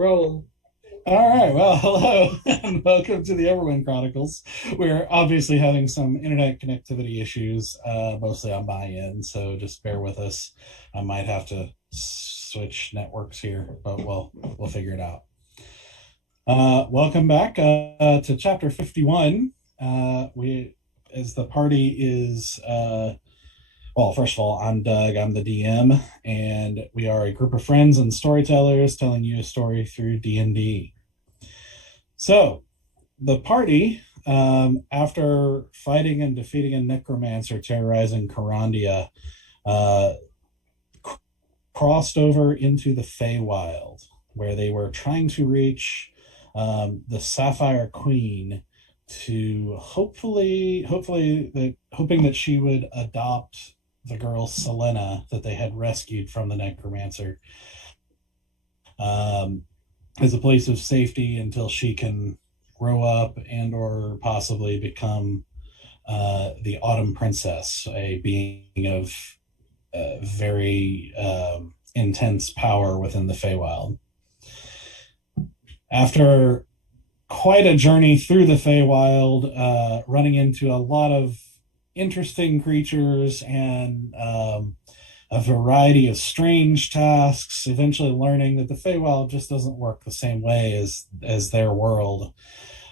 Roll. All right. Well, hello and welcome to the Everwind Chronicles. We're obviously having some internet connectivity issues, mostly on my end, so just bear with us. I might have to switch networks here, but we'll figure it out. Welcome back to chapter 51. We, as the party is, well, first of all, I'm Doug. I'm the DM, and we are a group of friends and storytellers telling you a story through D&D. So, the party, after fighting and defeating a necromancer terrorizing Corandia, uh, crossed over into the Feywild, where they were trying to reach the Sapphire Queen to hoping that she would adopt the girl Selena that they had rescued from the necromancer, um, as a place of safety until she can grow up and or possibly become the Autumn Princess, a being of very intense power within the Feywild. After quite a journey through the Feywild, running into a lot of interesting creatures and a variety of strange tasks, eventually learning that the Feywild just doesn't work the same way as their world,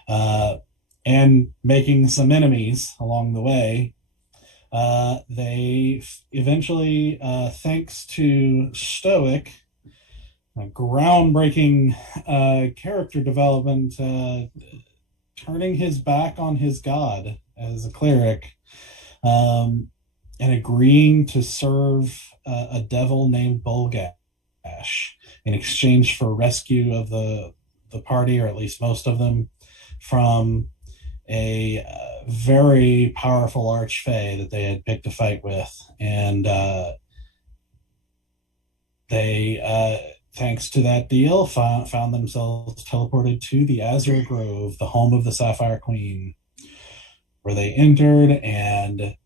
and making some enemies along the way. They eventually, thanks to Stoic, groundbreaking character development, turning his back on his god as a cleric, and agreeing to serve a devil named Bulgash in exchange for rescue of the party, or at least most of them, from a very powerful archfey that they had picked a fight with. And they, thanks to that deal, found themselves teleported to the Azure Grove, the home of the Sapphire Queen, where they entered and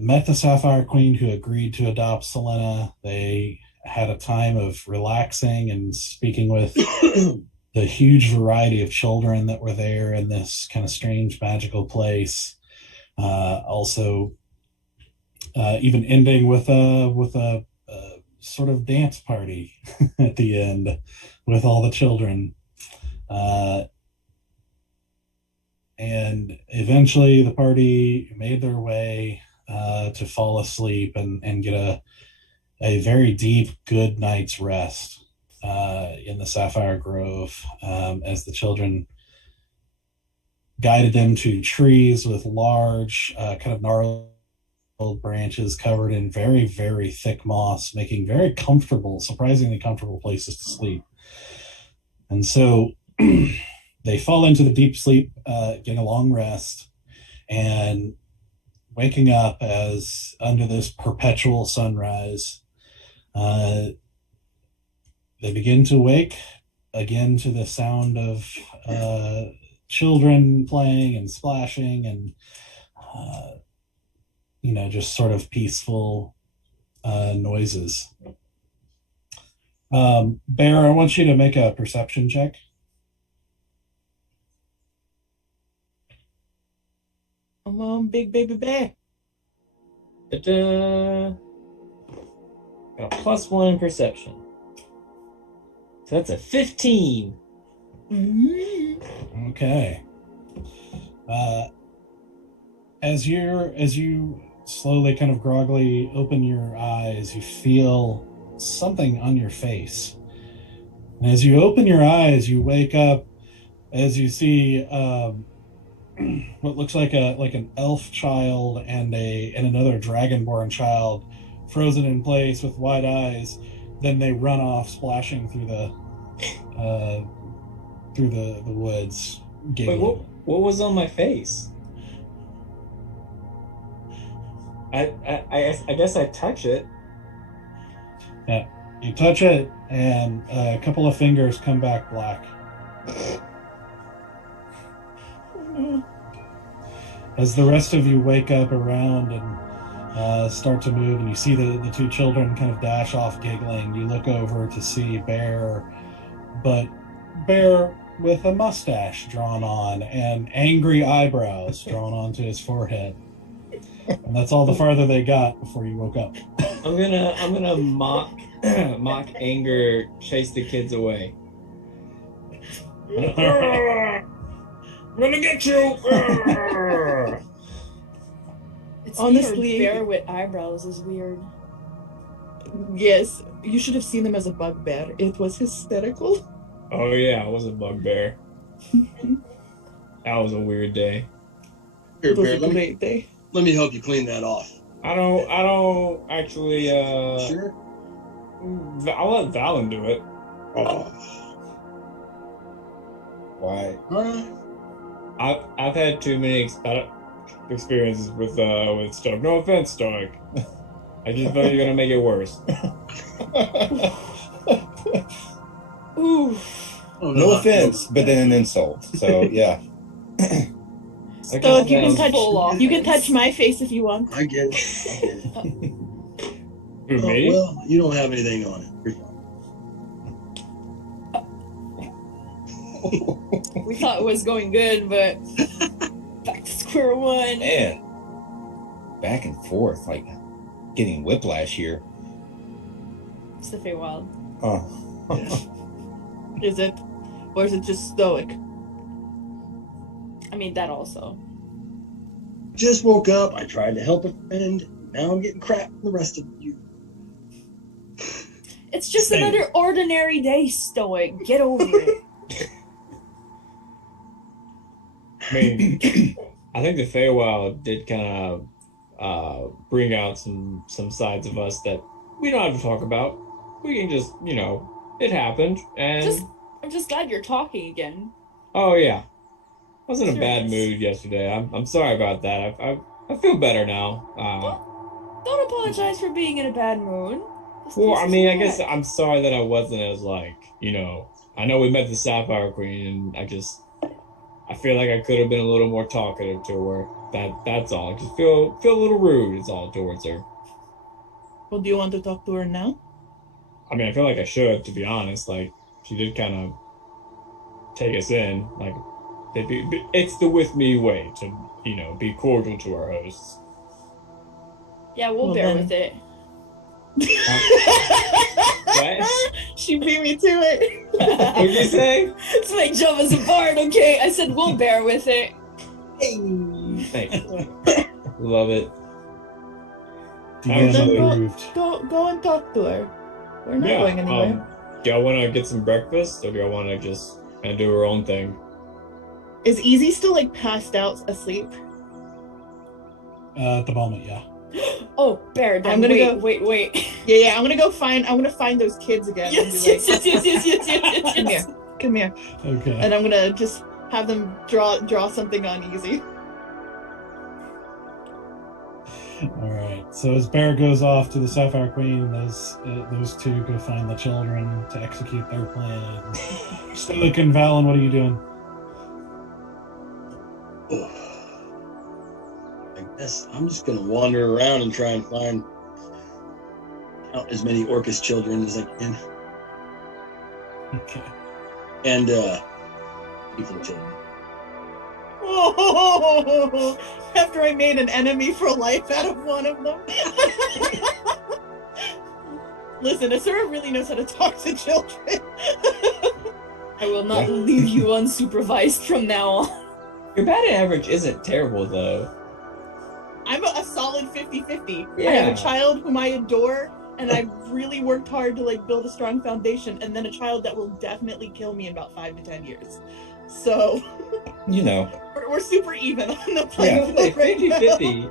met the Sapphire Queen, who agreed to adopt Selena. They had a time of relaxing and speaking with the huge variety of children that were there in this kind of strange magical place. Also, even ending with a sort of dance party at the end with all the children. And eventually, the party made their way to fall asleep and get a very deep, good night's rest in the Sapphire Grove, as the children guided them to trees with large, kind of gnarled branches covered in very, very thick moss, making very comfortable, surprisingly comfortable places to sleep. And so they fall into the deep sleep, getting a long rest, and waking up as under this perpetual sunrise. They begin to wake again to the sound of children playing and splashing and, just sort of peaceful noises. Bear, I want you to make a perception check. Come on, big baby bear. Ta-da. Got a +1 perception. So that's a 15. Okay. As you slowly, kind of groggily open your eyes, you feel something on your face. And as you open your eyes, you wake up as you see what looks like an elf child and another dragonborn child frozen in place with wide eyes. Then they run off, splashing through the woods, giggling. Wait, what was on my face? I guess I touch it. Yeah, you touch it, and a couple of fingers come back black. As the rest of you wake up around and start to move, and you see the two children kind of dash off giggling, you look over to see Bear but bear with a mustache drawn on and angry eyebrows drawn onto his forehead. And that's all the farther they got before you woke up. I'm gonna mock anger, chase the kids away. I'm gonna get you. It's Honestly- weird. Bear with eyebrows is weird. Yes, you should have seen him as a bugbear. It was hysterical. Oh yeah, I was a bugbear. That was a weird day. Here, It was Bear, a let me great day. help you clean that off. I don't actually. Sure. I'll let Valen do it. Oh. Why? All right. I've had too many experiences with Stoic. No offense, Stoic. I just feel you're gonna make it worse. Ooh. Oh, No offense, but then an insult. So yeah. Stoic, you can touch. Full offense. You can touch my face if you want. I get it. Who, Oh, me? well, you don't have anything on it. You're fine. We thought it was going good, but back to square one. Man. Back and forth, like getting whiplash here. It's the Feywild. Oh. Is it? Or is it just Stoic? I mean, that also. Just woke up. I tried to help a friend. Now I'm getting crap from the rest of you. It's just Same. another ordinary day, Stoic. Get over it. I mean, I think the Feywild did kind of bring out some sides of us that we don't have to talk about. We can just, it happened, and I'm just glad you're talking again. oh yeah, I was in a bad Serious. mood yesterday. I'm sorry about that. I feel better now. Don't apologize for being in a bad mood. This Well, place I is mean, I guess whack. I'm sorry that I wasn't as I know we met the Sapphire Queen, and I feel like I could have been a little more talkative to her. That's all. I just feel a little rude. It's all towards her. Well, do you want to talk to her now? I mean, I feel like I should, to be honest. Like, she did kind of take us in. Like, it's the with me way to, be cordial to our hosts. Yeah, we'll Well, bear then- with it. What? She beat me to it. What'd you say? It's my job as a bard, okay? I said we'll bear with it. Thanks. Love it. Dean's Actually- approved. Go and talk to her. We're not Yeah. going anywhere. Do y'all want to get some breakfast, or do y'all want to just kind of do her own thing? Is Easy still passed out asleep? At the moment, yeah. Oh, bear. Then I'm gonna wait, go- wait. Yeah. I'm gonna find those kids again. and be Yes. Come here. Come here. Okay. And I'm gonna just have them draw something on Easy. All right. So as Bear goes off to the Sapphire Queen, those two go find the children to execute their plan. Stoic and Valen, what are you doing? I guess I'm just gonna wander around and try and count as many Orcus children as I can, Okay. and people children. Oh, after I made an enemy for life out of one of them. Listen, Asura really knows how to talk to children. I will not leave you unsupervised from now on. Your batting average isn't terrible, though. I'm a solid 50-50. I Yeah. have a child whom I adore, and I've really worked hard to build a strong foundation, and then a child that will definitely kill me in about 5 to 10 years. So we're super even on the I playing was gonna field say right now. 50-50.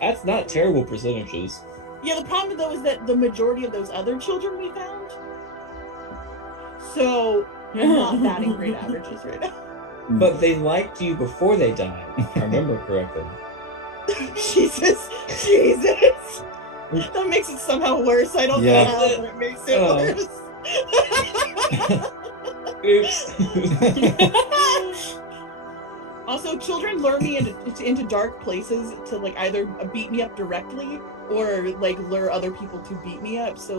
That's not terrible percentages. Yeah, the problem though is that the majority of those other children we found. So I'm not batting great averages right now. But they liked you before they died, if I remember correctly. Jesus. That makes it somehow worse. I don't Yeah. know how, but it makes it Oh. worse. Oops. Also, children lure me into dark places to either beat me up directly or lure other people to beat me up. So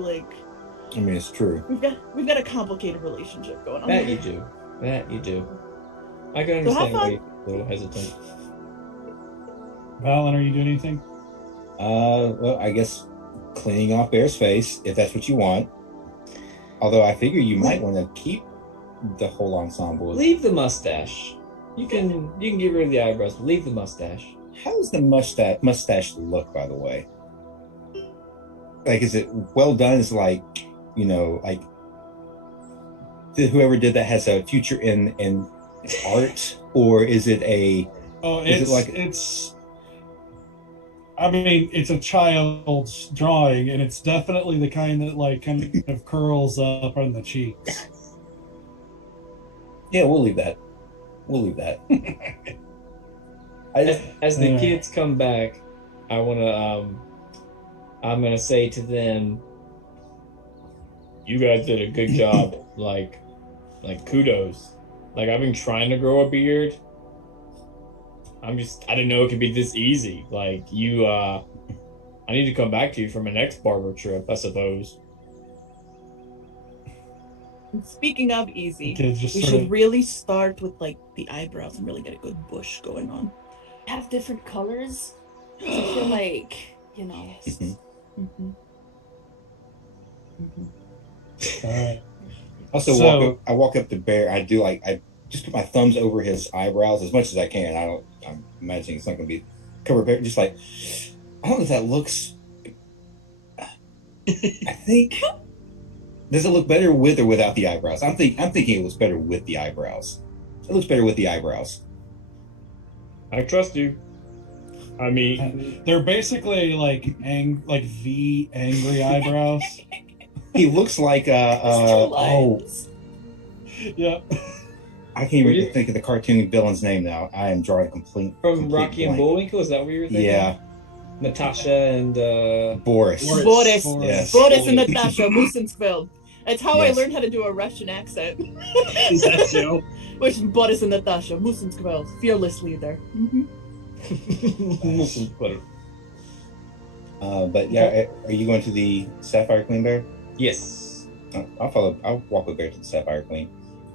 I mean, it's true. We've got a complicated relationship going on. That you do. That you do. I can So have understand why fun. you're a little hesitant. Valen, are you doing anything? Well, I guess cleaning off Bear's face, if that's what you want. Although I figure you might want to keep the whole ensemble. Leave the mustache. You can get rid of the eyebrows, but leave the mustache. How does the mustache look, by the way? Like, is it well done? Is like, like whoever did that has a future in art, or is it a? Oh, it's. I mean, it's a child's drawing, and it's definitely the kind that kind of curls up on the cheeks. Yeah, we'll leave that. We'll leave that. As the kids come back, I'm gonna say to them, you guys did a good job. like kudos. Like, I've been trying to grow a beard. I didn't know it could be this easy. Like, I need to come back to you for my next barber trip, I suppose. And speaking of easy, Okay, we should really start with the eyebrows and really get a good bush going on. Have different colors. I feel like, Mm-hmm. All right. Also, I walk up to Bear. I do I just put my thumbs over his eyebrows as much as I can. I'm imagining it's not going to be cover Bear. Just I don't know if that looks. I think. Does it look better with or without the eyebrows? I'm thinking it looks better with the eyebrows. It looks better with the eyebrows. I trust you. I mean, they're basically V angry eyebrows. He looks like yeah. I can't even think of the cartoon villain's name now. I am drawing complete Rocky and blank. Bullwinkle. Is that what you were thinking? Yeah. Natasha and Boris. Yes. Boris and Natasha Musenskveld. That's how I Yes. learned how to do a Russian accent. Is that so? Which Boris and Natasha Musenskveld, fearless leader. Mm-hmm. But yeah, are you going to the Sapphire Queen, Bear? Yes. I'll walk with Bear to the Sapphire Queen.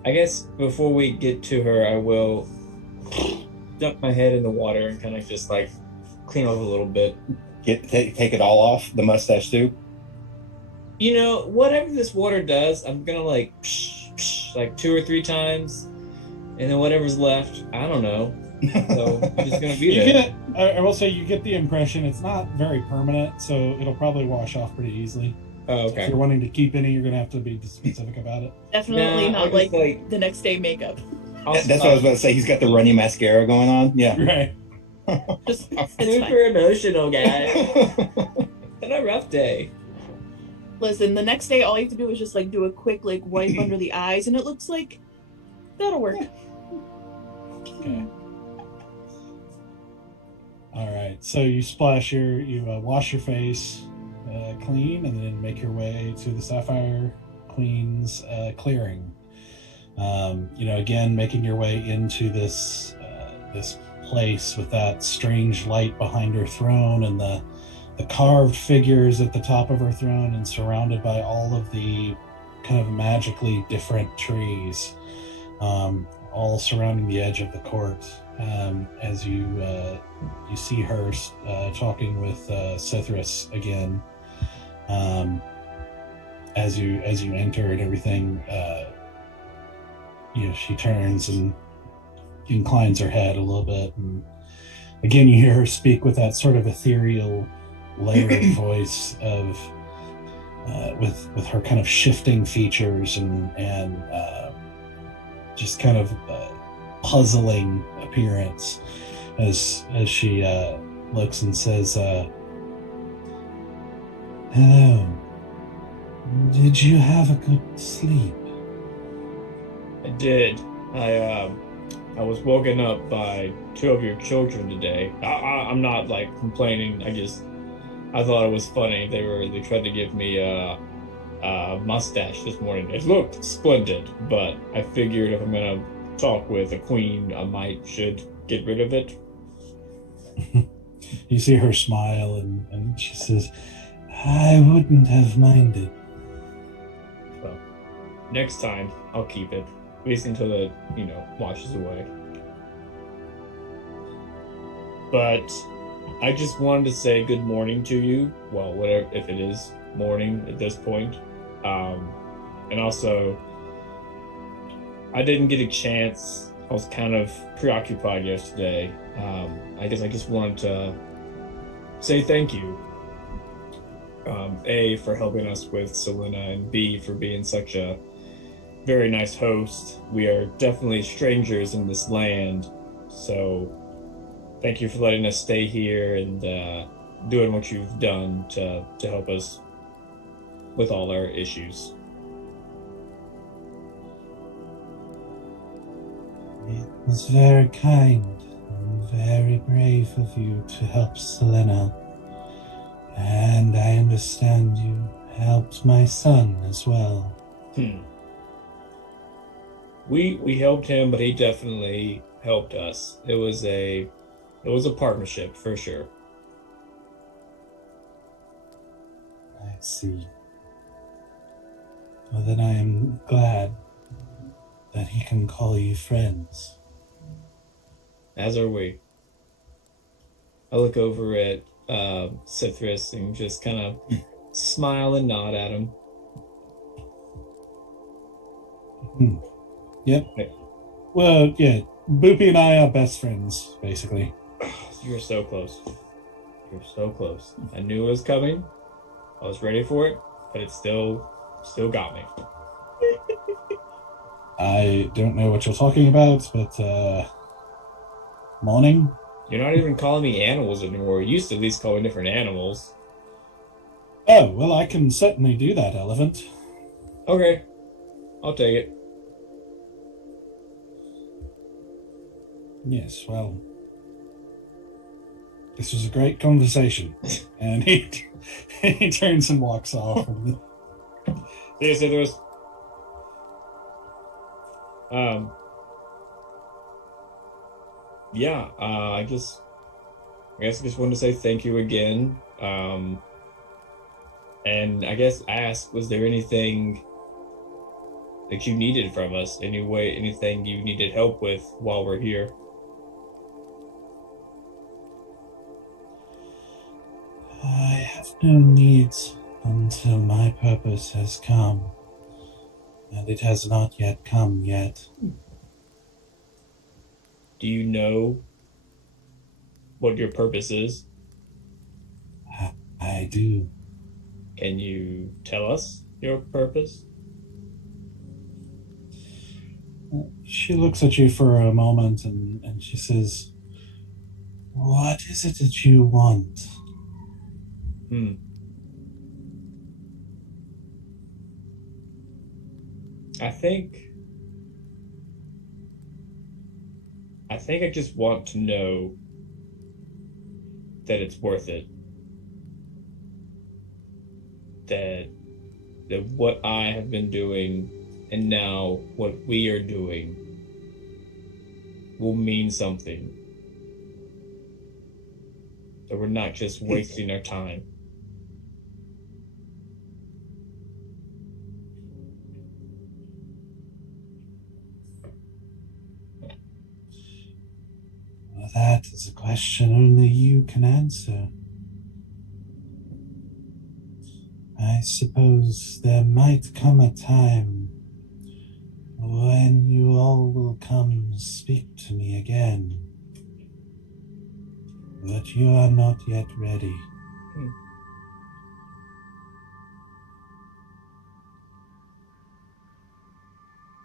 I guess before we get to her, I will dunk my head in the water and kind of just clean off a little bit. Take it all off, the mustache too. Whatever this water does, I'm gonna psh, psh, 2 or 3 times, and then whatever's left, I don't know. So I'm just gonna be there. I will say you get the impression it's not very permanent, so it'll probably wash off pretty easily. Oh, okay. If you're wanting to keep any, you're gonna have to be specific about it. Definitely not the next day makeup. That's what I was about to say. He's got the runny mascara going on. Yeah. Right. Just Super emotional, guy. It's a rough day. Listen, the next day all you have to do is just do a quick wipe under the eyes, and it looks like that'll work. Okay. All right. So you wash your face clean, and then make your way to the Sapphire Queen's clearing. Again, making your way into this place with that strange light behind her throne, and the carved figures at the top of her throne, and surrounded by all of the kind of magically different trees, all surrounding the edge of the court. As you see her talking with Cithras again, as you enter and everything, she turns and inclines her head a little bit, and again you hear her speak with that sort of ethereal, layered voice of with her kind of shifting features and just kind of puzzling appearance as she looks and says, "Hello. Did you have a good sleep?" I did. I was woken up by 2 of your children today. I'm not complaining. I thought it was funny. They tried to give me a mustache this morning. It looked splendid, but I figured if I'm gonna talk with a queen, I should get rid of it. You see her smile, and she says, "I wouldn't have minded." Next time, I'll keep it. At least until it, washes away. But I just wanted to say good morning to you. Well, whatever, if it is morning at this point. And also, I didn't get a chance. I was kind of preoccupied yesterday. I guess I just wanted to say thank you. A, for helping us with Selena, and B, for being such a very nice host. We are definitely strangers in this land, so thank you for letting us stay here and doing what you've done to help us with all our issues. It was very kind and very brave of you to help Selena. And I understand you helped my son as well. We helped him, but he definitely helped us. It was a partnership for sure. I see. Well, then I am glad that he can call you friends. As are we. I look over at Cithris and just kind of smile and nod at him. Yep. Well, yeah, Boopy and I are best friends, basically. You're so close. You're so close. I knew it was coming. I was ready for it, but it still got me. I don't know what you're talking about, but morning? You're not even calling me animals anymore. You used to at least call me different animals. Oh, well, I can certainly do that, Elephant. Okay. I'll take it. Yes, well, this was a great conversation. And he turns and walks off. See you, Cithris. Yeah, I guess I just wanted to say thank you again. And I guess ask, was there anything that you needed from us? Anything you needed help with while we're here? I have no needs until my purpose has come. And it has not yet come yet. Do you know what your purpose is? I do. Can you tell us your purpose? She looks at you for a moment and she says, "What is it that you want?" I think I just want to know that it's worth it. That what I have been doing and now what we are doing will mean something. That we're not just wasting our time. Well, that is a question only you can answer. I suppose there might come a time when you all will come speak to me again. But you are not yet ready.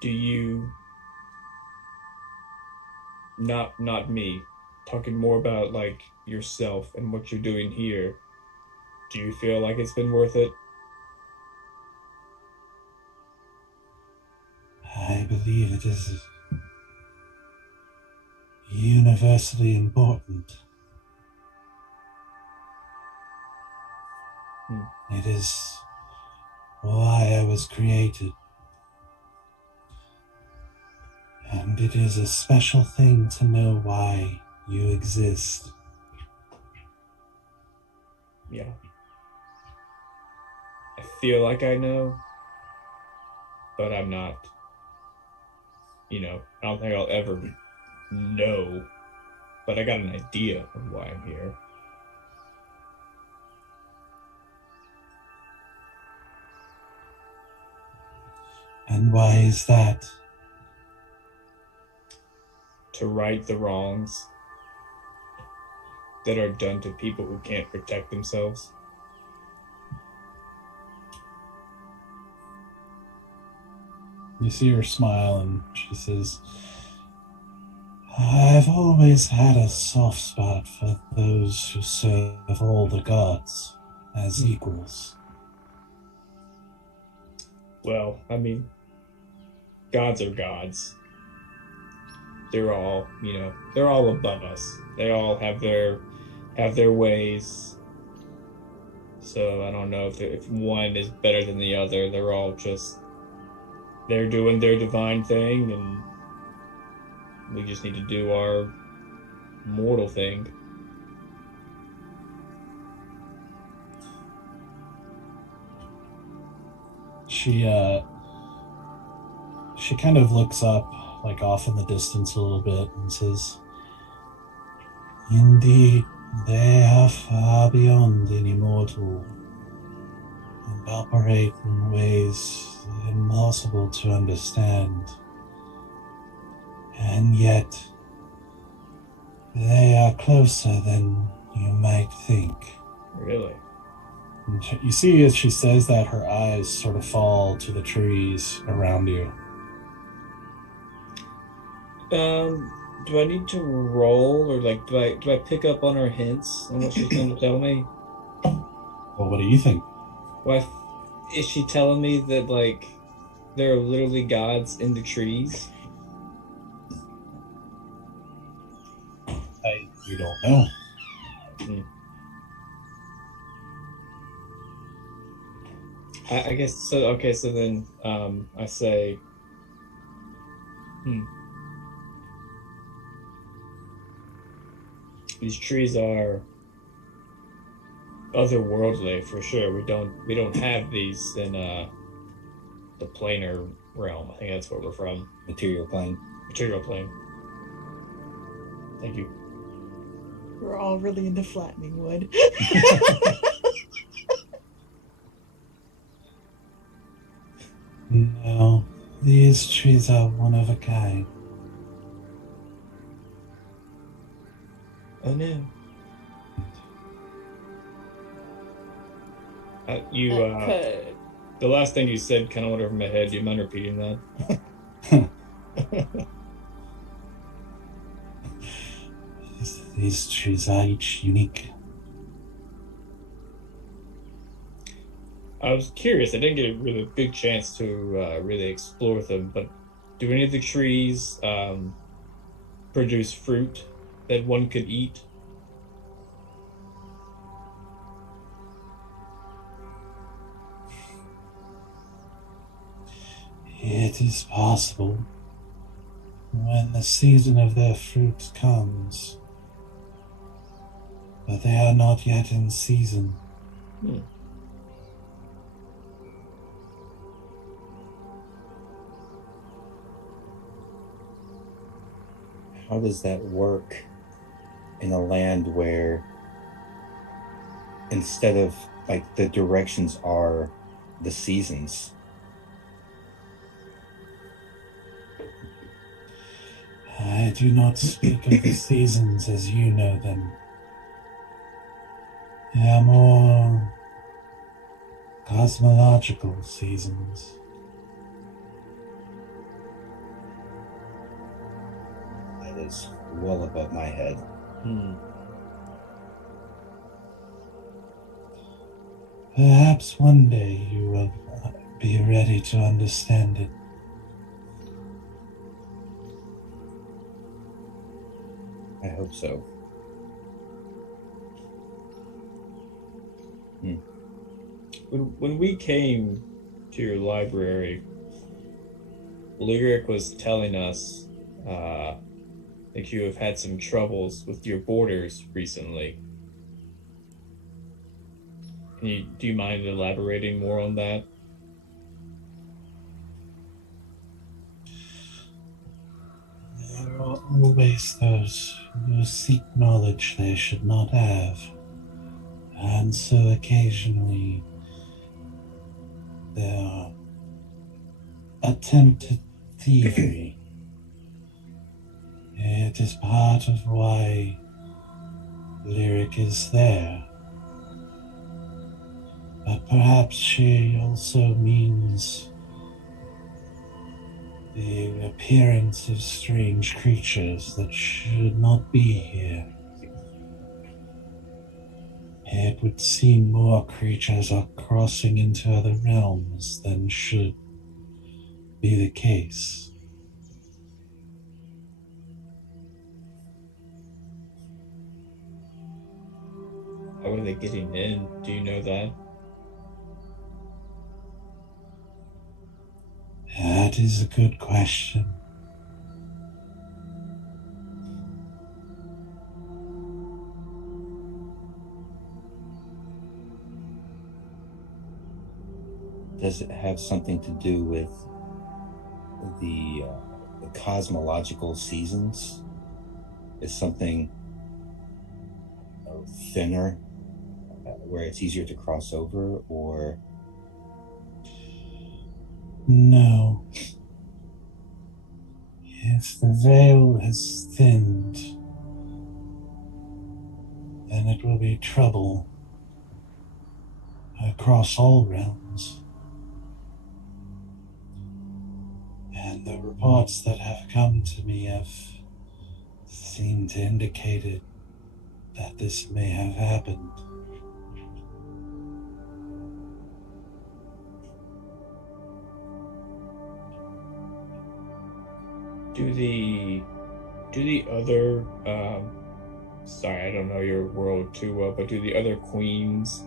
Do you, not me, talking more about like yourself and what you're doing here, do you feel like it's been worth it? I believe it is universally important. It is why I was created. And it is a special thing to know why you exist. Yeah. I feel like I know, but I'm not, I don't think I'll ever know, but I got an idea of why I'm here. And why is that? To right the wrongs that are done to people who can't protect themselves. You see her smile and she says, I've always had a soft spot for those who serve all the gods as equals. Well, I mean, gods are gods. They're all, they're all above us. They all have their ways. So I don't know if one is better than the other. They're all just they're doing their divine thing, and we just need to do our mortal thing. She kind of looks up, like off in the distance a little bit, and says, Indeed, they are far beyond any mortal and operate in ways impossible to understand. And yet, they are closer than you might think. Really? And you see, as she says that, her eyes sort of fall to the trees around you. Do I need to roll, or like do I pick up on her hints on what she's going to tell me? Well, what do you think? Why is she telling me that like there are literally gods in the trees? You don't know. I guess so. Okay, so then I say, these trees are otherworldly for sure. We don't have these in the planar realm. I think that's where we're from. Material plane. Material plane. Thank you. We're all really into flattening wood. No, these trees are one of a kind. Oh no. The last thing you said kind of went over my head. Do you mind repeating that? These trees are each unique. I was curious. I didn't get a really big chance to really explore them, but do any of the trees produce fruit that one could eat? It is possible. When the season of their fruit comes, but they are not yet in season. How does that work in a land where instead of like the directions are the seasons? I do not speak of the seasons as you know them. They are more cosmological seasons. That is well above my head. Perhaps one day you will be ready to understand it. I hope so. When we came to your library, Lyric was telling us that you have had some troubles with your borders recently. Do you mind elaborating more on that? always those who seek knowledge they should not have. And so occasionally there are attempted thievery. It is part of why Lyric is there. But perhaps she also means the appearance of strange creatures that should not be here. It would seem more creatures are crossing into other realms than should be the case. How are they getting in? Do you know that? That is a good question. Does it have something to do with the cosmological seasons? Is something thinner where it's easier to cross over, or? No. If the veil has thinned, then it will be trouble across all realms. And the reports that have come to me have seemed to indicate that this may have happened. Do the other sorry, I don't know your world too well, but do the other queens,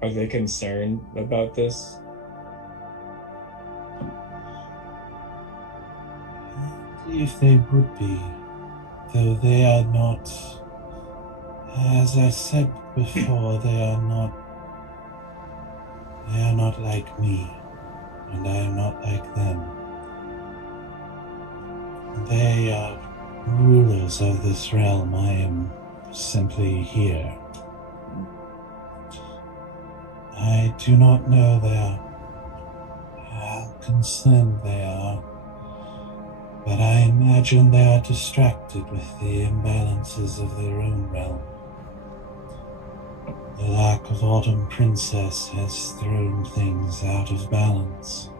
are they concerned about this? If they would be, though they are not, as I said before, they are not like me, and I am not like them. They are rulers of this realm. I am simply here. I do not know how concerned they are, but I imagine they are distracted with the imbalances of their own realm. The lack of Autumn Princess has thrown things out of balance.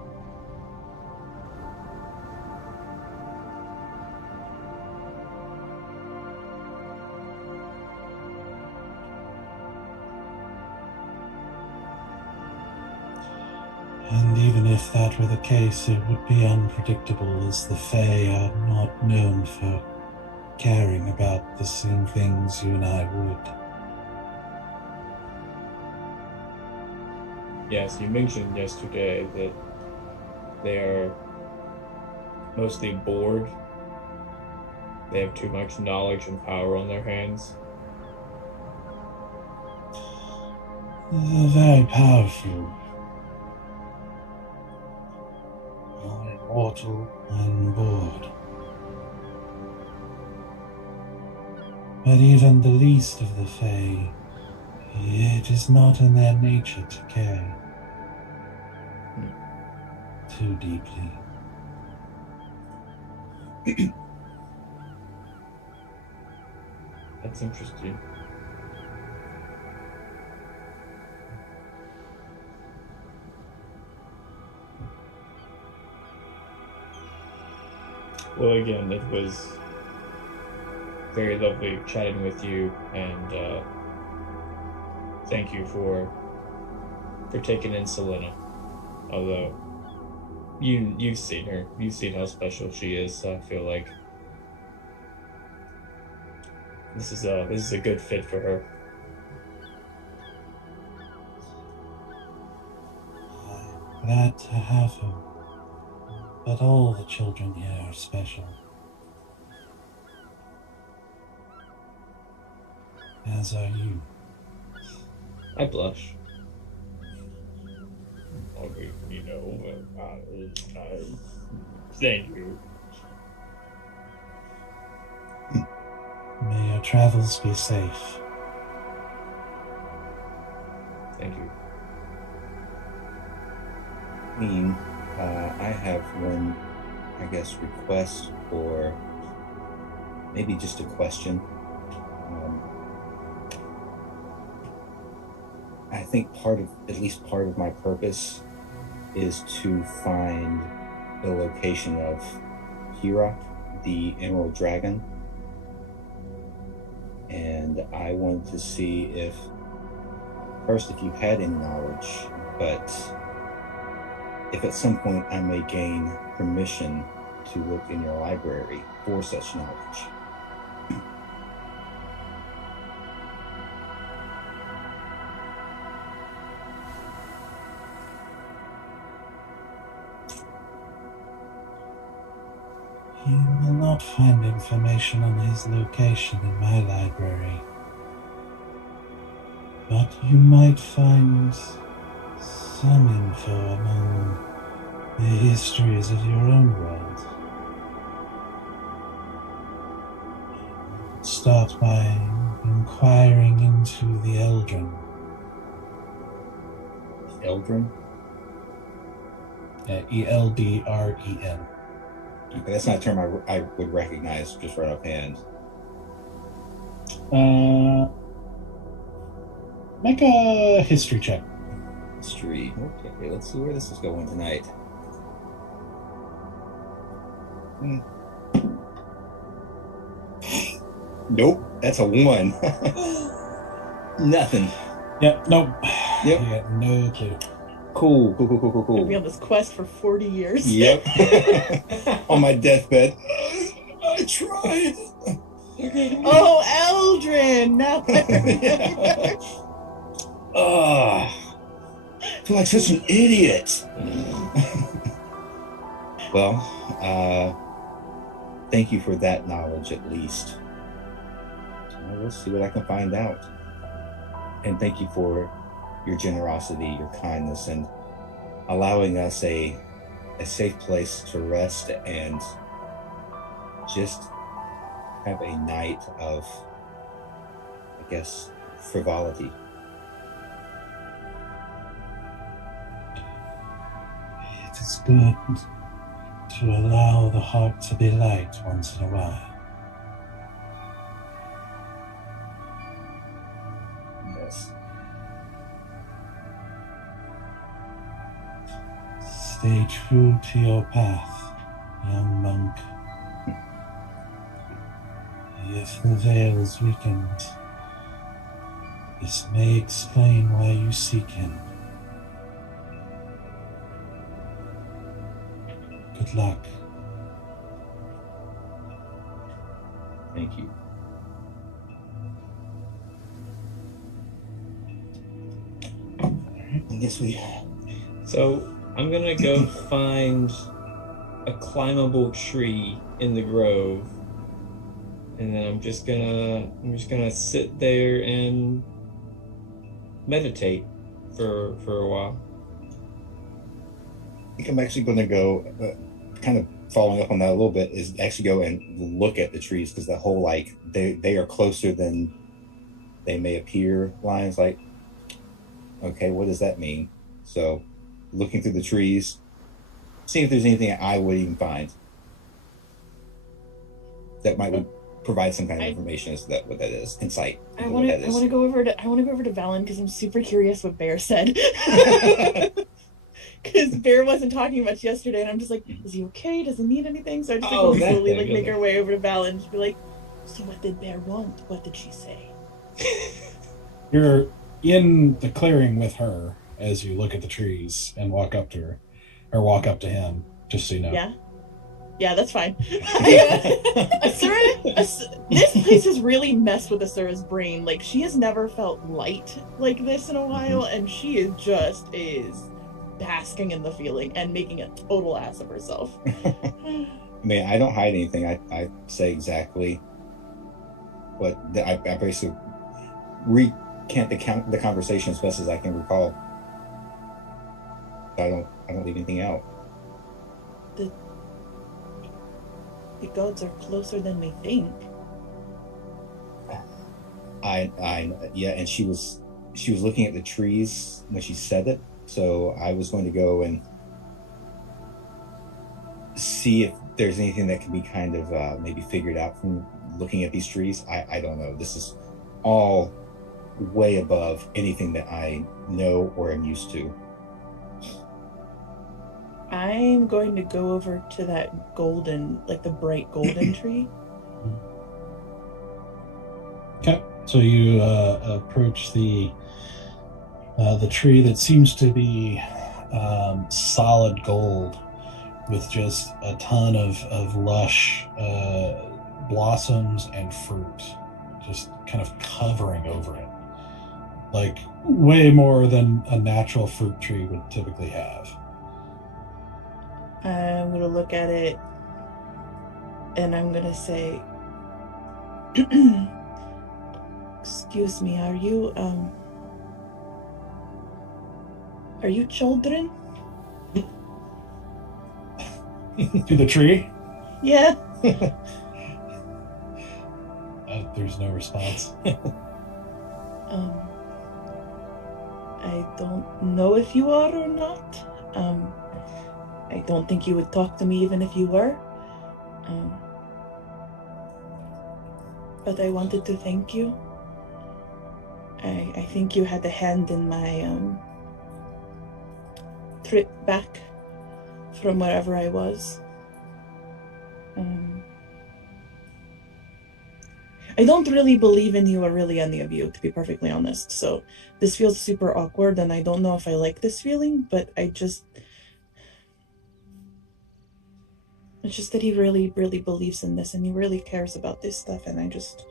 And even if that were the case, it would be unpredictable, as the Fae are not known for caring about the same things you and I would. Yes, you mentioned yesterday that they are mostly bored. They have too much knowledge and power on their hands. They're very powerful. Immortal and bored. But even the least of the Fae, it is not in their nature to care too deeply. That's interesting. Well, again, it was very lovely chatting with you, and thank you for taking in Selena. Although you've seen her, you've seen how special she is. So I feel like this is a good fit for her. I'm glad to have her. But all the children here are special. As are you. I blush. You know, thank you. your travels be safe. Thank you. I have one, I guess, request, or maybe just a question. I think at least part of my purpose is to find the location of Hira, the Emerald Dragon. And I wanted to see if you had any knowledge, but if at some point I may gain permission to look in your library for such knowledge. You will not find information on his location in my library, but you might find some info among the histories of your own world. Start by inquiring into the Eldrin. Eldrin? Eldren. Okay, that's not a term I would recognize just right offhand. Make a history check. History. Okay, let's see where this is going tonight. Nope, that's a 1. Nothing. Yep, nope. Yep. Yeah, no clue. Cool. Gonna be on this quest for 40 years. Yep. On my deathbed. I tried. Oh, Eldrin! Now I remember. I feel like such an idiot. Well, thank you for that knowledge at least. We'll see what I can find out. And thank you for your generosity, your kindness, and allowing us a safe place to rest and just have a night of, I guess, frivolity. It is good to allow the heart to be light once in a while. Yes. Stay true to your path, young monk. If the veil is weakened, this may explain why you seek him. Good luck. Thank you. I guess we... So I'm gonna go find a climbable tree in the grove, and then I'm just gonna sit there and meditate for a while. I think I'm actually going to go, kind of following up on that a little bit, is actually go and look at the trees, because the whole, like, they are closer than they may appear lines, like, okay, what does that mean? So looking through the trees, seeing if there's anything I would even find that might provide some kind of information as to what that is, insight. I want to go over to Valen because I'm super curious what Bear said. Because Bear wasn't talking much yesterday, and I'm just like, is he okay? Does he need anything? So I just slowly make our way over to Valen and just be like, so what did Bear want? What did she say? You're in the clearing with her as you look at the trees and walk up to her, or walk up to him, just so you know. Yeah, that's fine. Asura, this place has really messed with Asura's brain. Like, she has never felt light like this in a while, and she is basking in the feeling and making a total ass of herself. I mean, I don't hide anything. I say exactly what I basically recant the conversation as best as I can recall. I don't leave anything out. The gods are closer than we think. Yeah, and she was looking at the trees when she said it. So I was going to go and see if there's anything that can be kind of maybe figured out from looking at these trees. I don't know. This is all way above anything that I know or am used to. I'm going to go over to that golden, like the bright golden tree. Okay, so you approach the tree that seems to be solid gold, with just a ton of lush blossoms and fruit, just kind of covering over it, like way more than a natural fruit tree would typically have. I'm going to look at it and I'm going to say, excuse me, are you children? To the tree? Yeah. There's no response. I don't know if you are or not. I don't think you would talk to me even if you were. But I wanted to thank you. I think you had a hand in my trip back from wherever I was. I don't really believe in you or really any of you, to be perfectly honest. So this feels super awkward, and I don't know if I like this feeling, but it's just that he really, really believes in this, and he really cares about this stuff, and I just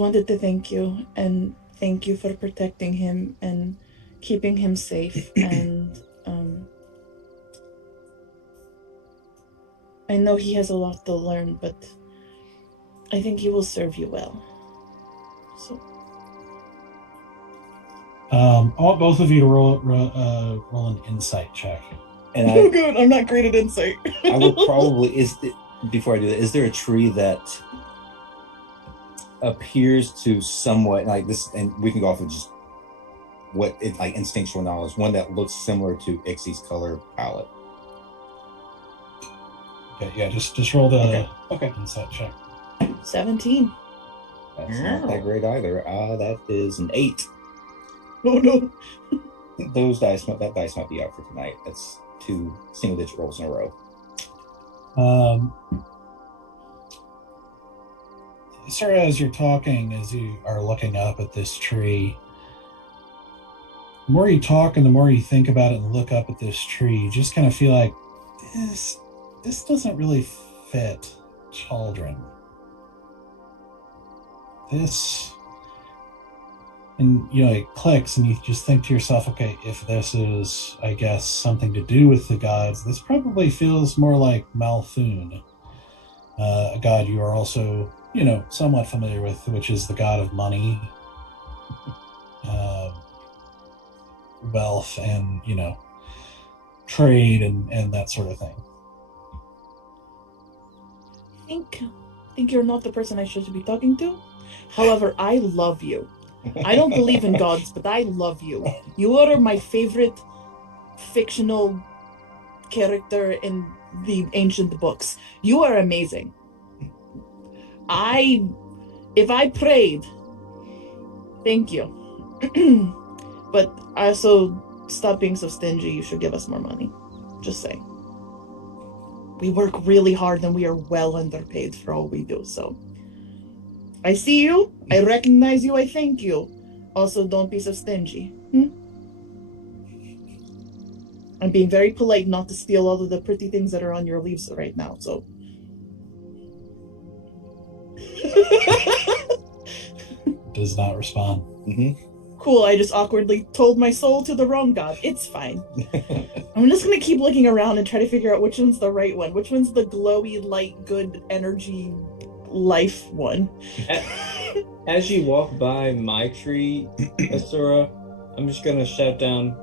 wanted to thank you, and thank you for protecting him and keeping him safe, and I know he has a lot to learn, but I think he will serve you well. So, both of you to roll an insight check. And oh good, I'm not great at insight. I would probably before I do that, is there a tree that appears to somewhat like this? And we can go off of just what it like instinctual knowledge. One that looks similar to Ixie's color palette. Okay, yeah, just roll the okay. insight check. 17. That's not that great either. That is an 8. Oh no. That dice might be out for tonight. That's 2 single-digit rolls in a row. Sarah, as you're talking, as you are looking up at this tree, the more you talk and the more you think about it and look up at this tree, you just kind of feel like this doesn't really fit children. This, and it clicks, and you just think to yourself, okay, if this is, I guess, something to do with the gods, this probably feels more like Malthun, a god you are also, somewhat familiar with, which is the god of money, wealth, and, trade and that sort of thing. I think you're not the person I should be talking to. However, I love you. I don't believe in gods, but I love you. You are my favorite fictional character in the ancient books. You are amazing. If I prayed, thank you. But also, stop being so stingy. You should give us more money. Just saying. We work really hard and we are well underpaid for all we do, so. I see you, I recognize you, I thank you. Also, don't be so stingy. I'm being very polite not to steal all of the pretty things that are on your leaves right now, so. Does not respond. Mm-hmm. Cool, I just awkwardly told my soul to the wrong god. It's fine. I'm just gonna keep looking around and try to figure out which one's the right one. Which one's the glowy, light, good energy life one. As you walk by my tree, Asura, I'm just gonna shout down,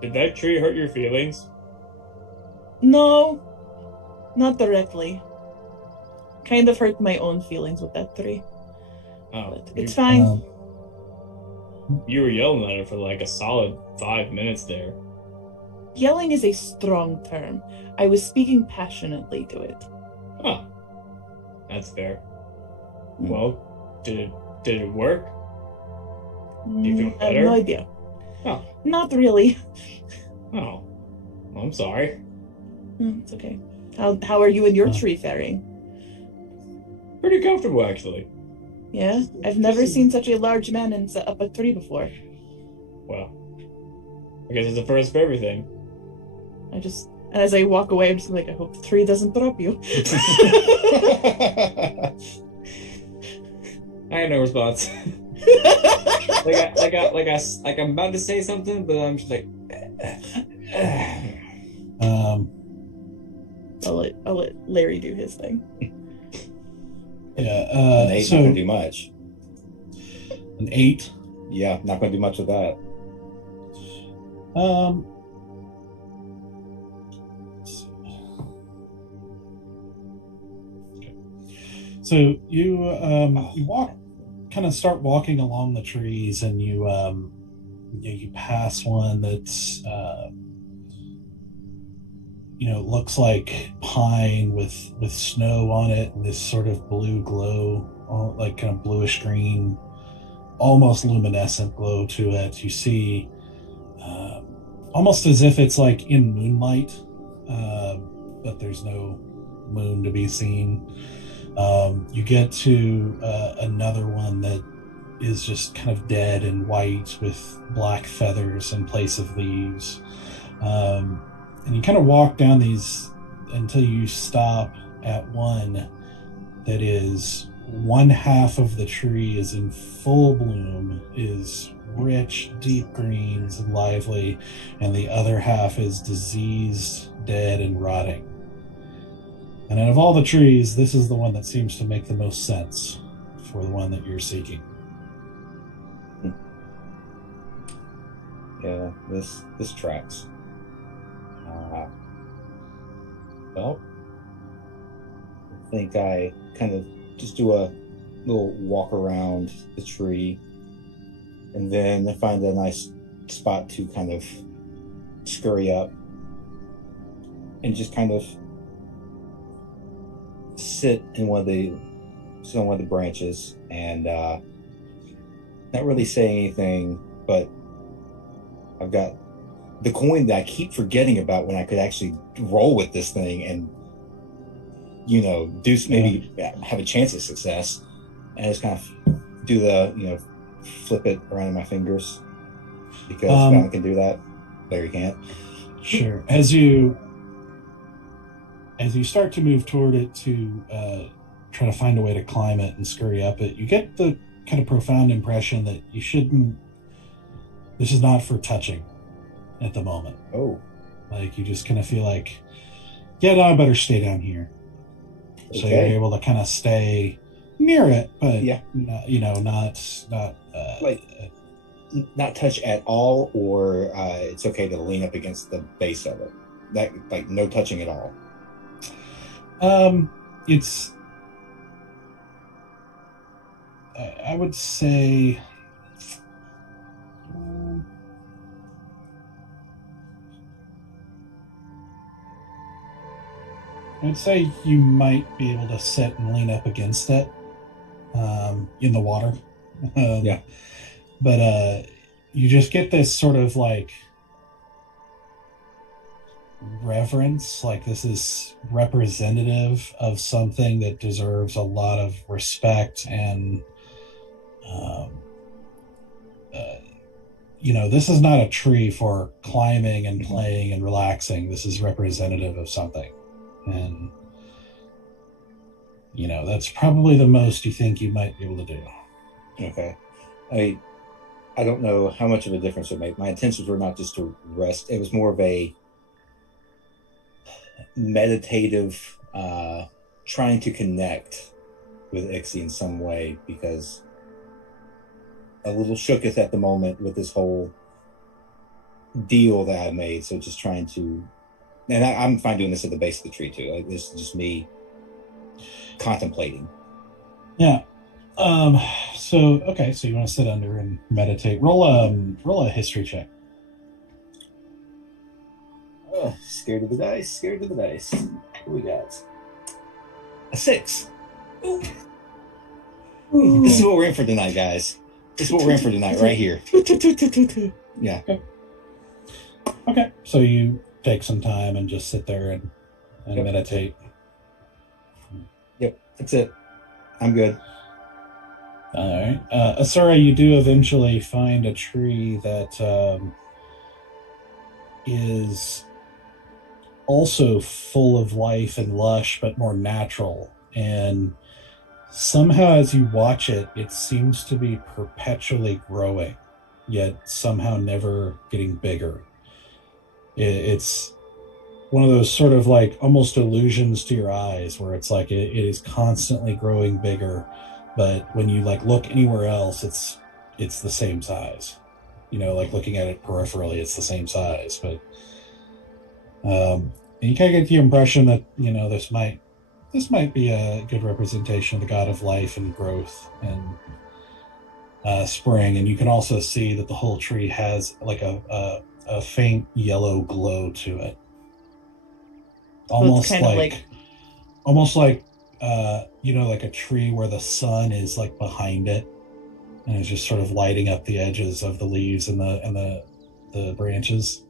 did that tree hurt your feelings? No, not directly. Kind of hurt my own feelings with that tree. Oh, It's fine. You were yelling at her for like a solid 5 minutes there. Yelling is a strong term. I was speaking passionately to it. Huh. That's fair. Well, did it work? Do you feel I have better? no idea. Oh. Not really. Oh. I'm sorry. It's okay. How are you and your tree faring? Pretty comfortable, actually. Yeah? I've never seen such a large man up a tree before. Well, I guess it's a first for everything. And as I walk away, I'm just like, I hope the tree doesn't drop you. I had no response. like I'm about to say something, but I'm just like. I'll let Larry do his thing. Yeah. An 8 not gonna do much. An 8. Yeah, not gonna do much with that. So you start walking along the trees, and you pass one that's looks like pine with snow on it, and this sort of blue glow, like kind of bluish green, almost luminescent glow to it. You see almost as if it's like in moonlight, but there's no moon to be seen. You get to another one that is just kind of dead and white with black feathers in place of leaves. And you kind of walk down these until you stop at one that is one half of the tree is in full bloom, is rich, deep greens and lively, and the other half is diseased, dead, and rotting. And out of all the trees, this is the one that seems to make the most sense for the one that you're seeking. Yeah, this tracks. Well, I think I kind of just do a little walk around the tree, and then I find a nice spot to kind of scurry up and just kind of sit on one of the branches and not really say anything, but I've got the coin that I keep forgetting about when I could actually roll with this thing and maybe have a chance at success, and just kind of do the flip it around in my fingers, because Bennett can do that. Larry can't. Sure. As you start to move toward it to try to find a way to climb it and scurry up it, you get the kind of profound impression that you shouldn't. This is not for touching at the moment. Oh. Like, you just kind of feel like, yeah, no, I better stay down here. Okay. So you're able to kind of stay near it, but not touch at all, or it's okay to lean up against the base of it. That, like, no touching at all. It's, I would say, you might be able to sit and lean up against it in the water. Yeah. But you just get this sort of like reverence, like this is representative of something that deserves a lot of respect, and this is not a tree for climbing and playing and relaxing. This is representative of something, and that's probably the most you think you might be able to do. Okay. I don't know how much of a difference it made. My intentions were not just to rest. It was more of a meditative, trying to connect with Ixie in some way, because a little shooketh at the moment with this whole deal that I made. So just trying to, and I'm fine doing this at the base of the tree too. Like, this is just me contemplating. Yeah. So so you want to sit under and meditate. Roll a history check. Scared of the dice. Scared of the dice. What we got? A 6. Ooh. This is what we're in for tonight, guys. This is what we're in for tonight, right here. Yeah. Okay. So you take some time and just sit there and meditate. Yep. That's it. I'm good. All right. Asura, you do eventually find a tree that is also full of life and lush, but more natural. And somehow as you watch it, it seems to be perpetually growing, yet somehow never getting bigger. It's one of those sort of like almost illusions to your eyes where it's like it is constantly growing bigger, but when you like look anywhere else, it's the same size. Like looking at it peripherally, it's the same size, but and you kind of get the impression that this might be a good representation of the god of life and growth and spring. And you can also see that the whole tree has like a faint yellow glow to it, almost like like a tree where the sun is like behind it and it's just sort of lighting up the edges of the leaves and the branches.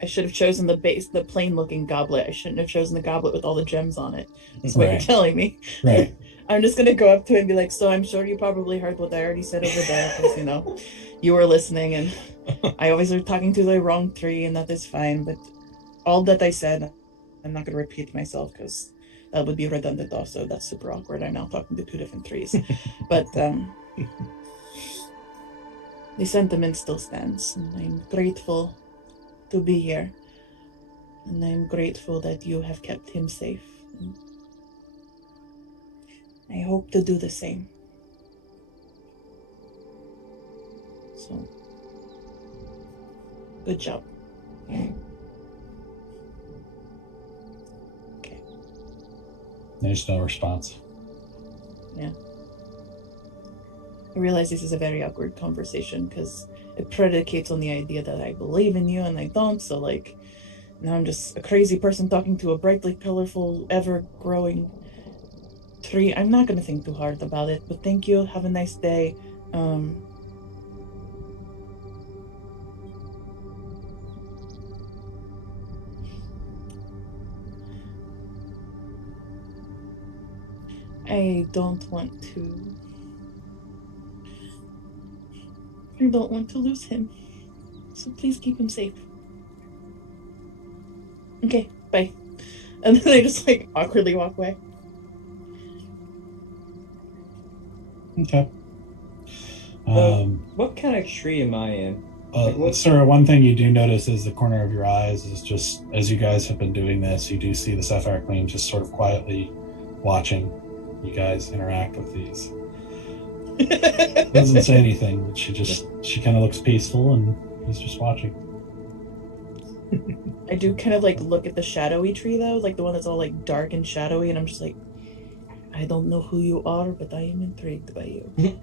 I should have chosen the plain looking goblet. I shouldn't have chosen the goblet with all the gems on it. That's what you're telling me. Right. I'm just gonna go up to it and be like, so I'm sure you probably heard what I already said over there, because you were listening, and I always are talking to the wrong tree, and that is fine. But all that I said, I'm not gonna repeat myself because that would be redundant. Also, that's super awkward. I'm now talking to 2 different trees, but the sentiment still stands, and I'm grateful to be here, and I'm grateful that you have kept him safe. I hope to do the same. So, good job. Okay. There's no response. Yeah. I realize this is a very awkward conversation because it predicates on the idea that I believe in you and I don't, so like now I'm just a crazy person talking to a brightly colorful, ever-growing tree. I'm not gonna think too hard about it, but thank you. Have a nice day. I don't want to lose him. So please keep him safe. Okay, bye. And then I just like awkwardly walk away. Okay. What kind of tree am I in? Sir, one thing you do notice is the corner of your eyes is just, as you guys have been doing this, you do see the Sapphire Queen just sort of quietly watching you guys interact with these. Doesn't say anything, but she kind of looks peaceful and is just watching. I do kind of like look at the shadowy tree though, like the one that's all like dark and shadowy, and I'm just like, I don't know who you are, but I am intrigued by you.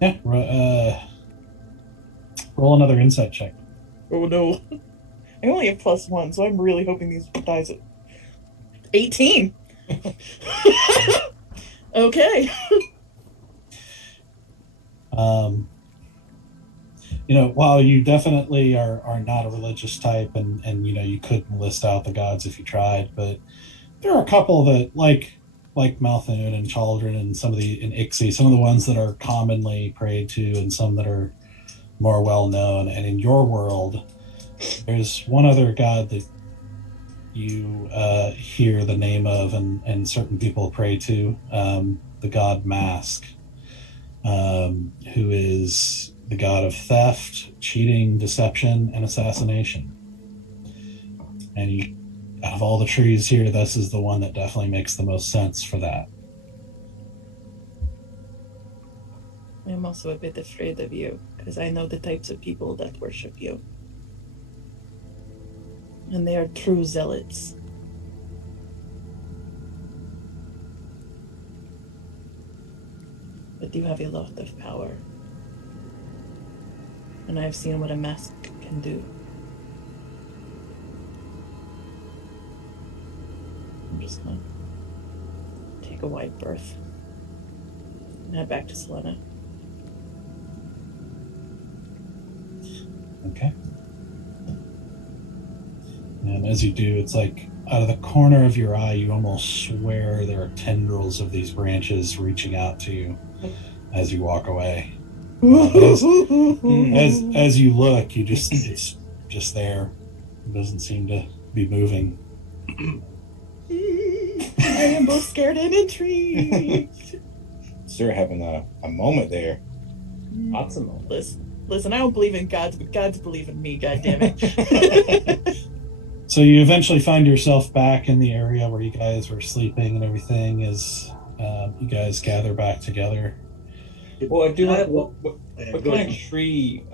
Yeah, roll another insight check. Oh no. I only have +1, so I'm really hoping these dies at 18. Okay. While you definitely are not a religious type and you couldn't list out the gods if you tried, but there are a couple that like Malthun and Chaldron and and Ixie, some of the ones that are commonly prayed to and some that are more well known. And in your world, there's one other god that you hear the name of and certain people pray to, the god Mask, who is the god of theft, cheating, deception, and assassination. And out of all the trees here, this is the one that definitely makes the most sense for that. I'm also a bit afraid of you, because I know the types of people that worship you. And they are true zealots. but you have a lot of power. And I've seen what a mask can do. I'm just gonna take a wide berth and head back to Selena. Okay. And as you do, it's like out of the corner of your eye, you almost swear there are tendrils of these branches reaching out to you as you walk away. As you look, it's just there. It doesn't seem to be moving. I am both scared and intrigued. Sir, having a moment there. Lots of moments. Listen, I don't believe in gods, but gods believe in me, goddammit. So you eventually find yourself back in the area where you guys were sleeping and everything as you guys gather back together. Well, I do have what kind of tree,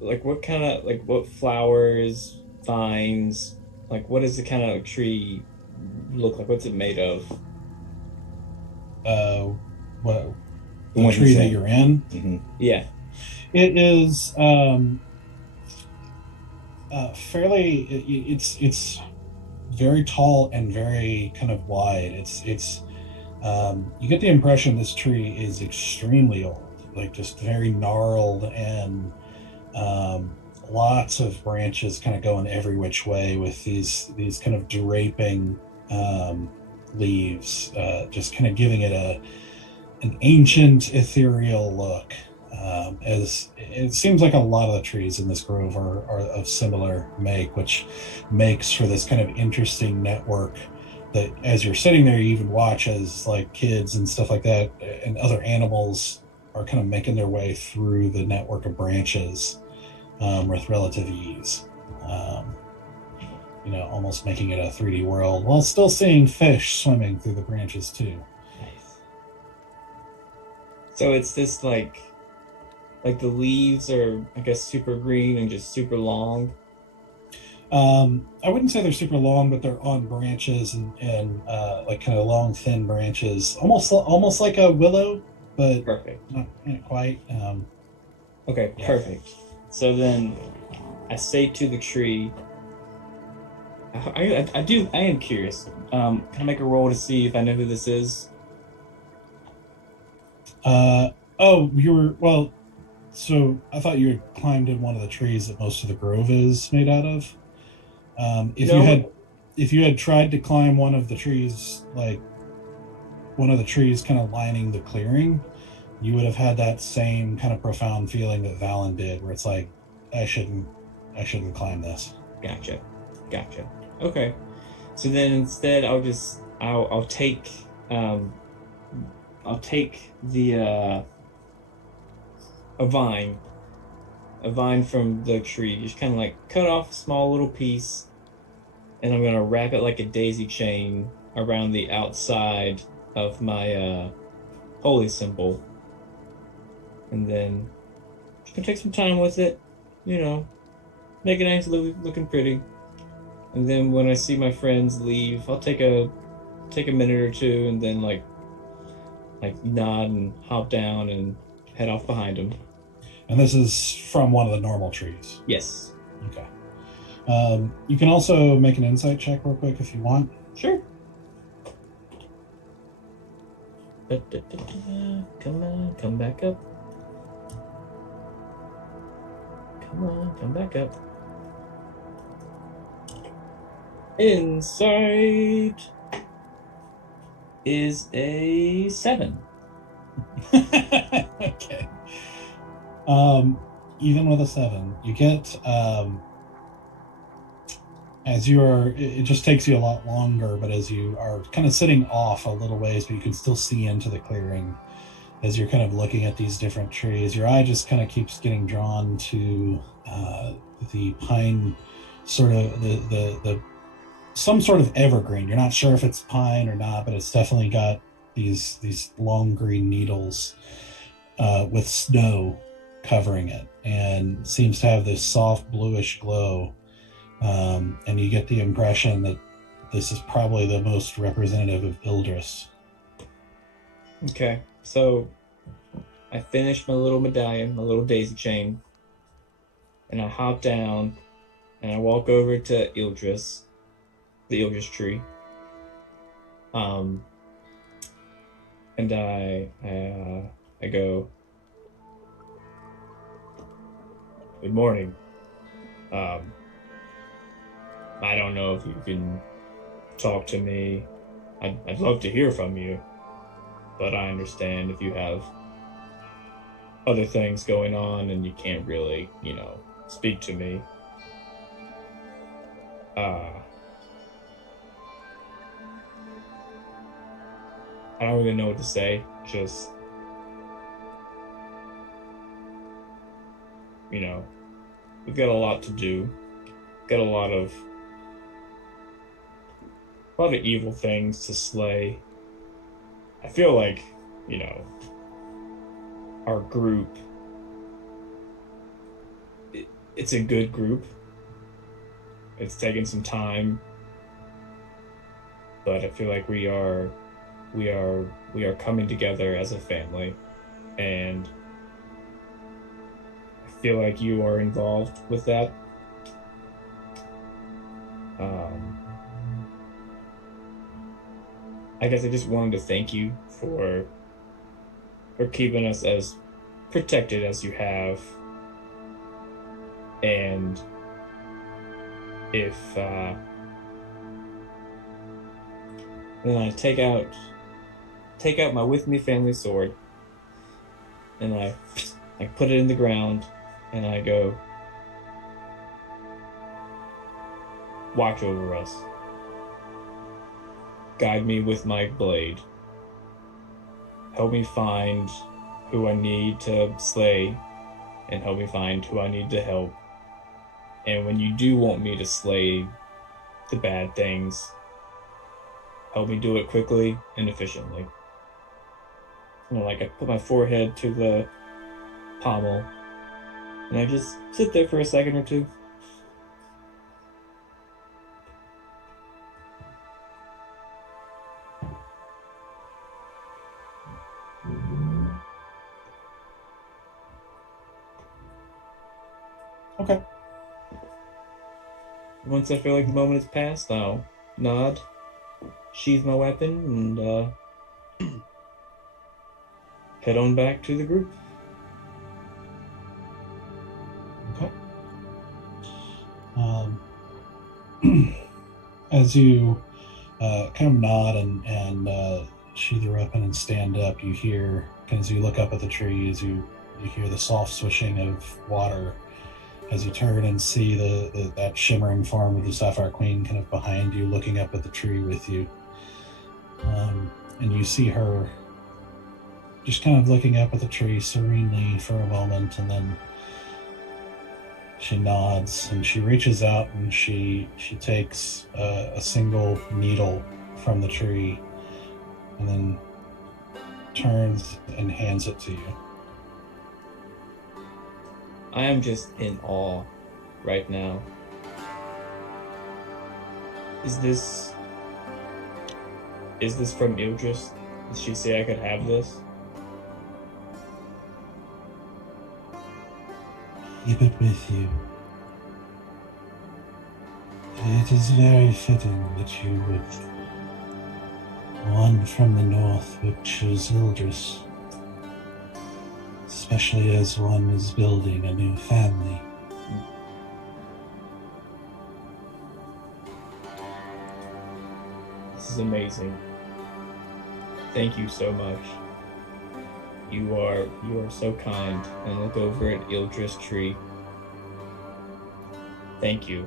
like what kind of, like what flowers, vines, like what does the kind of tree look like? What's it made of? What the tree that you're in? Mm-hmm. Yeah. It is fairly. It's very tall and very kind of wide. It's you get the impression this tree is extremely old, like just very gnarled and lots of branches kind of going every which way with these kind of draping leaves, just kind of giving it an ancient ethereal look. As it seems like a lot of the trees in this grove are of similar make, which makes for this kind of interesting network that as you're sitting there, you even watch as like kids and stuff like that and other animals are kind of making their way through the network of branches with relative ease. Almost making it a 3D world while still seeing fish swimming through the branches too. Nice. So it's this like the leaves are, I guess, super green and just super long. I wouldn't say they're super long, but they're on branches and like kind of long, thin branches, almost like a willow, but Perfect. not quite. Okay, Yeah. perfect. So then I say to the tree, I am curious. Can I make a roll to see if I know who this is? So I thought you had climbed in one of the trees that most of the grove is made out of. If you had tried to climb one of the trees, like one of the trees kind of lining the clearing, you would have had that same kind of profound feeling that Valen did, where it's like, I shouldn't climb this. Gotcha. Okay. So then instead I'll take the a vine from the tree, just kind of like cut off a small little piece, and I'm gonna wrap it like a daisy chain around the outside of my holy symbol, and then just gonna take some time with it, make it nice, looking pretty, and then when I see my friends leave, I'll take a minute or two, and then like nod and hop down and head off behind them. And this is from one of the normal trees. Yes. Okay. You can also make an insight check real quick if you want. Sure. Come on, come back up. Come on, come back up. Insight is a 7. Okay. Even with a 7, you get as you are, it just takes you a lot longer, but as you are kind of sitting off a little ways, but you can still see into the clearing as you're kind of looking at these different trees, your eye just kind of keeps getting drawn to the pine, sort of the some sort of evergreen. You're not sure if it's pine or not, but it's definitely got these long green needles with snow covering it, and seems to have this soft bluish glow, and you get the impression that this is probably the most representative of Ildris. Okay. So I finished my little medallion, my little daisy chain, and I hop down and I walk over to Ildris, the Ildris tree. And I go, "Good morning. Um, I don't know if you can talk to me. I'd love to hear from you, but I understand if you have other things going on and you can't really, speak to me. I don't really know what to say. Just, we've got a lot to do. Got a lot of evil things to slay. I feel like, our group, it's a good group. It's taken some time, but I feel like we are coming together as a family, and I feel like you are involved with that. I guess I just wanted to thank you for keeping us as protected as you have, and if then I take out my with me family sword and I put it in the ground and I go, "Watch over us. Guide me with my blade. Help me find who I need to slay and help me find who I need to help. And when you do want me to slay the bad things, help me do it quickly and efficiently." I put my forehead to the pommel and I just sit there for a second or two. Okay. Once I feel like the moment has passed, I'll nod, sheathe my weapon, and head on back to the group. Okay. As you kind of nod and sheathe your weapon and stand up, you hear, as you look up at the tree, as you hear the soft swishing of water. As you turn and see that shimmering form of the Sapphire Queen kind of behind you, looking up at the tree with you. And you see her just kind of looking up at the tree serenely for a moment, and then she nods and she reaches out and she takes a single needle from the tree and then turns and hands it to you. I am just in awe right now. Is this from Ildris? Did she say I could have this? Keep it with you. It is very fitting that you would, one from the north, would choose Ildris. Especially as one is building a new family. This is amazing. Thank you so much. You are so kind. And look over at Ildris tree. Thank you.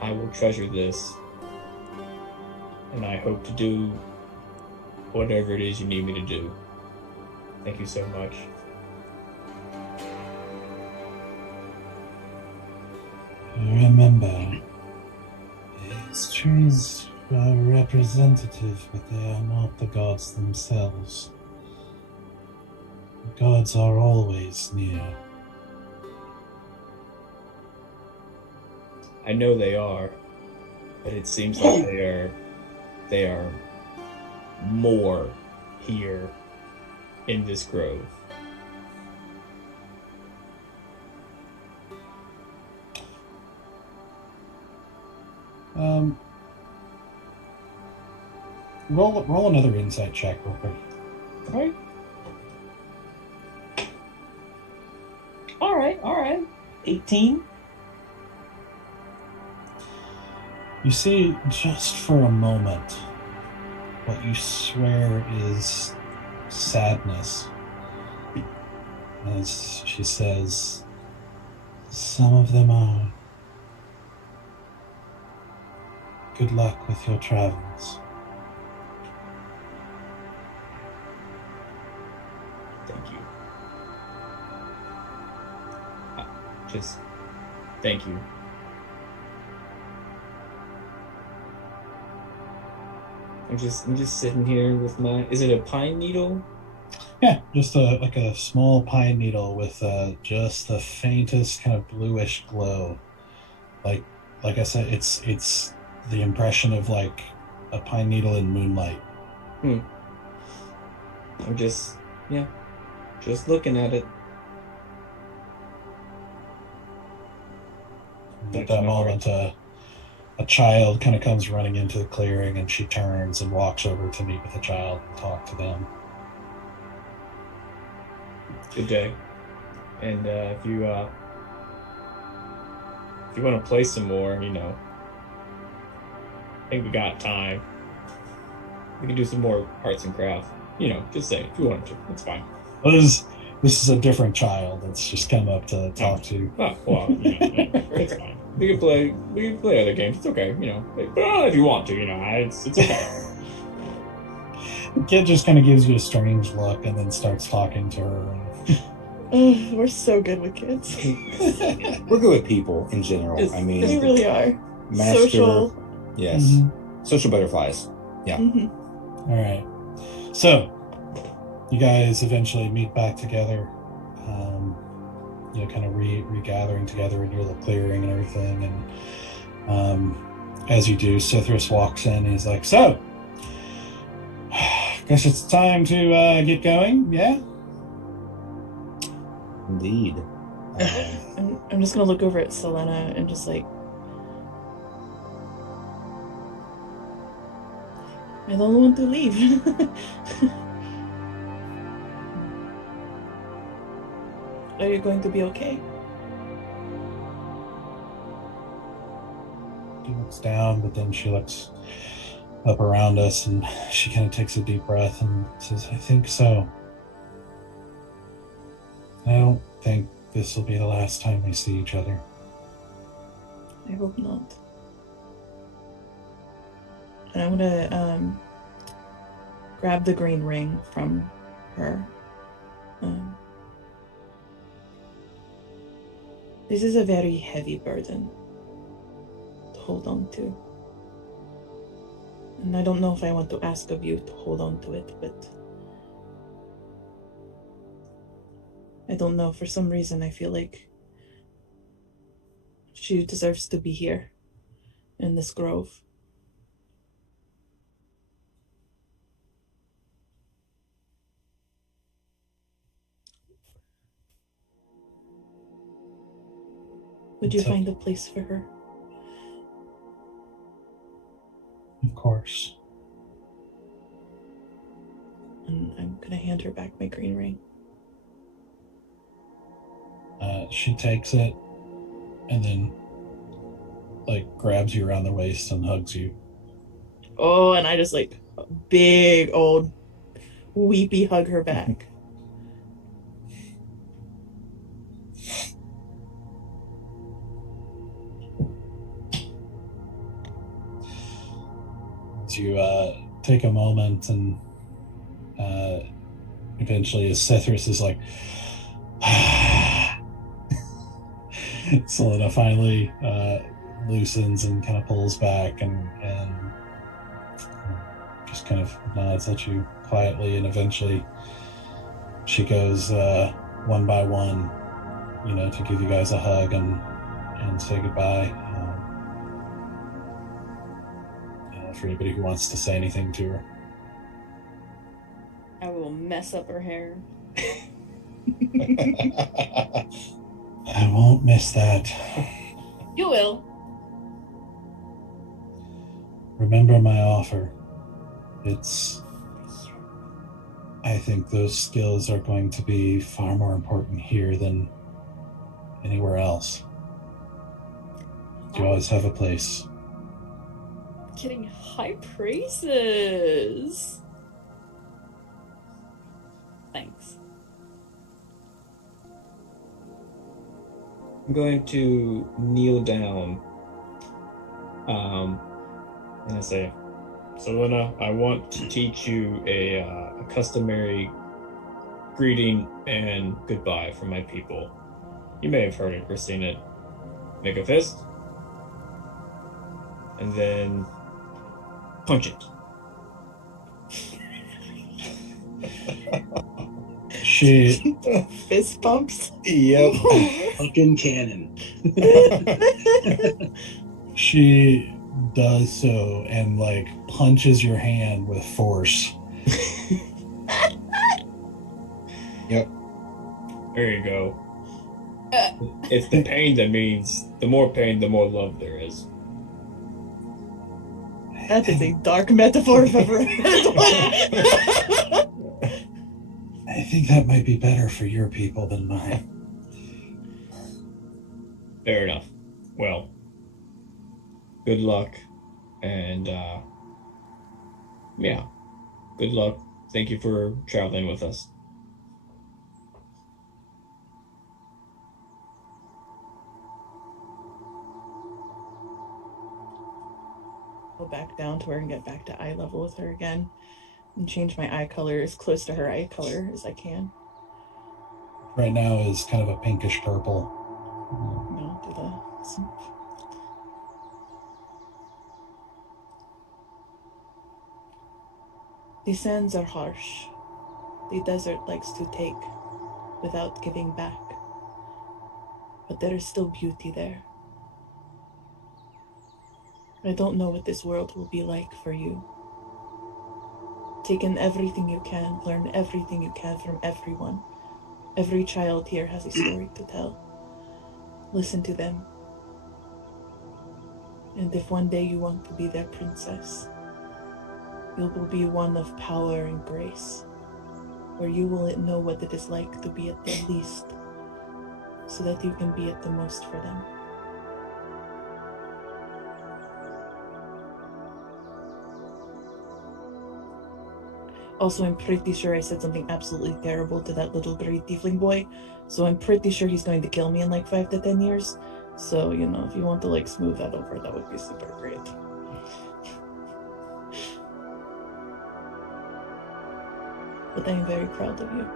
I will treasure this. And I hope to do whatever it is you need me to do. Thank you so much. Remember, these trees are representative, but they are not the gods themselves. The gods are always near. I know they are, but it seems like they are more here in this grove? Roll another insight check real quick. All right. 18. You see, just for a moment, what you swear is sadness. As she says, some of them are. Good luck with your travels. Thank you. Just thank you. I'm just sitting here with my. Is it a pine needle? Yeah, just a small pine needle with just the faintest kind of bluish glow. Like I said, it's the impression of like a pine needle in moonlight. I'm just looking at it. At that moment, a child kind of comes running into the clearing, and she turns and walks over to meet with the child and talk to them. Good day. And if you want to play some more, I think we got time. We can do some more arts and crafts. Just say if you want to. It's fine. Well, this is a different child that's just come up to talk to. Oh, well, it's fine. We can play other games. It's okay, but if you want to, it's okay. The kid just kind of gives you a strange look and then starts talking to her. We're so good with kids. We're good with people in general. We really are. Master, Social. yes. Mm-hmm. Social butterflies. Yeah. Mm-hmm. All right. So, you guys eventually meet back together. Kind of regathering together in your little clearing and everything. And as you do, Sithris walks in and he's like, "So, guess it's time to get going, yeah?" Indeed. I'm just gonna look over at Selena and just like, I don't want to leave. Are you going to be okay? She looks down, but then she looks up around us and she kind of takes a deep breath and says, "I think so. I don't think this will be the last time we see each other." I hope not. And I'm gonna grab the green ring from her. This is a very heavy burden to hold on to. And I don't know if I want to ask of you to hold on to it, but I don't know. For some reason, I feel like she deserves to be here in this grove. Would you find a place for her? Of course. And I'm gonna hand her back my green ring. She takes it and then grabs you around the waist and hugs you. Oh, and I just big old weepy hug her back. As you take a moment and eventually as Sethris is like, Selena finally loosens and kind of pulls back and just kind of nods at you quietly, and eventually she goes one by one, to give you guys a hug and say goodbye. For anybody who wants to say anything to her. I will mess up her hair. I won't miss that. You will. Remember my offer. I think those skills are going to be far more important here than anywhere else. You always have a place. Getting high praises. Thanks. I'm going to kneel down. And I say, Selena, I want to teach you a customary greeting and goodbye from my people. You may have heard it or seen it. Make a fist. And then punch it. She Fist bumps. Yep. Fucking cannon. She does so and like punches your hand with force. Yep. There you go. It's the pain that means the more pain, the more love there is. That is a dark metaphor if ever heard one. I think that might be better for your people than mine. Fair enough. Well, good luck. And, yeah, good luck. Thank you for traveling with us. Go back down to her and get back to eye level with her again. And change my eye color as close to her eye color as I can. Right now is kind of a pinkish purple. No, do the... The sands are harsh. The desert likes to take without giving back. But there is still beauty there. I don't know what this world will be like for you. Take in everything you can, learn everything you can from everyone. Every child here has a story to tell. Listen to them. And if one day you want to be their princess, you will be one of power and grace, where you will know what it is like to be at the least, so that you can be at the most for them. Also, I'm pretty sure I said something absolutely terrible to that little gray tiefling boy, so I'm pretty sure he's going to kill me in like 5 to 10 years. So, you know, if you want to like smooth that over, that would be super great. But I am very proud of you.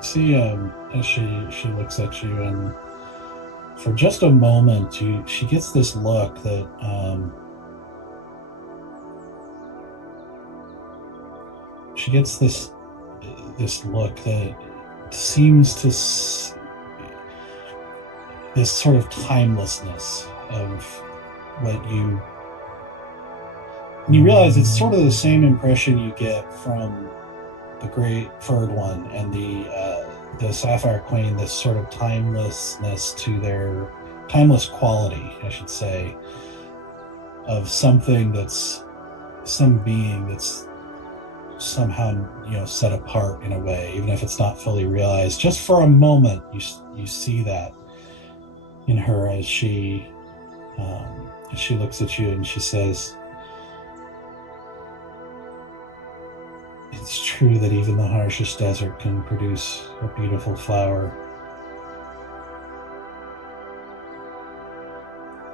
See, as she looks at you, and for just a moment, she gets this look that she gets this look that seems to this sort of timelessness of what you realize it's sort of the same impression you get from the Great Furred One and the Sapphire Queen, this sort of timelessness to their timeless quality, I should say, of something that's some being that's somehow, you know, set apart in a way, even if it's not fully realized. Just for a moment, you see that in her as she looks at you and she says, "It's true that even the harshest desert can produce a beautiful flower.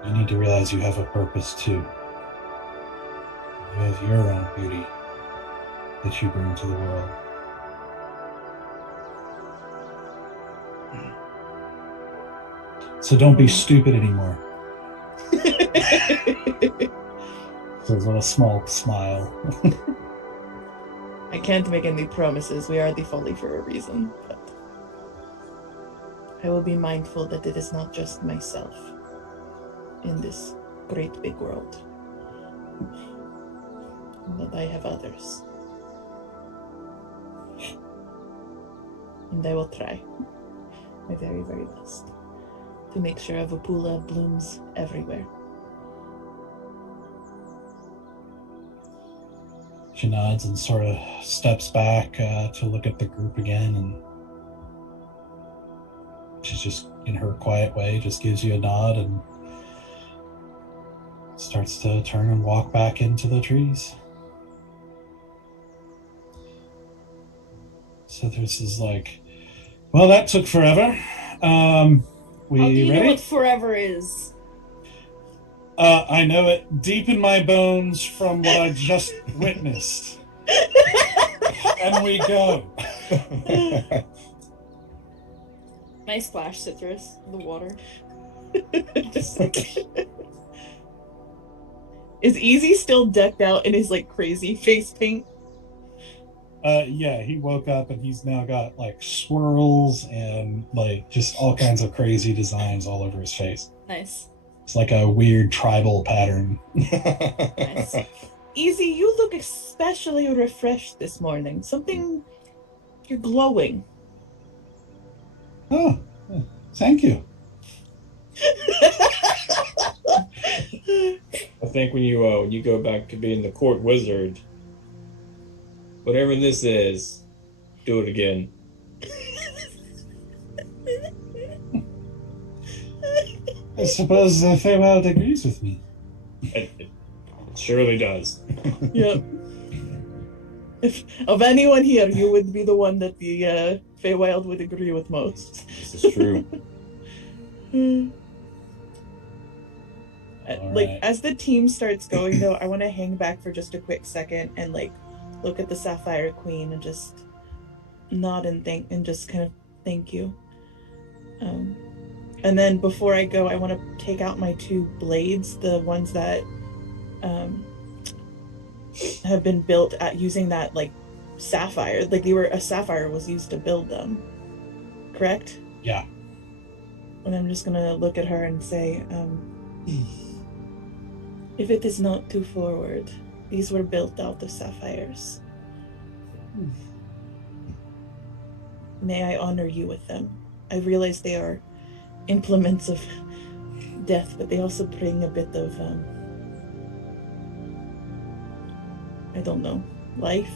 You need to realize you have a purpose too. You have your own beauty that you bring to the world." So don't be stupid anymore. There's a small smile. I can't make any promises. We are the Folly for a reason, but I will be mindful that it is not just myself in this great big world. But I have others. And I will try my very, very best to make sure Vapula blooms everywhere. She nods and sort of steps back to look at the group again, and she's just, in her quiet way, just gives you a nod and starts to turn and walk back into the trees. So this is like, well, that took forever. We How do you know ready? what forever is? I know it deep in my bones from what I just witnessed. And we go. Nice splash, Citrus, in the water. Just is Easy still decked out in his like crazy face paint? Yeah, he woke up and he's now got like swirls and like just all kinds of crazy designs all over his face. Nice. It's like a weird tribal pattern. Nice. Easy, you look especially refreshed this morning. You're glowing. Oh, thank you. I think when you go back to being the court wizard, whatever this is, do it again. I suppose Feywild agrees with me. It surely does. Yep. If of anyone here, you would be the one that the Feywild would agree with most. This is true. Like right. as the team starts going though, I want to hang back for just a quick second and like look at the Sapphire Queen and just nod and just kind of thank you. And then before I go, I want to take out my 2 blades, the ones that have been built at using that like sapphire. Like a sapphire was used to build them. Correct? Yeah. And I'm just gonna look at her and say, if it is not too forward, these were built out of sapphires. May I honor you with them. I realize they are implements of death, but they also bring a bit of, I don't know, life,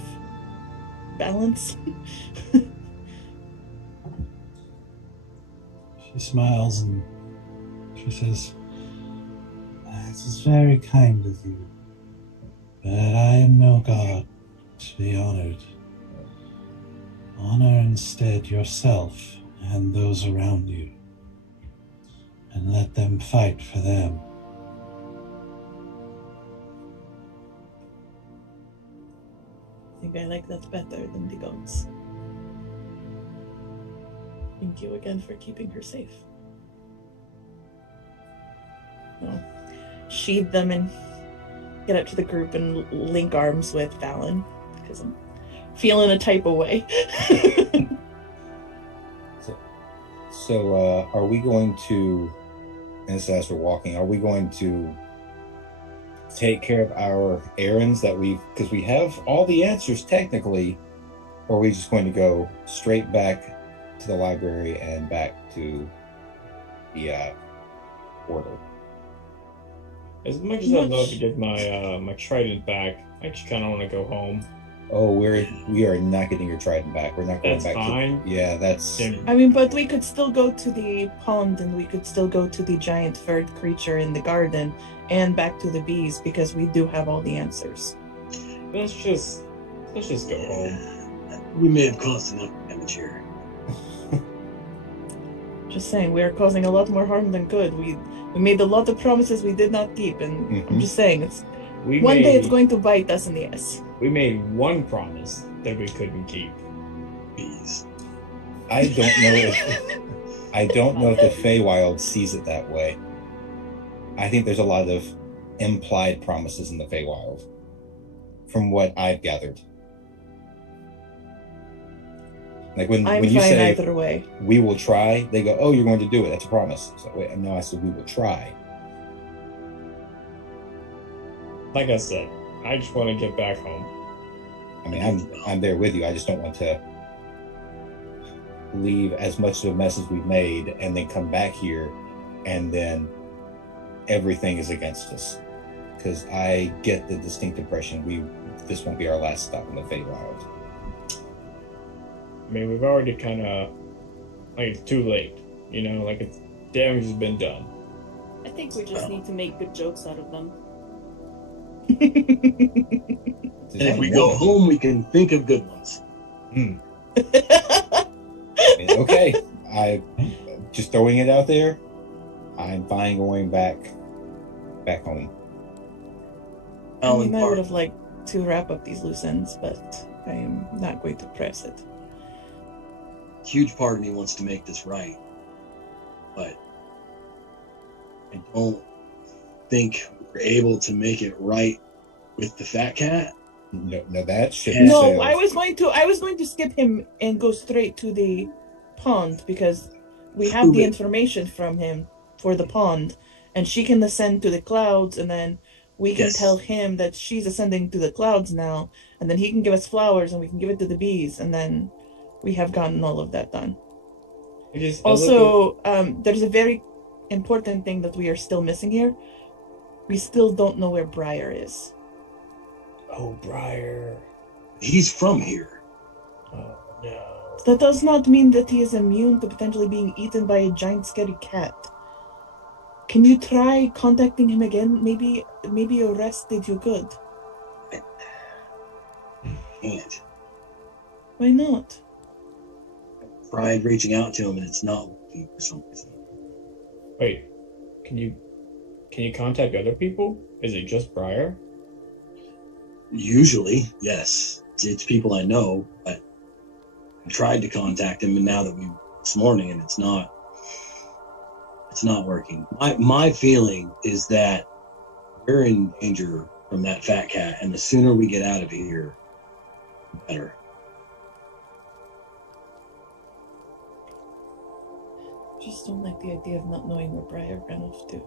balance. She smiles and she says, "This is very kind of you, but I am no god to be honored. Honor instead yourself and those around you, and let them fight for them." I think I like that better than the gods. Thank you again for keeping her safe. I'll sheathe them and get up to the group and link arms with Fallon because I'm feeling a type of way. So, are we going to, and this as we're walking, are we going to take care of our errands because we have all the answers technically, or are we just going to go straight back to the library and back to the portal? As much as I'd love to get my my trident back, I just kind of want to go home. Oh, we are not getting your trident back. We're not going That's back. fine. Yeah, that's. I mean, but we could still go to the pond and we could still go to the giant furred creature in the garden and back to the bees because we do have all the answers. Let's just go home. We may have caused enough damage here. Just saying, we are causing a lot more harm than good. We made a lot of promises we did not keep, and I'm just saying, one day it's going to bite us in the ass. We made one promise that we couldn't keep. Bees. I don't know if the Feywild sees it that way. I think there's a lot of implied promises in the Feywild, from what I've gathered. Like when you fine say either way. We will try, they go, "Oh, you're going to do it. That's a promise." So wait, no, I said we will try. like I said, I just want to get back home. I mean, I'm there with you. I just don't want to leave as much of a mess as we've made and then come back here and then everything is against us. Because I get the distinct impression this won't be our last stop in the Feywild. I mean, we've already kind of, like, it's too late. You know, like, damage has been done. I think we just need to make good jokes out of them. And if we go home, we can think of good ones. Okay, I just throwing it out there. I'm fine going back home. I mean, I would have liked to wrap up these loose ends, but I am not going to press it. Huge part of me wants to make this right, but I don't think we're able to make it right with the fat cat. No, that ship. No, I was going to skip him and go straight to the pond because we have the information from him for the pond, and she can ascend to the clouds, and then we can tell him that she's ascending to the clouds now, and then he can give us flowers, and we can give it to the bees, and then we have gotten all of that done. Also, there's a very important thing that we are still missing here. We still don't know where Briar is. Oh, Briar. He's from here. Oh, no. That does not mean that he is immune to potentially being eaten by a giant scary cat. Can you try contacting him again? Maybe a rest did you good. I can't. Why not? I tried reaching out to him and it's not working for some reason. Wait, can you contact other people? Is it just Briar? Usually, yes. It's people I know, but I tried to contact him, and now that this morning, and it's not working. My feeling is that we're in danger from that fat cat, and the sooner we get out of here, the better. Just don't like the idea of not knowing where Briar ran off to.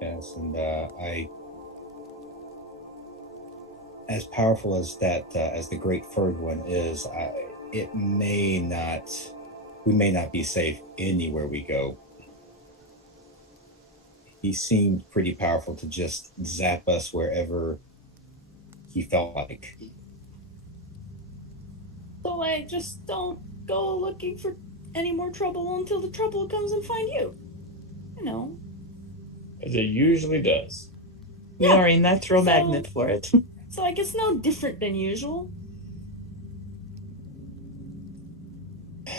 Yes, and as powerful as that, as the Great Furred One is, we may not be safe anywhere we go. He seemed pretty powerful to just zap us wherever he felt like. So I just don't go looking for any more trouble until the trouble comes and find you. You know. As it usually does. We are a natural magnet for it. So I guess no different than usual.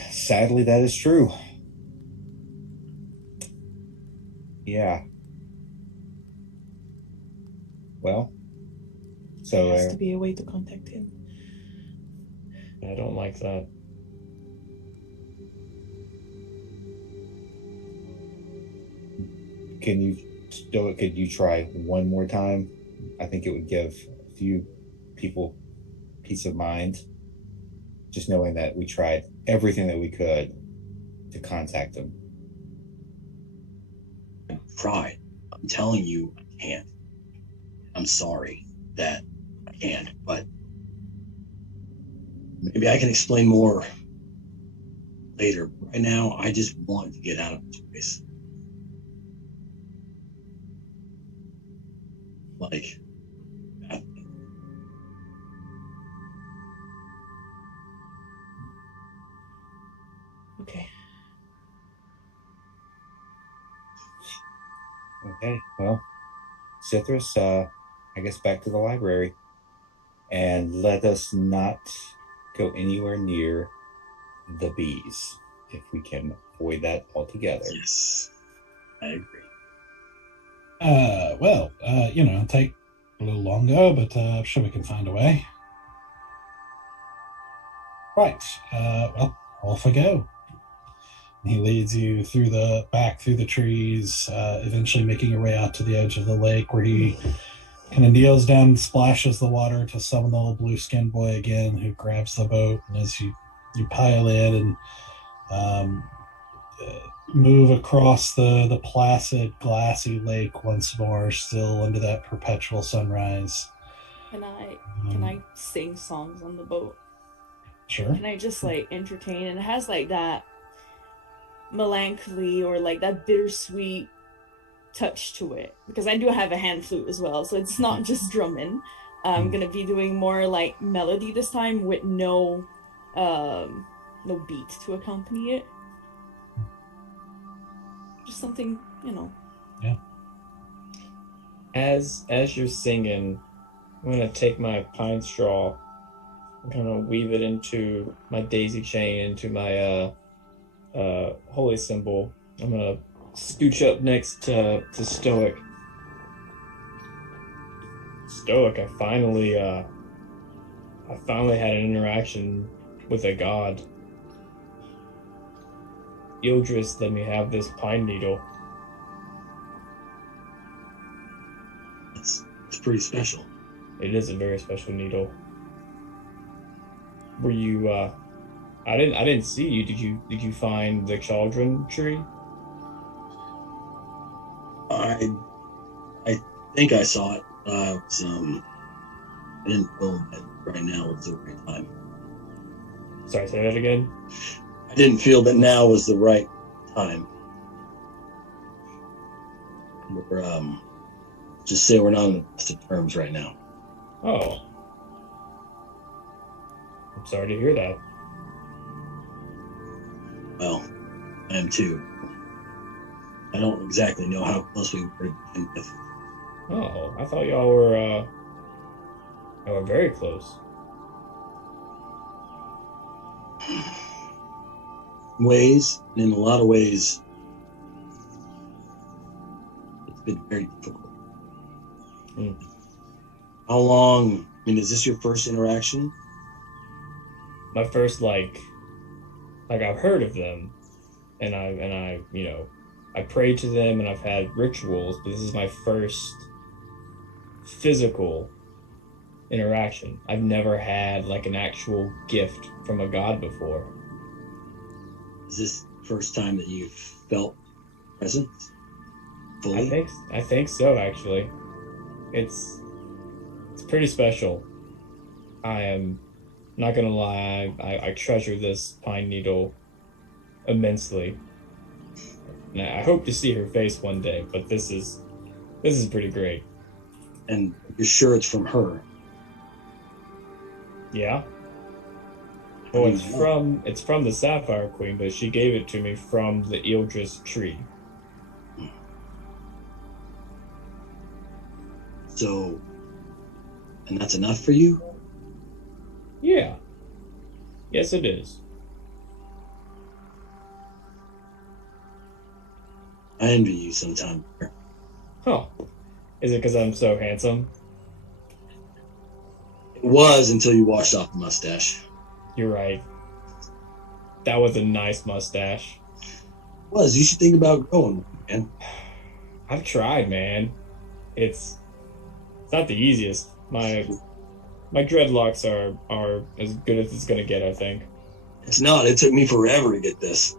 Sadly, that is true. Yeah. Well, so there has to be a way to contact him. I don't like that. Could you try one more time? I think it would give a few people peace of mind, just knowing that we tried everything that we could to contact them. I tried. I'm telling you, I can't. I'm sorry that I can't, but maybe I can explain more later. Right now, I just want to get out of this place. Like, okay. Okay, well, Citrus, I guess back to the library. And let us not go anywhere near the bees if we can avoid that altogether. Yes, I agree. Take a little longer, but I'm sure we can find a way. Right. Off we go. He leads you through the trees, eventually making your way out to the edge of the lake, where he kind of kneels down and splashes the water to summon the little blue-skinned boy again, who grabs the boat. And as you pile in, and move across the placid, glassy lake once more, still under that perpetual sunrise. Can I sing songs on the boat? Sure. Can I just like entertain? And it has like that melancholy or like that bittersweet touch to it, because I do have a hand flute as well, so it's not just drumming. I'm gonna be doing more like melody this time with no beat to accompany it. Just something, Yeah. As you're singing, I'm gonna take my pine straw and kind of weave it into my daisy chain, into my holy symbol. I'm gonna scooch up next to Stoic. Stoic, I finally had an interaction with a god. Ildris let me have this pine needle. It's pretty special. It is a very special needle. Were you I didn't see you. Did you find the chaldron tree? I think I saw it. I didn't feel that right now was the right time. Sorry, say that again. I didn't feel that now was the right time. We're just say we're not on the best of terms right now. Oh. I'm sorry to hear that. Well, I am too. I don't exactly know how close we were to begin with. Oh, I thought y'all were very close. In a lot of ways, it's been very difficult. How long? I mean, is this your first interaction? My first like I've heard of them, and I I pray to them, and I've had rituals, but this is my first physical interaction. I've never had like an actual gift from a god before. Is this the first time that you've felt presence fully? I think so, actually. It's pretty special. I am not gonna lie, I treasure this pine needle immensely. And I hope to see her face one day, but this is pretty great. And you're sure it's from her? Yeah. Well, it's from the Sapphire Queen, but she gave it to me from the Ildris tree. So, and that's enough for you? Yeah. Yes, it is. I envy you sometimes. Huh. Is it because I'm so handsome? It was until you washed off the mustache. You're right. That was a nice mustache. It was. You should think about growing, man. I've tried, man. It's not the easiest. My dreadlocks are as good as it's gonna get, I think. It's not. It took me forever to get this.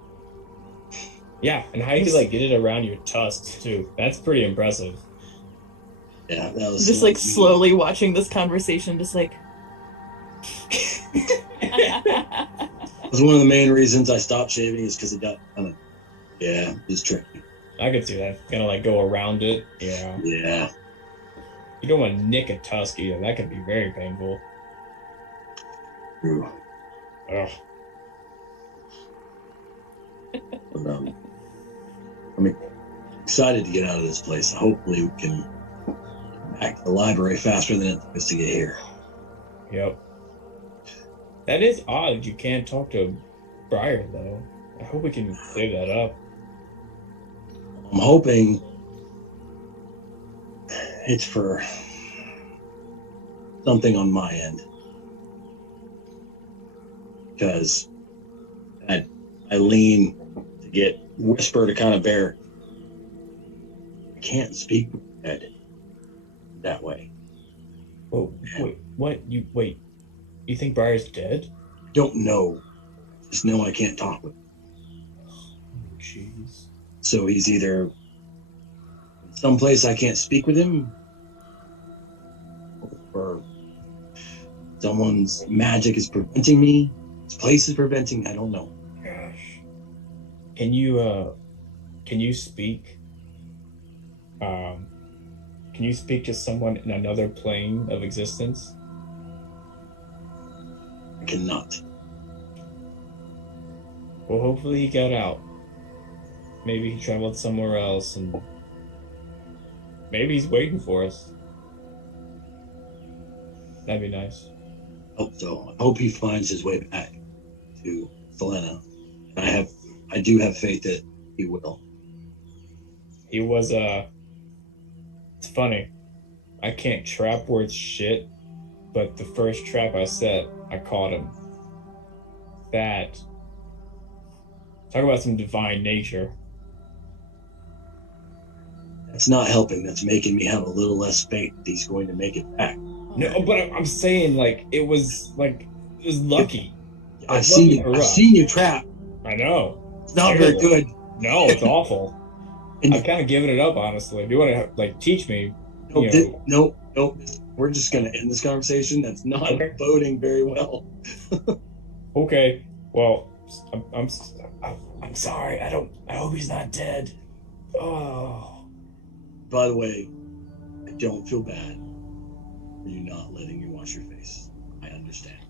Yeah, and how you could like get it around your tusks too. That's pretty impressive. Yeah, that was Just like slowly watching this conversation, just like That was one of the main reasons I stopped shaving, is because it got kind of, yeah, it's tricky. I could see that. Gonna like go around it. Yeah. Yeah. You don't want to nick a tusk either. That could be very painful. True. Ugh. But, I'm excited to get out of this place. Hopefully we can get back to the library faster than it took us to get here. Yep. That is odd that you can't talk to Briar, though. I hope we can clear that up. I'm hoping it's for something on my end. Because I lean to get Whisper to kind of bear. I can't speak with Ed that way. Oh, wait, what? Wait. You think Briar's dead? I don't know. Just know I can't talk with him. Jeez. So he's either someplace I can't speak with him, or someone's magic is preventing me. His place is preventing. I don't know. Gosh. Can you speak? Can you speak to someone in another plane of existence? I cannot. Well, hopefully he got out. Maybe he traveled somewhere else, and maybe he's waiting for us. That'd be nice. Hope so. I hope he finds his way back to Selena. And I do have faith that he will. He was it's funny. I can't trap worth shit, but the first trap I set, I caught him. That talk about some divine nature. That's not helping. That's making me have a little less faith that he's going to make it back. No, but I'm saying it was lucky. I've seen you trap. I know. It's not very good. No, it's awful. And I've kind of given it up, honestly. If you want to teach me, nope. We're just gonna end this conversation. That's not boding very well. Okay. Well, I'm sorry. I hope he's not dead. Oh. By the way, I don't feel bad for you not letting me wash your face. I understand.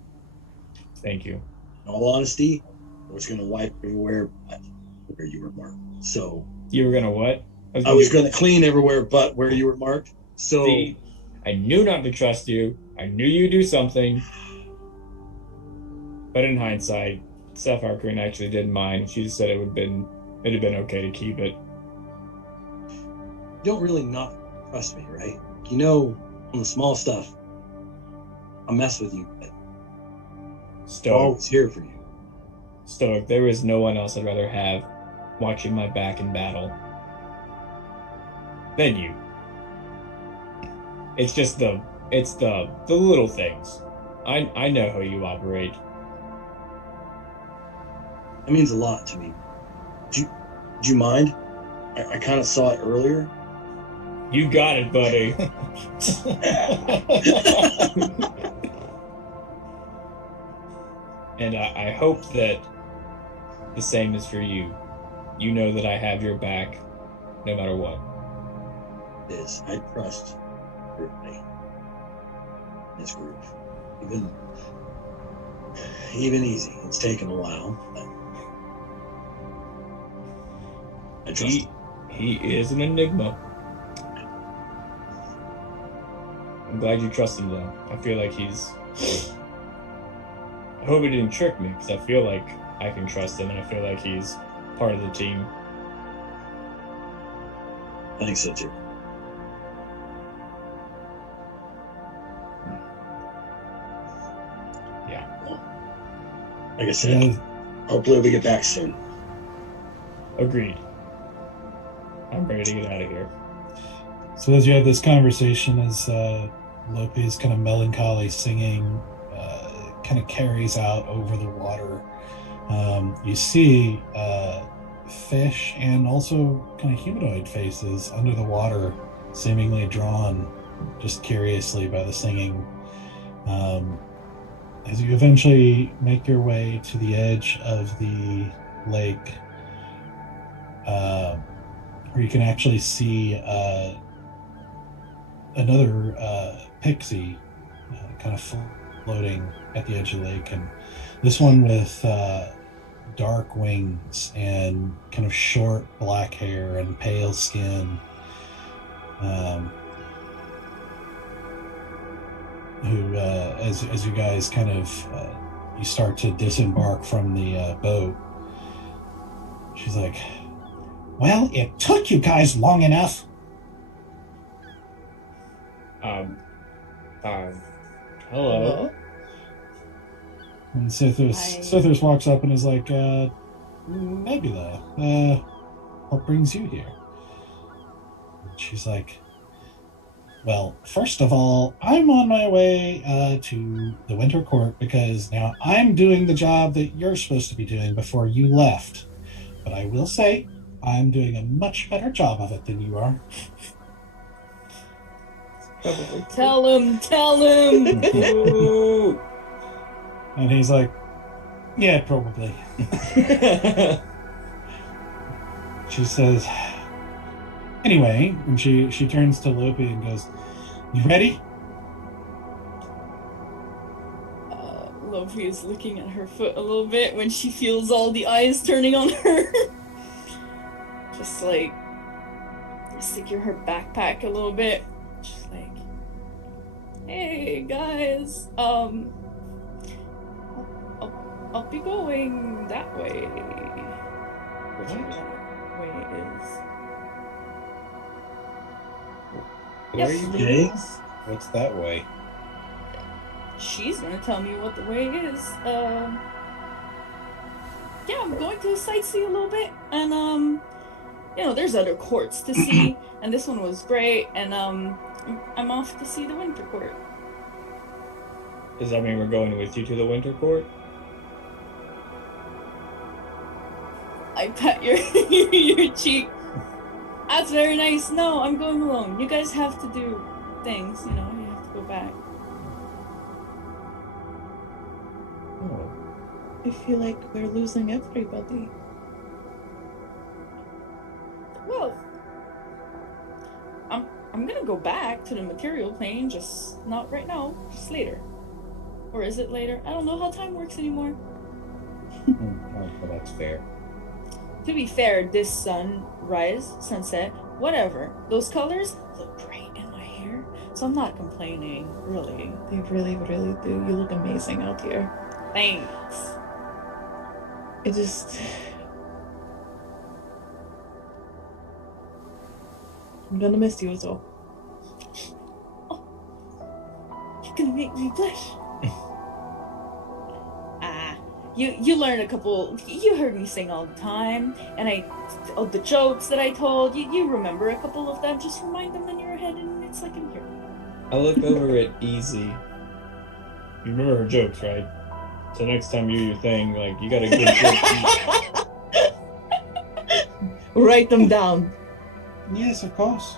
Thank you. In all honesty, I was gonna wipe everywhere but where you were marked. So you were gonna what? I was gonna clean everywhere but where you were marked. So see, I knew not to trust you. I knew you'd do something. But in hindsight, Sapphire Queen actually didn't mind. She just said it'd have been okay to keep it. You don't really not trust me, right? You know, on the small stuff, I'll mess with you, but I'm always here for you. Stoic, there is no one else I'd rather have watching my back in battle than you. It's just the little things. I know how you operate. That means a lot to me. Do you mind? I kind of saw it earlier. You got it, buddy. And I hope that the same is for you. You know that I have your back, no matter what. It is. I trust everybody in this group. Even easy. It's taken a while, but I trust him. He is an enigma. I'm glad you trust him, though. I feel like I hope he didn't trick me, because I feel like I can trust him, and I feel like he's part of the team. I think so, too. Yeah. Well, like I said, hopefully we get back soon. Agreed. I'm ready to get out of here. So as you have this conversation, as Lope's kind of melancholy singing kind of carries out over the water, you see fish and also kind of humanoid faces under the water, seemingly drawn just curiously by the singing. As you eventually make your way to the edge of the lake, where you can actually see another pixie kind of floating at the edge of the lake, and this one with dark wings and kind of short black hair and pale skin, who as you guys kind of you start to disembark from the boat, she's like, "Well, it took you guys long enough." Hello. And Sithers walks up and is like, "Nebula, what brings you here?" And she's like, "Well, first of all, I'm on my way to the Winter Court because now I'm doing the job that you're supposed to be doing before you left. But I will say, I'm doing a much better job of it than you are. Probably. Tell him. Ooh. And he's like, yeah, probably. She says, anyway, and she turns to Lopi and goes, you ready? Lofi is looking at her foot a little bit when she feels all the eyes turning on her. Just like secure her backpack a little bit. Just like, hey guys, I'll be going that way. Whichever that way is. Where are you Okay. leading us? What's that way? She's gonna tell me what the way is. Yeah, I'm going to sightsee a little bit, and there's other courts to see, and this one was great, and I'm off to see the Winter Court. Does that mean we're going with you to the Winter Court? I pat your your cheek. That's very nice. No, I'm going alone. You guys have to do things, you have to go back. Oh. I feel like we're losing everybody. Well, I'm gonna go back to the material plane, just not right now, just later. Or is it later? I don't know how time works anymore. Well, that's fair. To be fair, this sunrise, sunset, whatever, those colors look great in my hair, so I'm not complaining, really. They really, really do. You look amazing out here. Thanks. It just... I'm gonna miss you as well. You're gonna make me blush. You learned a couple. You heard me sing all the time, and the jokes that I told you remember a couple of them. Just remind them in your head, and it's like I'm here. I look over at Easy. You remember her jokes, right? So next time you do your thing, like, you got a good joke. Write them down. Yes, of course.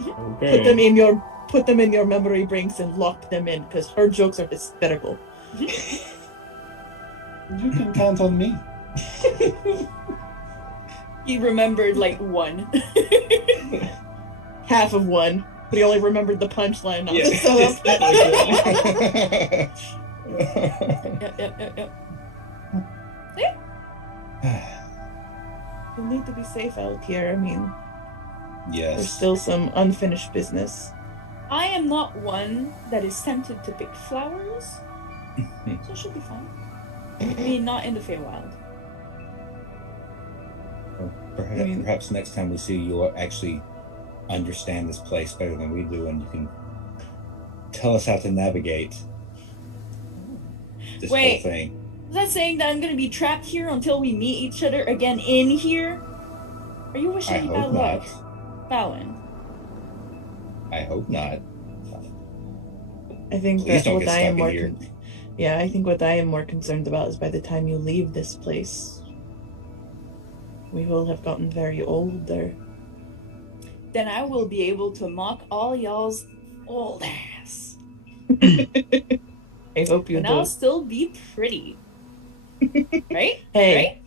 Okay. Put them in your memory banks and lock them in, because her jokes are hysterical. You can count on me. He remembered like one. Half of one, but he only remembered the punchline, not Yeah. the setup. Yep. You'll need to be safe out here. I mean, Yes. there's still some unfinished business. I am not one that is tempted to pick flowers, so it should be fine. I mean, not in the Feywild. Perhaps next time we see you, you'll actually understand this place better than we do, and you can tell us how to navigate this whole thing. Is that saying that I'm gonna be trapped here until we meet each other again in here? Are you wishing I me hope bad not. luck, Fallon? I hope not. I think Please that don't what get I am stuck in more here. yeah, I think what I am more concerned about is by the time you leave this place, we will have gotten very older. Then I will be able to mock all y'all's old ass. I hope you And do. I'll still be pretty. Right? Hey, Right?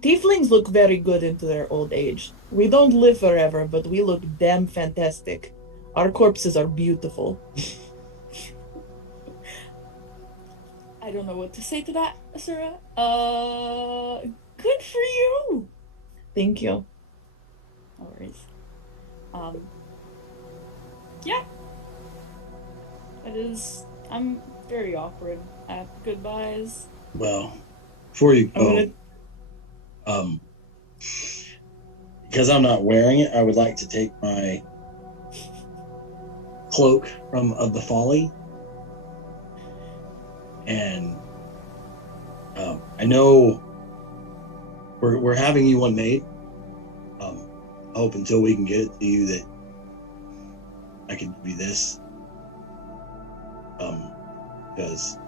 tieflings look very good into their old age. We don't live forever, but we look damn fantastic. Our corpses are beautiful. I don't know what to say to that, Asura. Good for you. Thank you. No worries. Yeah. It is. I'm very awkward at goodbyes. Well, before you I'm go, gonna... because I'm not wearing it, I would like to take my cloak of the Folly, and I know we're having you one made. I hope until we can get it to you that I can do this, because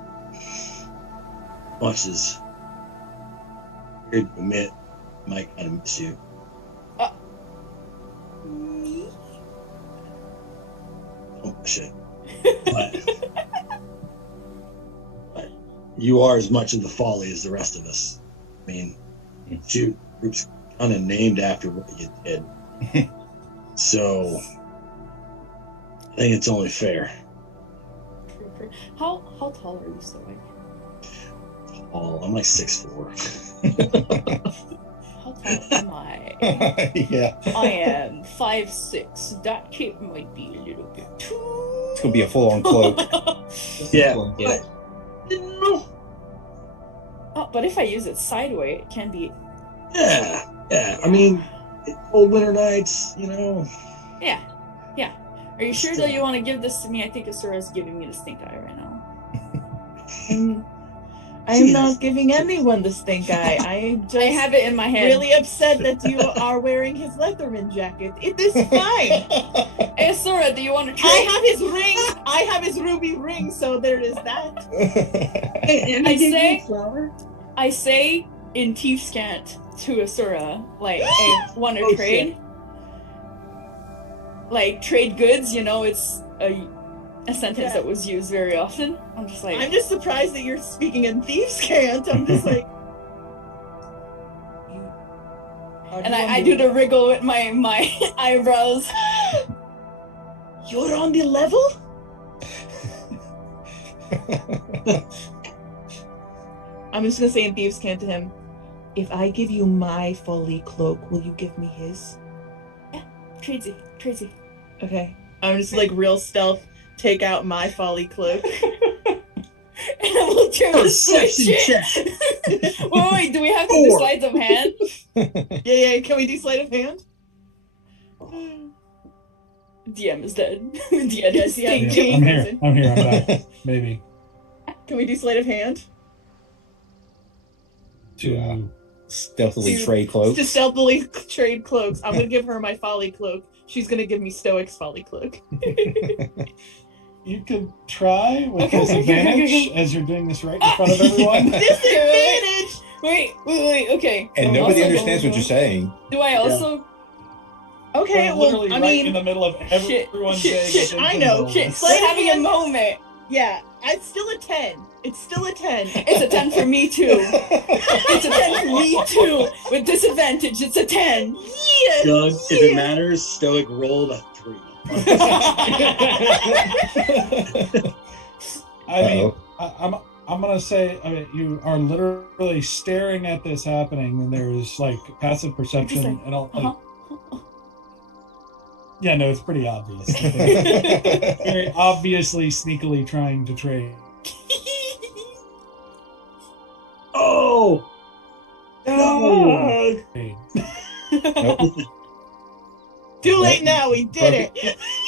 much as weird to admit, might kind of miss you. Oh shit! But you are as much of the Folly as the rest of us. I mean, shoot, group's kind of named after what you did. So I think it's only fair. How tall are you, Stoic? Oh, I'm like 6'4". How tall am I? Yeah. I am 5'6". That cape might be a little bit too. It's gonna be a full-on cloak. Yeah. Oh, but if I use it sideways, it can be. Yeah. I mean, cold winter nights, you know. Yeah. Are you sure though you want to give this to me? I think Asura's giving me the stink eye right now. I'm not giving anyone the stink eye. I have it in my head. Really upset that you are wearing his Leatherman jacket. It is fine. Hey, Asura, do you want to trade? I have his ring. I have his ruby ring, so there is that. I say in Tiefskant to Asura, like, hey, want to trade? Shit. Like, trade goods, you know, it's a sentence that was used very often. I'm just like... I'm just surprised that you're speaking in Thiefskant. I'm just like... And I do the wriggle with my eyebrows. You're on the level? I'm just gonna say in Thiefskant to him, if I give you my Folly cloak, will you give me his? Yeah, crazy. Okay. I'm just like real stealth, take out my Folly cloak. And I will turn to switch it. Wait, do we have to do sleight of hand? Yeah, can we do sleight of hand? DM is dead. DM is DM. stinking. I'm here, I'm back. Maybe. Can we do sleight of hand? To stealthily trade cloaks. To stealthily trade cloaks. I'm gonna give her my Folly cloak. She's gonna give me Stoic's Folly cloak. You could try with disadvantage as you're doing this right in front of everyone. Disadvantage! Wait, okay. And nobody understands what you're saying. Do I also... Okay, We're well, literally I right mean... in the middle of everyone saying shit, I know. We're having a moment. Yeah, it's still a 10. It's still a 10. It's a 10 for me, too. It's a 10 for me, too. With disadvantage, it's a 10. Yes! Doug, if it matters, Stoic rolled a 3. I mean, I'm gonna say, I mean, you are literally staring at this happening, and there's like passive perception and all. Like, yeah, no, it's pretty obvious. Very obviously, sneakily trying to trade. Oh! No! Nope. Too late now, we did it!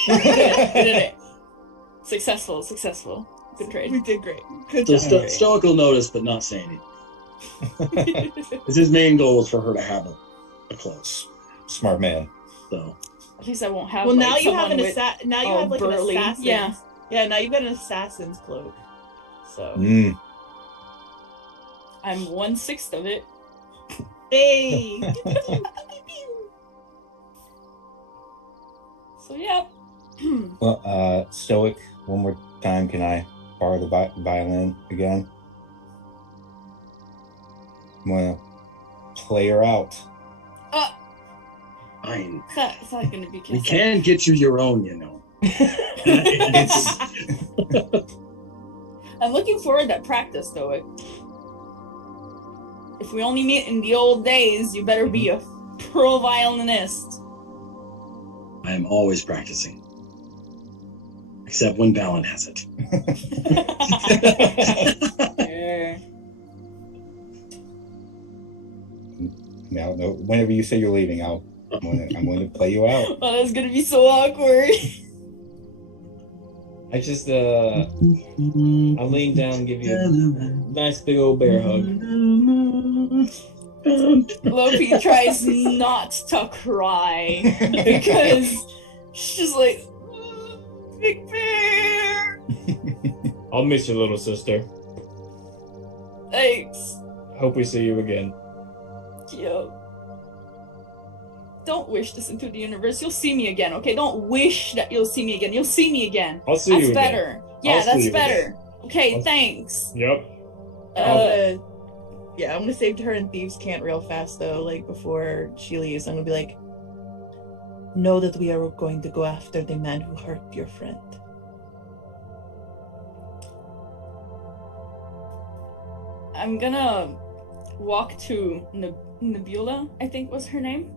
We did it. Successful. Good trade. We did great. Good So job. Stoic will notice, but not say anything. Because his main goal is for her to have a close. Smart man. So At least I won't have. Well, like, now you have someone an with now you have like burly. an assassin. Yeah. Now you've got an assassin's cloak. So. I'm 1/6 of it. Hey. So yeah. Well, Stoic, one more time, can I borrow the violin again? I'm gonna play her out. fine. It's not gonna be. We can get you your own, you know. I'm looking forward to practice, Stoic. If we only meet in the old days, you better be a pro violinist. I am always practicing. Except when Balin has it. No, whenever you say you're leaving, I'm going to play you out. Oh, that's gonna be so awkward. I just I'll lean down and give you a nice big old bear hug. Loki tries not to cry because she's like, Big Bear. I'll miss you, little sister. Thanks. Hope we see you again. Yo. don't wish this into the universe. You'll see me again, okay? Don't wish that you'll see me again. You'll see me again. I'll see you That's again. better. Yeah, I'll that's see you better. again. Okay, thanks. Yep. I'm gonna save her in Thieves' Cant real fast though, like before she leaves. I'm gonna be like, know that we are going to go after the man who hurt your friend. I'm gonna walk to Nebula, I think was her name.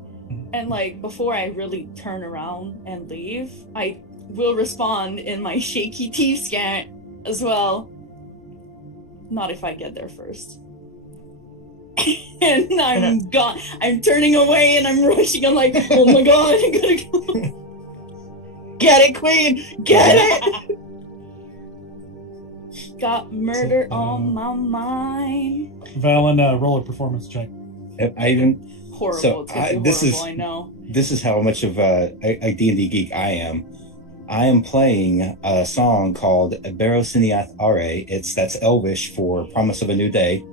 And like before I really turn around and leave, I will respond in my shaky Thieves' Cant as well. Not if I get there first. And I'm gone. I'm turning away and I'm rushing. I'm like, oh my god, I gotta go. Get it, Queen! Get it! Got murder on my mind. Valen, roll a performance check. I even Horrible. So, It's gonna be this horrible, is- I know. this is how much of a D&D geek I am. I am playing a song called Berosiniath Are. That's Elvish for Promise of a New Day.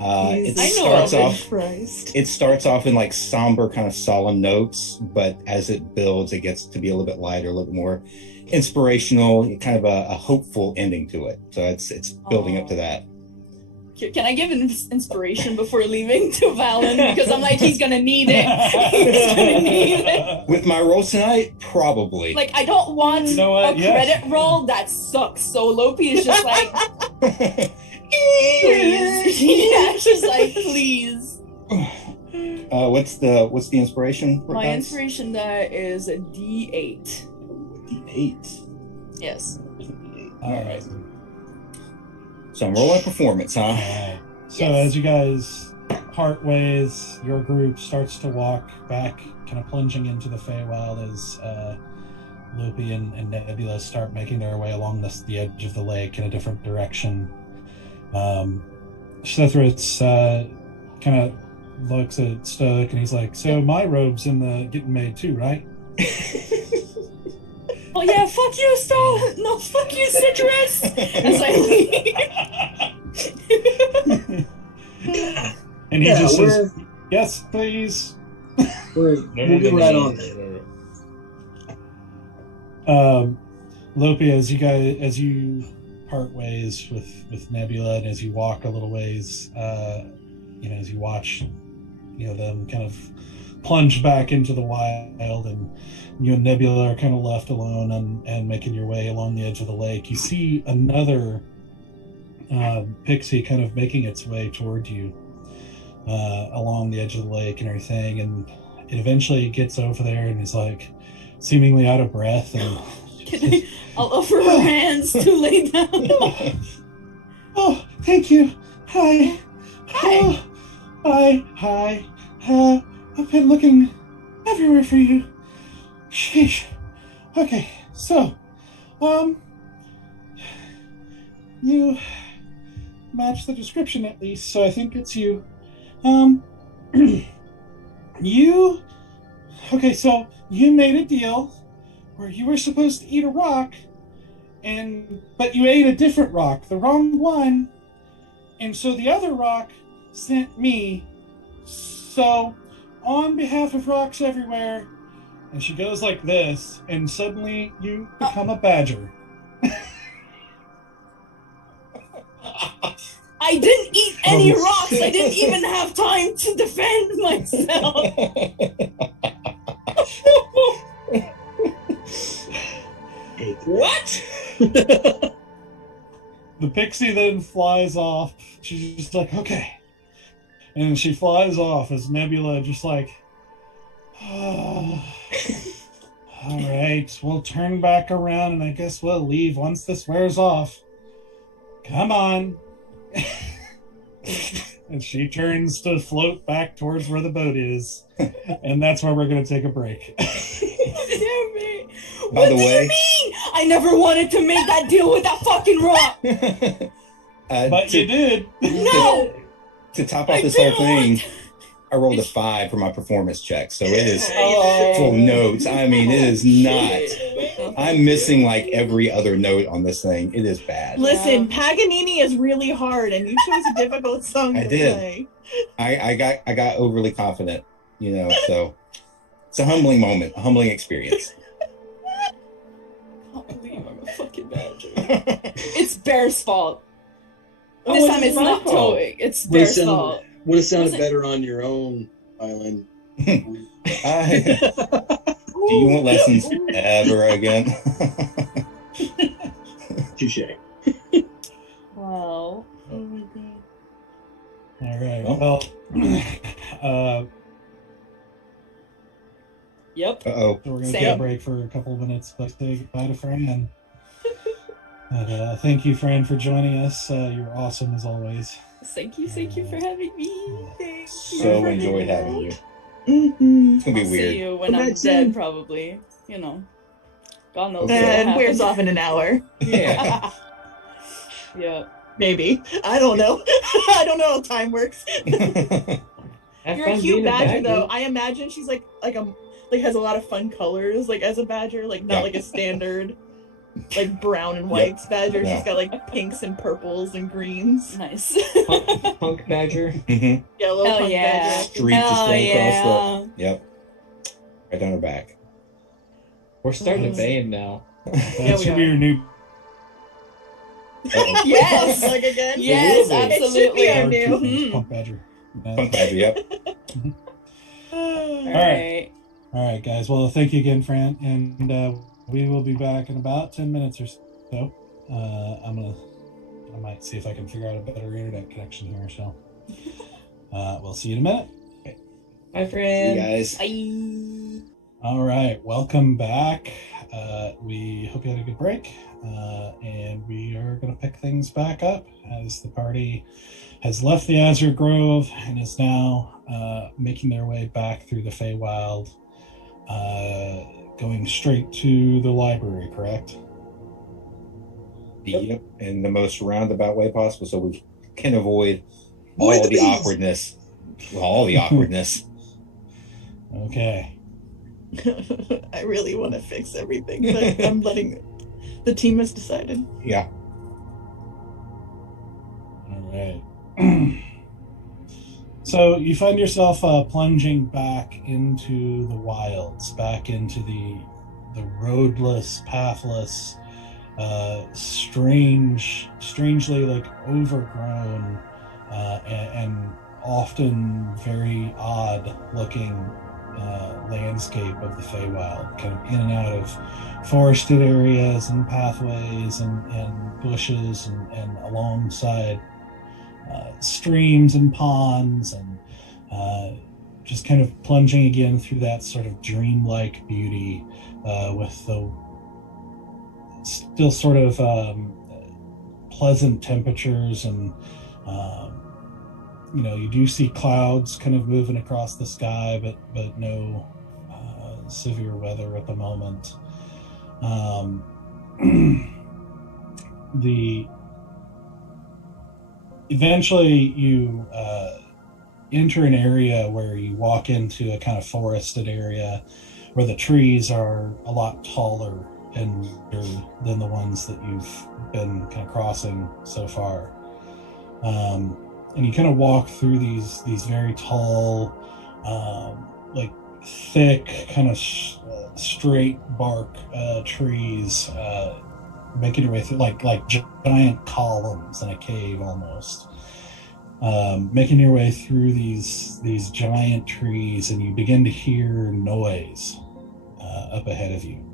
It Jesus starts Elvish. off. Christ. It starts off in like somber, kind of solemn notes, but as it builds, it gets to be a little bit lighter, a little bit more inspirational, kind of a hopeful ending to it. So it's building up to that. Can I give an inspiration before leaving to Valen? Because I'm like, he's gonna need it. He's gonna need it. With my rolls tonight, probably. Like, I don't want You know what? a Yes. credit roll that sucks. So Lopi is just like, please. Yeah, she's like, please. What's the inspiration? My guys? inspiration die is a D8. D8. Yes. All right. So I'm rolling performance, huh? All right. So Yes. as you guys part ways, your group starts to walk back, kind of plunging into the Feywild as Loopy and Nebula start making their way along the edge of the lake in a different direction. Sethritz kind of looks at Stoic and he's like, "So my robe's getting made too, right?" Oh yeah, fuck you, Stone. No, fuck you, Citrus. As I leave. And he Yeah, just we're, says, "Yes, please." we're we'll be right on there. Lopi, as you part ways with Nebula, and as you walk a little ways, as you watch, them kind of plunge back into the wild, and you and Nebula are kind of left alone and making your way along the edge of the lake. You see another pixie kind of making its way toward you along the edge of the lake and everything, and it eventually gets over there and is like seemingly out of breath and I'll offer her hands to lay down. Oh, thank you. Hi. Hi. Oh, hi. I've been looking everywhere for you. Sheesh. Okay, so, you match the description at least, so I think it's you. Okay, so you made a deal where you were supposed to eat a rock, but you ate a different rock, the wrong one, and so the other rock sent me. So, on behalf of rocks everywhere, and she goes like this, and suddenly you become a badger. I didn't eat any rocks. I didn't even have time to defend myself. What? The pixie then flies off. She's just like, okay. And she flies off as Nebula just like, all right, we'll turn back around and I guess we'll leave once this wears off. Come on. And she turns to float back towards where the boat is. And that's where we're going to take a break. Damn it. By What the do way- you mean? I never wanted to make that deal with that fucking rock. But you did. No. To top off I this whole didn't want thing, I rolled a 5 for my performance check, so it is Oh. full notes. I mean, it is not. I'm missing like every other note on this thing. It is bad. Listen, Paganini is really hard, and you chose a difficult song I to did. play. I got overly confident, so It's a humbling moment, a humbling experience. I can't believe I'm a fucking badger. It's Bear's fault. Oh, This it's time it's my not fault. towing. It's Would have Bear's fault. sounded Was it- better on your own island. Do you want lessons ever again? Touche. Wow. Oh my god. All right. Well. Well, Yep. Uh-oh. so we're going to Same. take a break for a couple of minutes, but say goodbye to Fran. And thank you, Fran, for joining us. You're awesome as always. Thank you for having me. Thank you So for enjoyed hanging having you. out. Mhm. It's gonna I'll be see weird. you when Come I'm back soon. dead, probably. You know. God knows Okay. what And will wears happen. off in an hour. Yeah. Yeah. Maybe. I don't know. I don't know how time works. Have You're a fun cute being badger, though. I imagine she's like has a lot of fun colors, like as a badger, like not Yeah. like a standard like brown and whites badger. No. She's got like pinks and purples and greens. Nice. Punk badger. Mhm. Yeah, a little Hell punk yeah. badger. Streak just Hell going across yeah. the. Yep. Right down her back. We're starting to Mhm. band now. That Yeah, we should be are. your new Uh-oh. Yes. Like again. Yes, It It should be absolutely. our card new. treatment, Mhm. Punk Badger. Punk badger, yep. All right. right. All right, guys. Well, thank you again, Fran, and we will be back in about 10 minutes or so. I might see if I can figure out a better internet connection here. So we'll see you in a minute. Hi, See friend. you guys. Bye. All right, welcome back. We hope you had a good break, and we are going to pick things back up as the party has left the Azure Grove and is now making their way back through the Feywild, going straight to the library, correct? Yep. In the most roundabout way possible so we can avoid Avoid all the the bees. awkwardness. Well, all the awkwardness. Okay. I really want to fix everything, but I'm letting the team has decided. Yeah. All right. So you find yourself plunging back into the wilds, back into the roadless, pathless, strangely like overgrown, and often very odd looking landscape of the Feywild, kind of in and out of forested areas and pathways and bushes and alongside streams and ponds, and just kind of plunging again through that sort of dreamlike beauty, with the still sort of pleasant temperatures, and you do see clouds kind of moving across the sky, but no severe weather at the moment. Eventually you enter an area where you walk into a kind of forested area where the trees are a lot taller and bigger than the ones that you've been kind of crossing so far. And you kind of walk through these very tall, like thick, kind of straight bark trees, making your way through like giant columns in a cave almost. Making your way through these giant trees, and you begin to hear noise up ahead of you.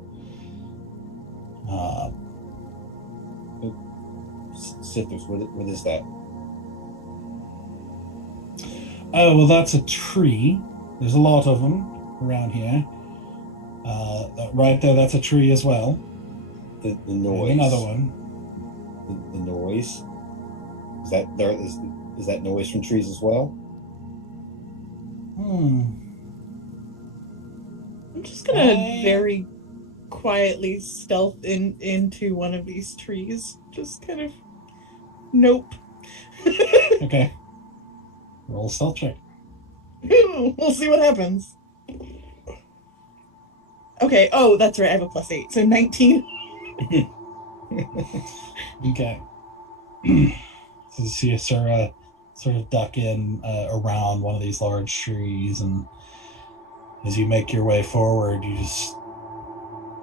Citrus, what is that? Oh, well, that's a tree. There's a lot of them around here. Right there, that's a tree as well. The noise. And another one. The noise. Is that there? Is that noise from trees as well? I'm just gonna very quietly stealth into one of these trees. Just kind of, nope. Okay. Roll a stealth check. We'll see what happens. Okay, oh, that's right, I have a +8, so 19. Okay. So you see a sort of duck in around one of these large trees, and As you make your way forward,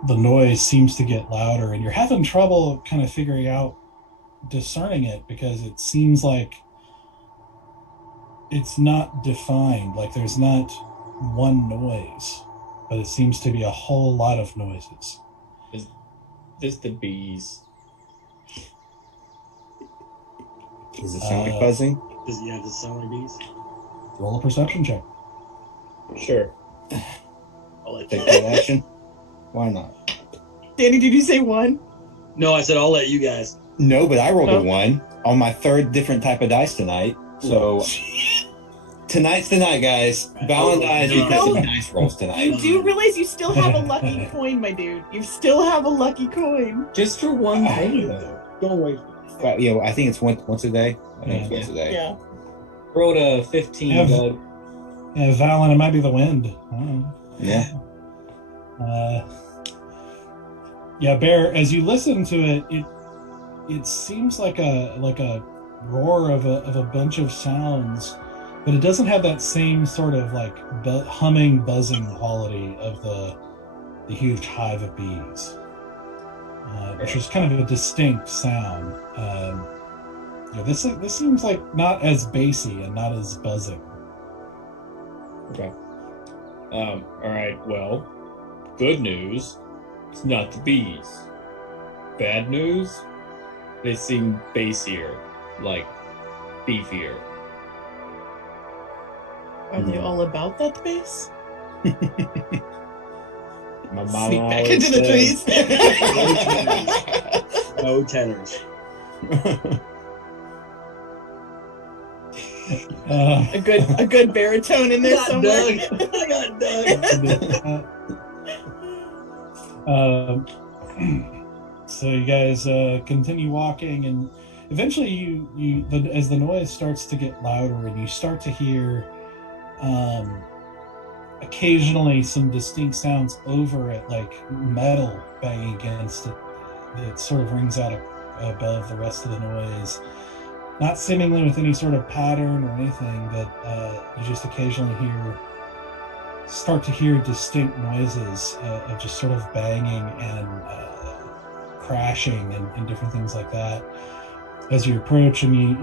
the noise seems to get louder, and you're having trouble kind of figuring out, discerning it, because it seems like it's not defined. Like there's not one noise, but it seems to be a whole lot of noises. Is this the bees? Does it sound like buzzing? Does it sound like bees? Roll a perception check. Sure. I'll let Take that action? Why not? Danny, did you say 1? No, I said I'll let you guys. No, but I rolled Oh. a 1 on my 3rd different type of dice tonight. So tonight's the night, guys. Val and I You because know- of dice rolls You tonight. do realize you still have a lucky coin, my dude. You still have a lucky coin. Just for one thing, though. Don't wait. But, I think it's once a day. I think it's once a day. Yeah. Rolled a 15, Have- bud. Yeah, Valen, it might be the wind. I don't know. Yeah. Yeah, Bear, as you listen to it seems like a roar of a bunch of sounds, but it doesn't have that same sort of like humming, buzzing quality of the huge hive of bees, which is kind of a distinct sound. This seems like not as bassy and not as buzzing. Okay. All right. Well, good news. It's not the bees. Bad news. They seem bassier, like beefier. Are they all about that base? My mama Sneak back always into the said- trees. No tenors. a good baritone in there I got somewhere. Doug. I got Doug. So you guys continue walking, and eventually as the noise starts to get louder, and you start to hear occasionally some distinct sounds over it, like metal banging against it. It sort of rings out above the rest of the noise, not seemingly with any sort of pattern or anything, but you just occasionally start to hear distinct noises of just sort of banging and crashing and different things like that. As you approach, and you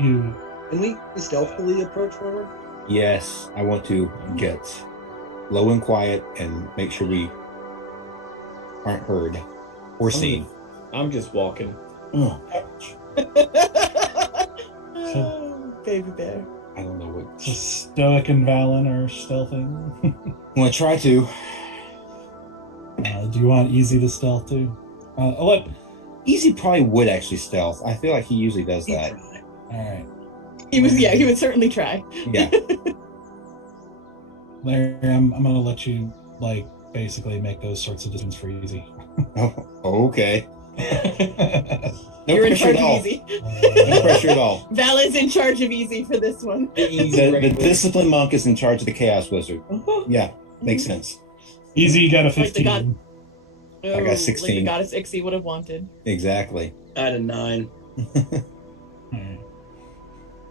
Can we stealthily approach forward? Yes, I want to get low and quiet and make sure we aren't heard or seen. I'm just walking. Oh, Oh, baby bear. I don't know what. so Stoic and Valen are stealthing. I'm gonna try to. Do you want Easy to stealth too? Easy probably would actually stealth. I feel like he usually does that. All right, He would certainly try. Yeah. Larry, I'm gonna let you basically make those sorts of decisions for Easy. Oh, okay. No You're in pressure charge at all. of Easy. No pressure at all. Val is in charge of Easy for this one. The discipline monk is in charge of the chaos wizard. Yeah, makes sense. Easy, you got a Like the 15. god- I got 16. Like the goddess Ixie would have wanted. Exactly. I had a 9. All right.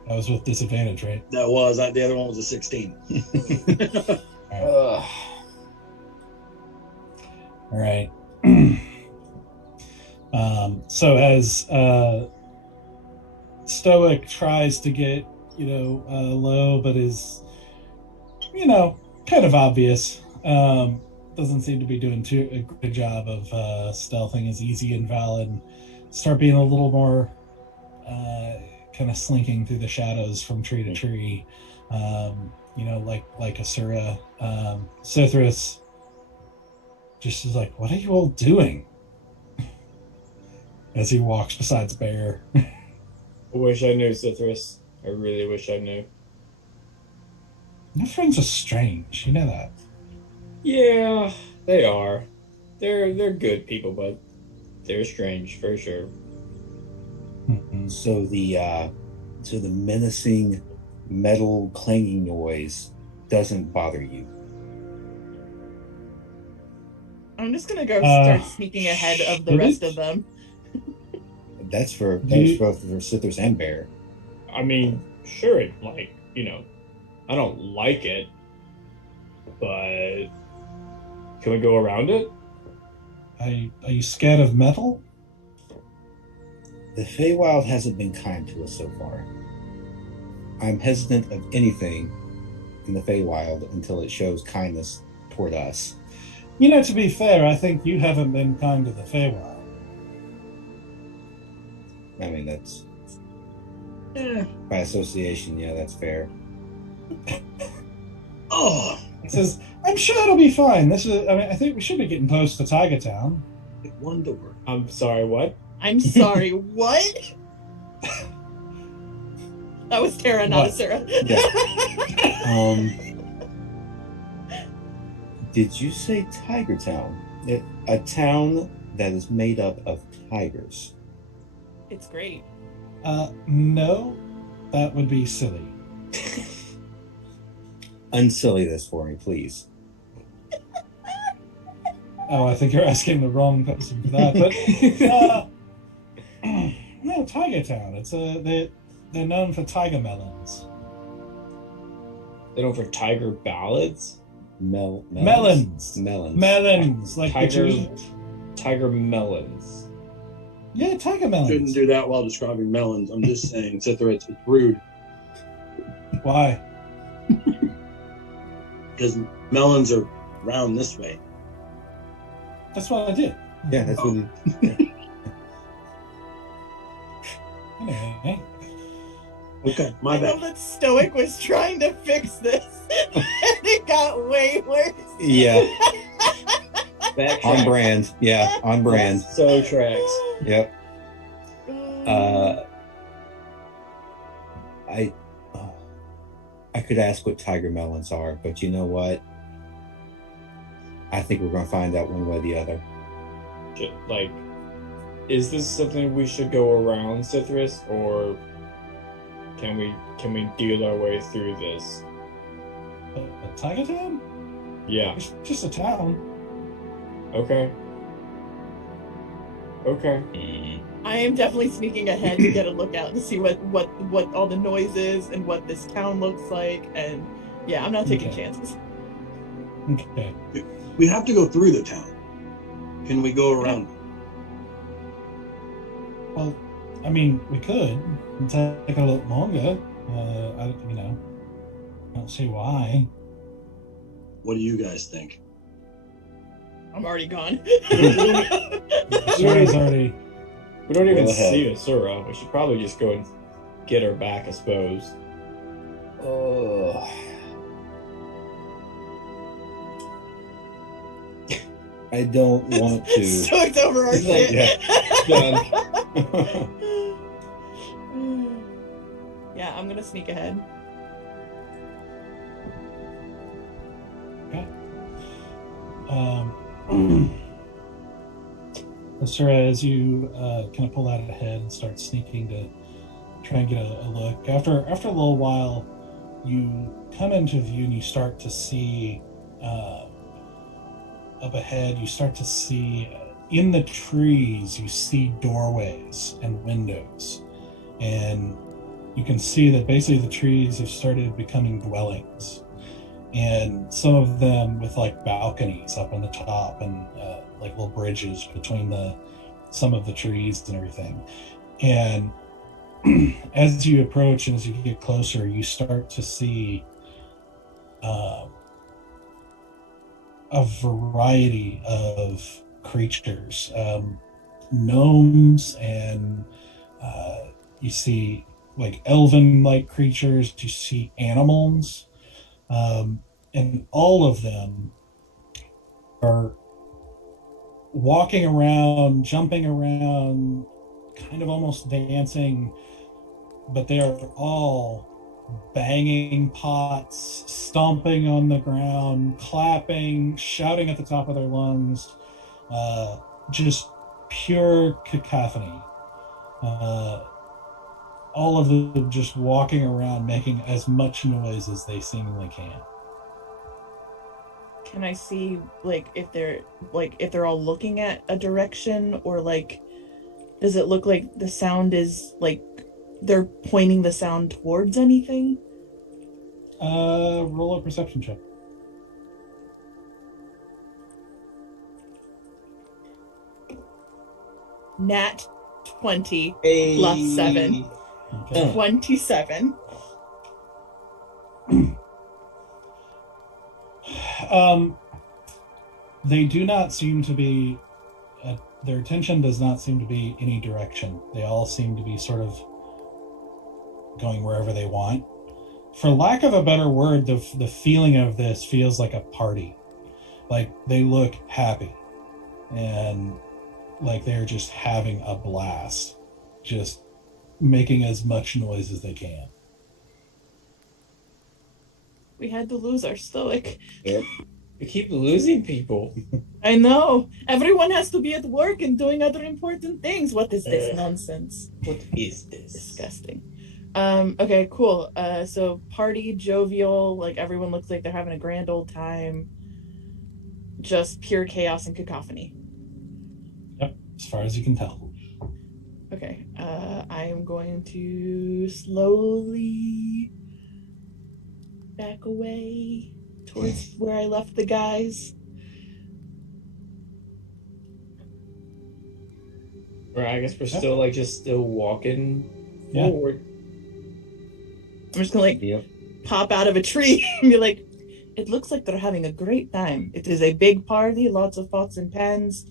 That was with disadvantage, right? That was. The other one was a 16. All right. So as Stoic tries to get low, but is kind of obvious, doesn't seem to be doing a good job of stealthing, as Easy and Valen start being a little more kind of slinking through the shadows from tree to tree, like Asura. Sithris just is like, what are you all doing? As he walks beside Bear. I wish I knew, Sithris. I really wish I knew. My friends are strange, you know that. Yeah, they are. They're good people, but they're strange for sure. Mhm. So the menacing metal clanging noise doesn't bother you. I'm just gonna go start Uh, sneaking ahead of the should rest it? of them. That's for You- both for Sithers and Bear. I mean, sure, I don't like it, but Can we go around it? Are you scared of metal? The Feywild hasn't been kind to us so far. I'm hesitant of anything in the Feywild until it shows kindness toward us. You know, to be fair, I think you haven't been kind to the Feywild. I mean, that's by association. Yeah, that's fair. Oh, He says, "I'm sure it'll be fine. This is. I mean, I think we should be getting close to Tiger Town." one door. I'm sorry, what? I'm sorry, what? That was Tara, not What? Asura. Did you say Tiger Town? A town that is made up of tigers. It's great. No, that would be silly. Unsilly this for me, please. Oh, I think you're asking the wrong person for that. But no, Tiger Town. It's they're known for tiger melons. They're known for tiger ballads? Melons. Melons, like the Tiger, tree. tiger melons. Yeah, tiger melons. Shouldn't do that while describing melons. I'm just saying, Cithra, it's rude Why? because melons are round this way. That's what I did. Yeah, that's what it, Anyway, Okay, my I love bad. that Stoic was trying to fix this, and it got way worse. yeah, Backtrack. on brand. Yeah, on brand. So tracks. Yep. I could ask what tiger melons are, but you know what? I think we're gonna find out one way or the other. Like, is this something we should go around, Cithris, or can we deal our way through this? a Tiger Town? Yeah. It's just a town. Okay. Okay. I am definitely sneaking ahead to get a look out to see what all the noise is and what this town looks like, and yeah, I'm not taking Okay. chances. Okay. We have to go through the town. Can we go around? Well, I mean, we could. It'd take a little longer. I don't see why. What do you guys think? I'm already gone. Sarah's already. We don't even Go ahead. see Asura. We should probably just go and get her back, I suppose. Oh. I don't want to. Stoic's over our He's like, shit. Done. Yeah, I'm gonna sneak ahead. Sarah, as you kind of pull out ahead and start sneaking to try and get a look, after a little while, you come into view and you start to see up ahead. You start to see in the trees. You see doorways and windows, and you can see that basically the trees have started becoming dwellings. And some of them with like balconies up on the top and like little bridges between some of the trees and everything. And as you approach and as you get closer, you start to see a variety of creatures, gnomes, and you see like elven-like creatures. You see animals. And all of them are walking around, jumping around, kind of almost dancing, but they are all banging pots, stomping on the ground, clapping, shouting at the top of their lungs, just pure cacophony. All of them just walking around making as much noise as they seemingly can. Can I see if they're all looking at a direction, or does it look like the sound is they're pointing the sound towards anything? Roll a perception check. Nat 20 Hey. plus 7. Okay. 27. They do not seem to be. Their attention does not seem to be any direction. They all seem to be sort of going wherever they want. For lack of a better word, the feeling of this feels like a party. Like they look happy, and like they're just having a blast, just making as much noise as they can. We had to lose our stoic. Yep. We keep losing people. I know. Everyone has to be at work and doing other important things. What is this nonsense? What is this? Disgusting. Okay, cool. So party, jovial, like everyone looks like they're having a grand old time. Just pure chaos and cacophony. Yep, as far as you can tell. Okay, I am going to slowly back away towards where I left the guys. Or I guess we're still like just still walking Yeah. forward. I'm just gonna like Yep. pop out of a tree and be like, it looks like they're having a great time. It is a big party, lots of pots and pans.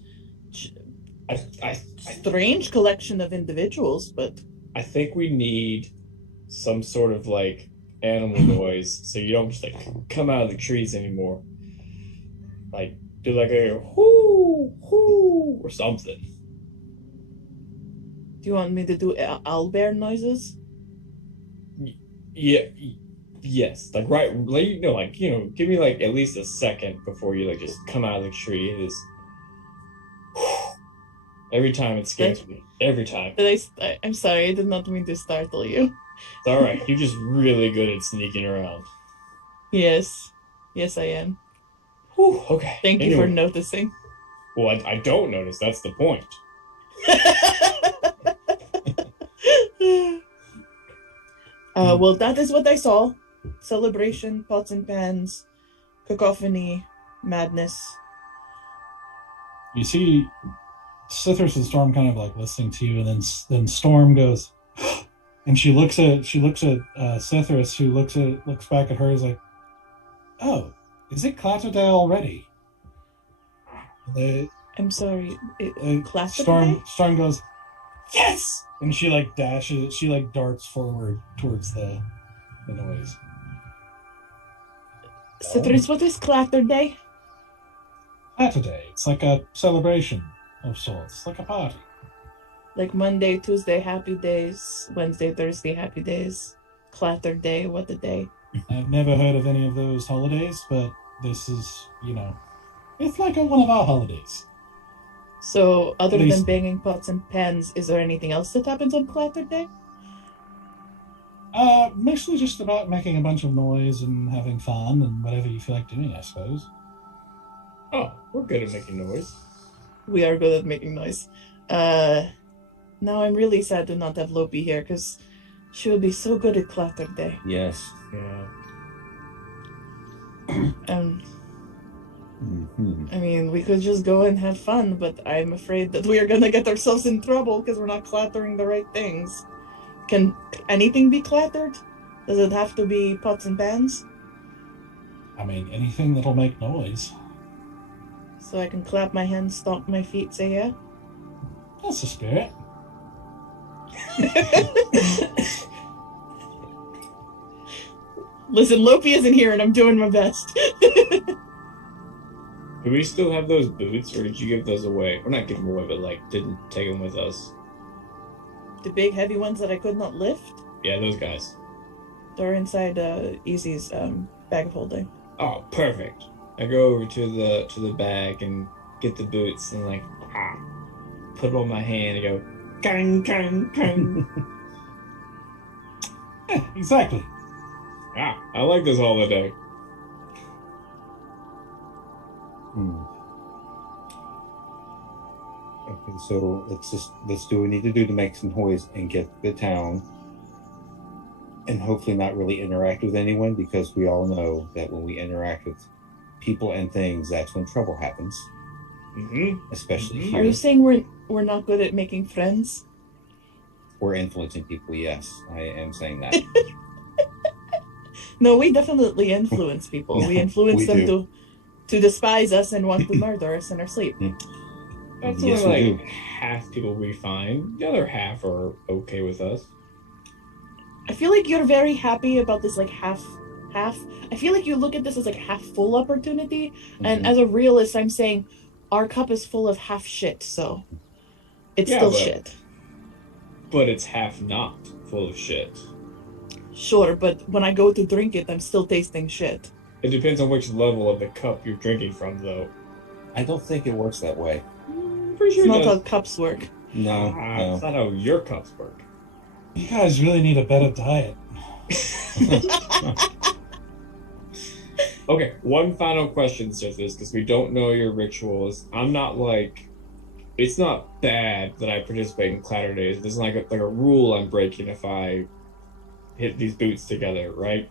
Strange collection of individuals, but I think we need some sort of like animal noise so you don't just like come out of the trees anymore. Like do like a whoo whoo or something. do you want me to do owlbear noises? Yeah. Yes. Like right. Like give me like at least a second before you like just come out of the tree. It is. Every time it scares me. Every time. I'm sorry, I did not mean to startle you. It's all right. You're just really good at sneaking around. Yes. Yes, I am. Whew, okay. Thank you for noticing. Well, I don't notice. That's the point. Well, that is what I saw. Celebration, pots and pans, cacophony, madness. You see Sithris and Storm kind of like listening to you, and then Storm goes, and she looks at Sithris, who looks back at her, is like, "Oh, is it Clatter Day already?" I'm sorry. Storm goes, "Yes!" And she like dashes, she like darts forward towards the noise. Cithris, what is Clatter Day? Clatter Day. It's like a celebration of sorts, like a party. Like Monday, Tuesday, happy days. Wednesday, Thursday, happy days. Clatter Day, what a day. I've never heard of any of those holidays, but this is, it's like one of our holidays. So, other than banging pots and pans, is there anything else that happens on Clatter Day? Mostly just about making a bunch of noise and having fun and whatever you feel like doing, I suppose. Oh, we're good at making noise. We are good at making noise. Now I'm really sad to not have Lopi here, because she would be so good at Clatter Day. Yes. Yeah. I mean, we could just go and have fun, but I'm afraid that we are gonna get ourselves in trouble because we're not clattering the right things. Can anything be clattered? Does it have to be pots and pans? I mean, anything that'll make noise. So I can clap my hands, stomp my feet, say yeah? That's the spirit. Listen, Lopi isn't here and I'm doing my best. Do we still have those boots, or did you give those away? We're not giving them away, but like didn't take them with us. The big heavy ones that I could not lift? Yeah, those guys. They're inside Easy's bag of holding. Oh, perfect. I go over to the bag and get the boots and like put them on my hand and go kang kang kang. Yeah, exactly. I like this holiday. Okay, so let's do what we need to do to make some noise and get to the town, and hopefully not really interact with anyone, because we all know that when we interact with people and things, that's when trouble happens. especially Are here. you saying we're not good at making friends? Or influencing people, yes. I am saying that. No, we definitely influence people. We influence them to despise us and want to murder us in our sleep. That's Yes, only we like half people we find. The other half are okay with us. I feel like you're very happy about this like half. I feel like you look at this as like half full opportunity, and as a realist, I'm saying our cup is full of half shit, so it's still shit. But it's half not full of shit. Sure, but when I go to drink it, I'm still tasting shit. It depends on which level of the cup you're drinking from, though. I don't think it works that way. I'm pretty sure It's not how cups work. No, It's not how your cups work. You guys really need a better diet. Okay, one final question, Sithis, because we don't know your rituals. I'm not like, it's not bad that I participate in Clatter Days. There's like a rule I'm breaking if I hit these boots together, right?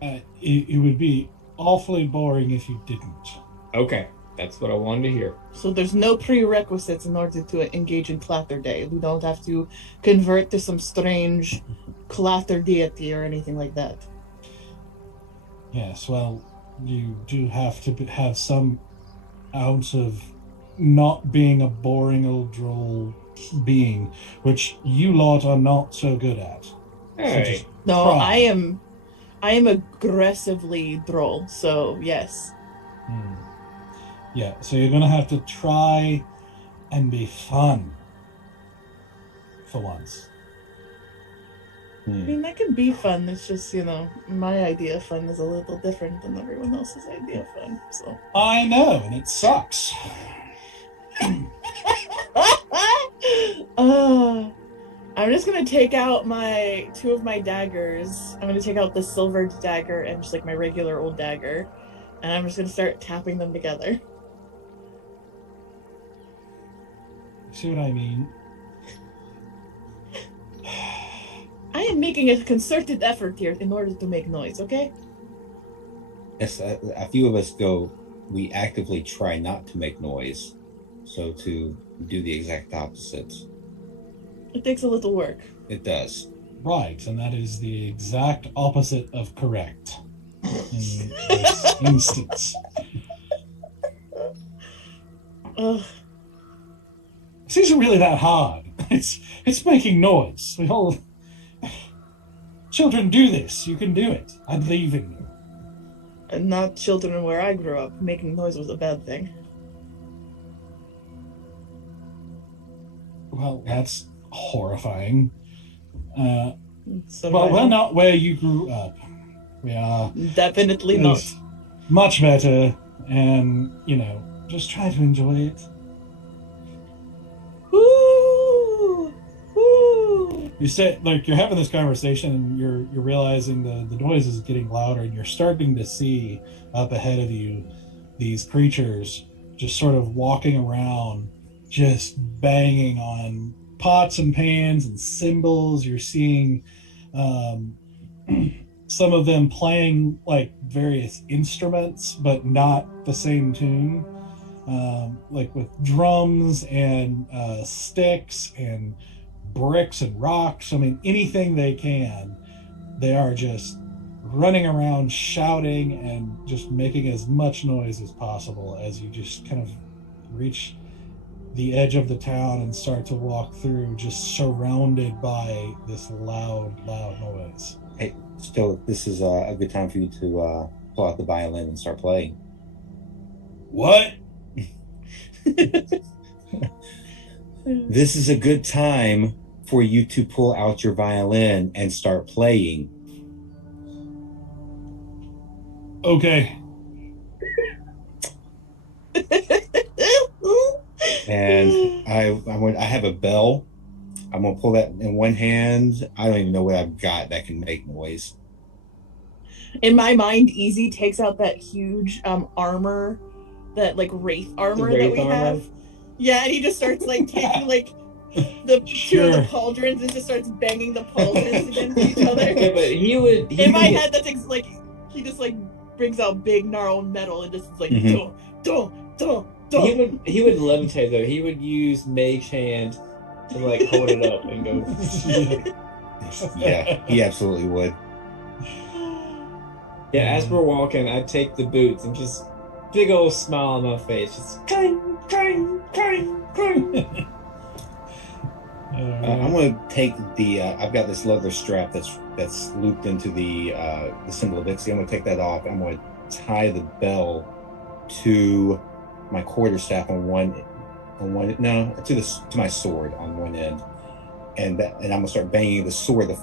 It would be awfully boring if you didn't. Okay, that's what I wanted to hear. So there's no prerequisites in order to engage in Clatter Day. We don't have to convert to some strange Clatter deity or anything like that. Yes, well, you do have to have some ounce of not being a boring old droll being, which you lot are not so good at. Hey. So No, try. I am aggressively droll, so yes. Yeah, so you're gonna have to try and be fun for once. I mean, that can be fun. It's just, my idea of fun is a little different than everyone else's idea of fun, so. I know, and it sucks. I'm just gonna take out two of my daggers. I'm gonna take out the silvered dagger and just like my regular old dagger, and I'm just gonna start tapping them together. See what I mean? I am making a concerted effort here in order to make noise, okay? Yes, a few of us we actively try not to make noise. So to do the exact opposite. It takes a little work. It does. Right, and that is the exact opposite of correct in this instance. This isn't really that hard. It's making noise. We all children do this. You can do it. I believe in you. And not children where I grew up. Making noise was a bad thing. Well, that's horrifying. So Well, we're not where you grew up. We are definitely not. Much better, and just try to enjoy it. Woo! Woo! You say, you're having this conversation, and you're realizing the noise is getting louder, and you're starting to see up ahead of you these creatures just sort of walking around, just banging on pots and pans and cymbals. You're seeing some of them playing like various instruments, but not the same tune, like with drums and sticks and bricks and rocks. I mean, anything they can. They are just running around shouting and just making as much noise as possible as you just kind of reach the edge of the town and start to walk through, just surrounded by this loud noise. Hey, still, this is a good time for you to pull out the violin and start playing. What? This is a good time for you to pull out your violin and start playing. Okay. And I have a bell. I'm gonna pull that in one hand. I don't even know what I've got that can make noise. In my mind, Easy takes out that huge armor, that like wraith armor that we have. Yeah, and he just starts like taking like the two of the pauldrons and just starts banging the pauldrons against each other. Yeah, but in my head, that's like he just like brings out big gnarled metal and just like He would levitate though. He would use mage hand to like hold it up and go. Yeah, he absolutely would. Yeah, as we're walking, I take the boots and just big old smile on my face, just clang, clang, clang, clang. I'm gonna take the. I've got this leather strap that's looped into the symbol of Ixie. I'm gonna take that off. I'm gonna tie the bell to my quarterstaff on one to my sword on one end, and I'm gonna start banging the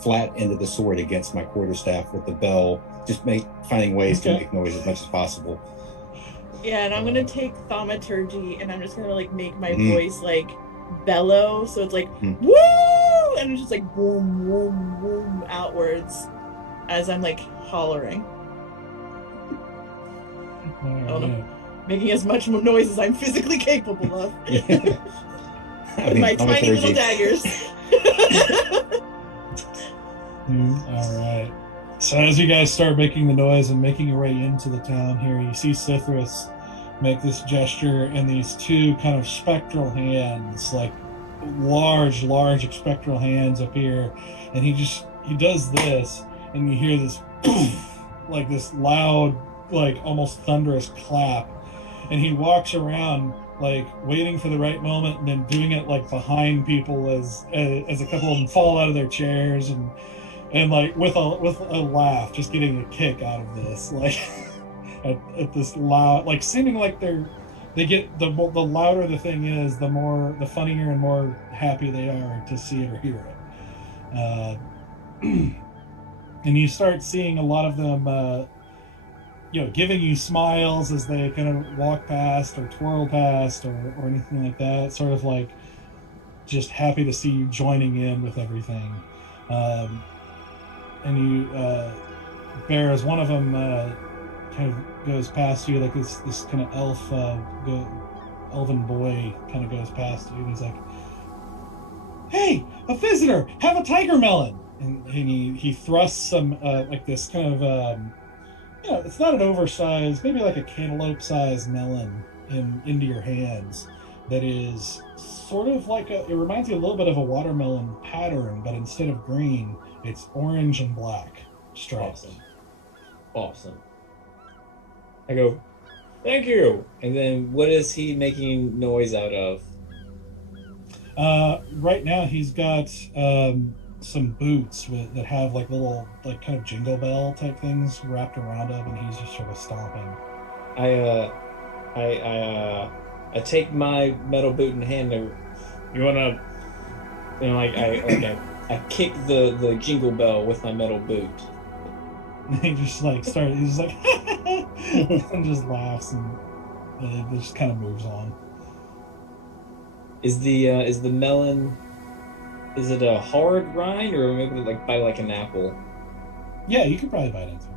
flat end of the sword against my quarterstaff with the bell. Just finding ways to make noise as much as possible. Yeah, and I'm gonna take thaumaturgy, and I'm just gonna like make my voice like bellow, so it's like woo, and it's just like boom, boom, boom outwards as I'm like hollering. Making as much noise as I'm physically capable of. With my tiny little daggers. All right. So as you guys start making the noise and making your way into the town here, you see Sithris make this gesture, and these two kind of spectral hands, like large spectral hands appear, and he does this, and you hear this poof, like this loud, like almost thunderous clap, and he walks around like waiting for the right moment, and then doing it like behind people as a couple of them fall out of their chairs, and like with a laugh, just getting a kick out of this, like at this loud, like seeming like they get the louder the thing is, the funnier and more happy they are to see it or hear it. And you start seeing a lot of them giving you smiles as they kind of walk past or twirl past or anything like that, sort of like just happy to see you joining in with everything. And you Bear, as one of them kind of goes past you, like this kind of elven boy kind of goes past you, and he's like, "Hey, a visitor! Have a tiger melon!" And he thrusts some like this kind of it's not an oversized, maybe like a cantaloupe-sized melon into your hands. That is sort of like it reminds you a little bit of a watermelon pattern, but instead of green, it's orange and black stripes. Awesome. I go, "Thank you." And then what is he making noise out of? Right now he's got some boots that have like little, like kind of jingle bell type things wrapped around them, and he's just sort of stomping. I take my metal boot in hand. You wanna, I kick the jingle bell with my metal boot. And he just like he's just like and just laughs, and it just kind of moves on. Is the melon, is it a hard rind, or maybe like bite like an apple? Yeah, you could probably bite into it.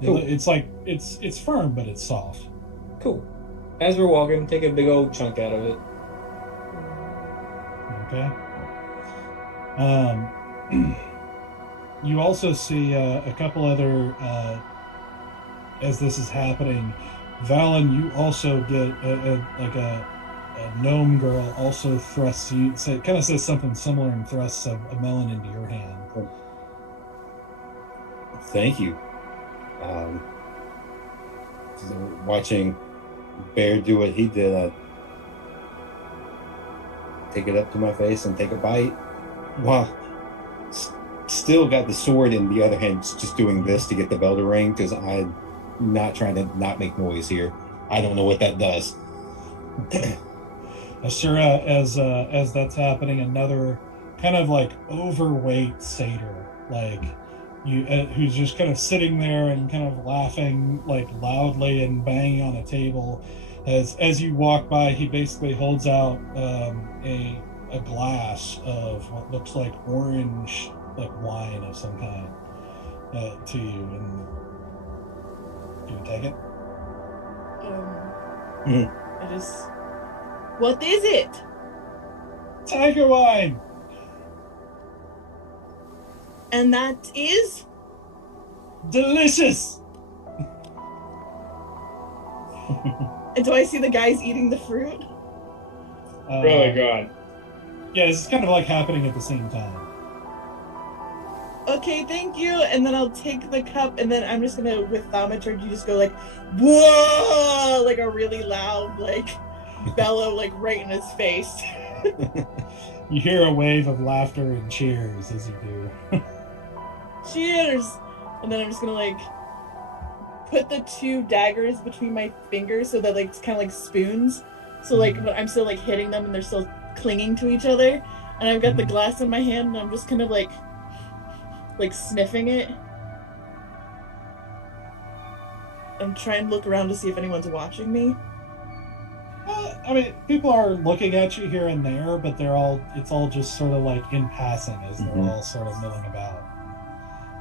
Yeah. Cool. It's like it's firm, but it's soft. Cool. As we're walking, take a big old chunk out of it. Okay. You also see a couple other, as this is happening, Valen, you also get a gnome girl also thrusts you, so it kind of says something similar and thrusts a melon into your hand. Thank you. Watching Bear do what he did, take it up to my face and take a bite. Wow. Still got the sword in the other hand, just doing this to get the bell to ring, because I'm not trying to not make noise here. I don't know what that does. Asura, as that's happening, another kind of like overweight satyr, like you, who's just kind of sitting there and kind of laughing like loudly and banging on a table. As you walk by, he basically holds out a glass of what looks like orange, like wine of some kind, to you, and do you take it? I just, what is it? Tiger wine. And that is delicious. And do I see the guys eating the fruit? Really good. Yeah, it's kind of like happening at the same time. Okay, thank you. And then I'll take the cup, and then I'm just gonna, with thaumaturgy, just go like, whoa, like a really loud, like, bellow, like right in his face. You hear a wave of laughter and cheers as you do. Cheers! And then I'm just gonna like put the two daggers between my fingers so that like it's kind of like spoons. So like, but I'm still like hitting them and they're still clinging to each other. And I've got the glass in my hand and I'm just kind of like sniffing it. I'm trying to look around to see if anyone's watching me. I mean, people are looking at you here and there, but it's all just sort of like in passing as they're all sort of milling about.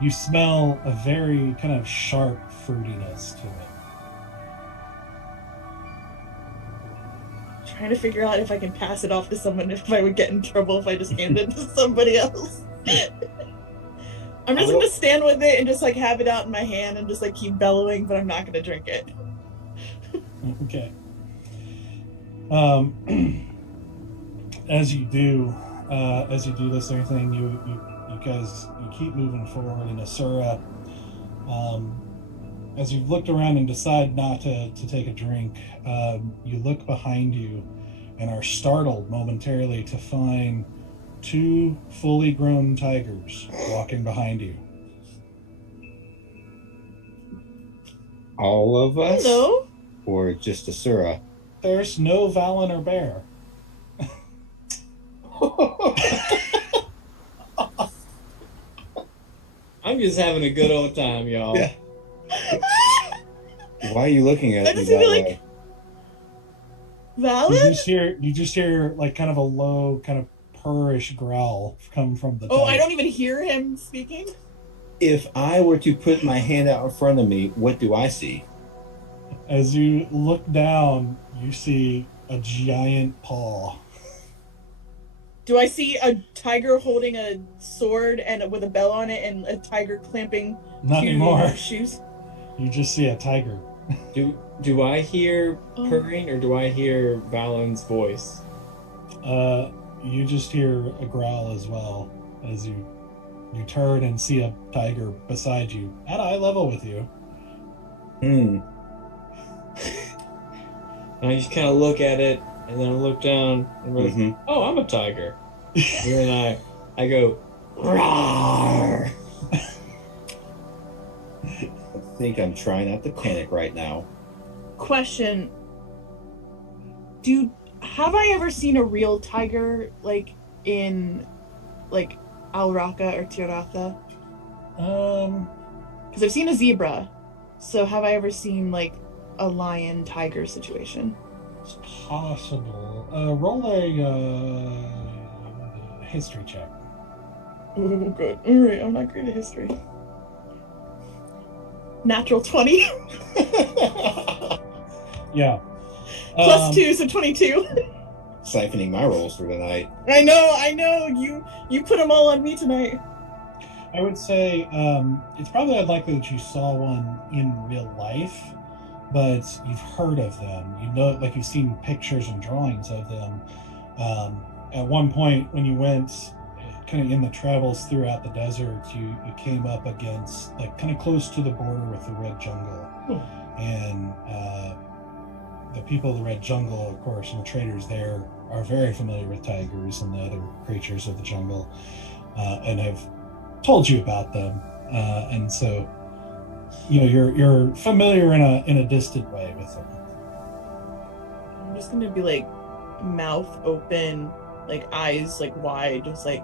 You smell a very kind of sharp fruitiness to it. Trying to figure out if I can pass it off to someone, if I would get in trouble if I just hand it to somebody else. I'm just gonna stand with it and just like have it out in my hand and just like keep bellowing, but I'm not gonna drink it. Okay. As you do this and everything, you guys keep moving forward, and Asura, as you've looked around and decide not to take a drink, you look behind you and are startled momentarily to find two fully grown tigers walking behind you. All of us? Hello? Or just Asura? There's no Valen or Bear. I'm just having a good old time, y'all. Yeah. Why are you looking at me just that like, way? Valen? You just hear like kind of a low, kind of purrish growl come from the Oh, tiger. I don't even hear him speaking? If I were to put my hand out in front of me, what do I see? As you look down, you see a giant paw. Do I see a tiger holding a sword and with a bell on it and a tiger clamping Not two anymore. shoes? You just see a tiger. Do I hear purring or do I hear Valen's voice? You just hear a growl as well as you turn and see a tiger beside you at eye level with you. And I just kind of look at it, and then I look down, and I'm like, oh, I'm a tiger. And then I go, roar! I think I'm trying not to panic right now. Question. Have I ever seen a real tiger, like, in, like, Al Raqqa or Tiratha? Because I've seen a zebra. So have I ever seen, like, a lion-tiger situation? It's possible. Roll a history check. Oh, good. Alright, I'm not great at history. Natural 20. Yeah. Plus 2, so 22. Siphoning my rolls for tonight. I know. You put them all on me tonight. I would say it's probably unlikely that you saw one in real life, but you've heard of them. You know, like you've seen pictures and drawings of them. At one point, when you went kind of in the travels throughout the desert, you came up against, like, kind of close to the border with the Red Jungle. And the people of the Red Jungle, of course, and the traders there are very familiar with tigers and the other creatures of the jungle, and have told you about them. And so, you know, you're familiar in a distant way with them. I'm just gonna be like mouth open, like eyes like wide, just like.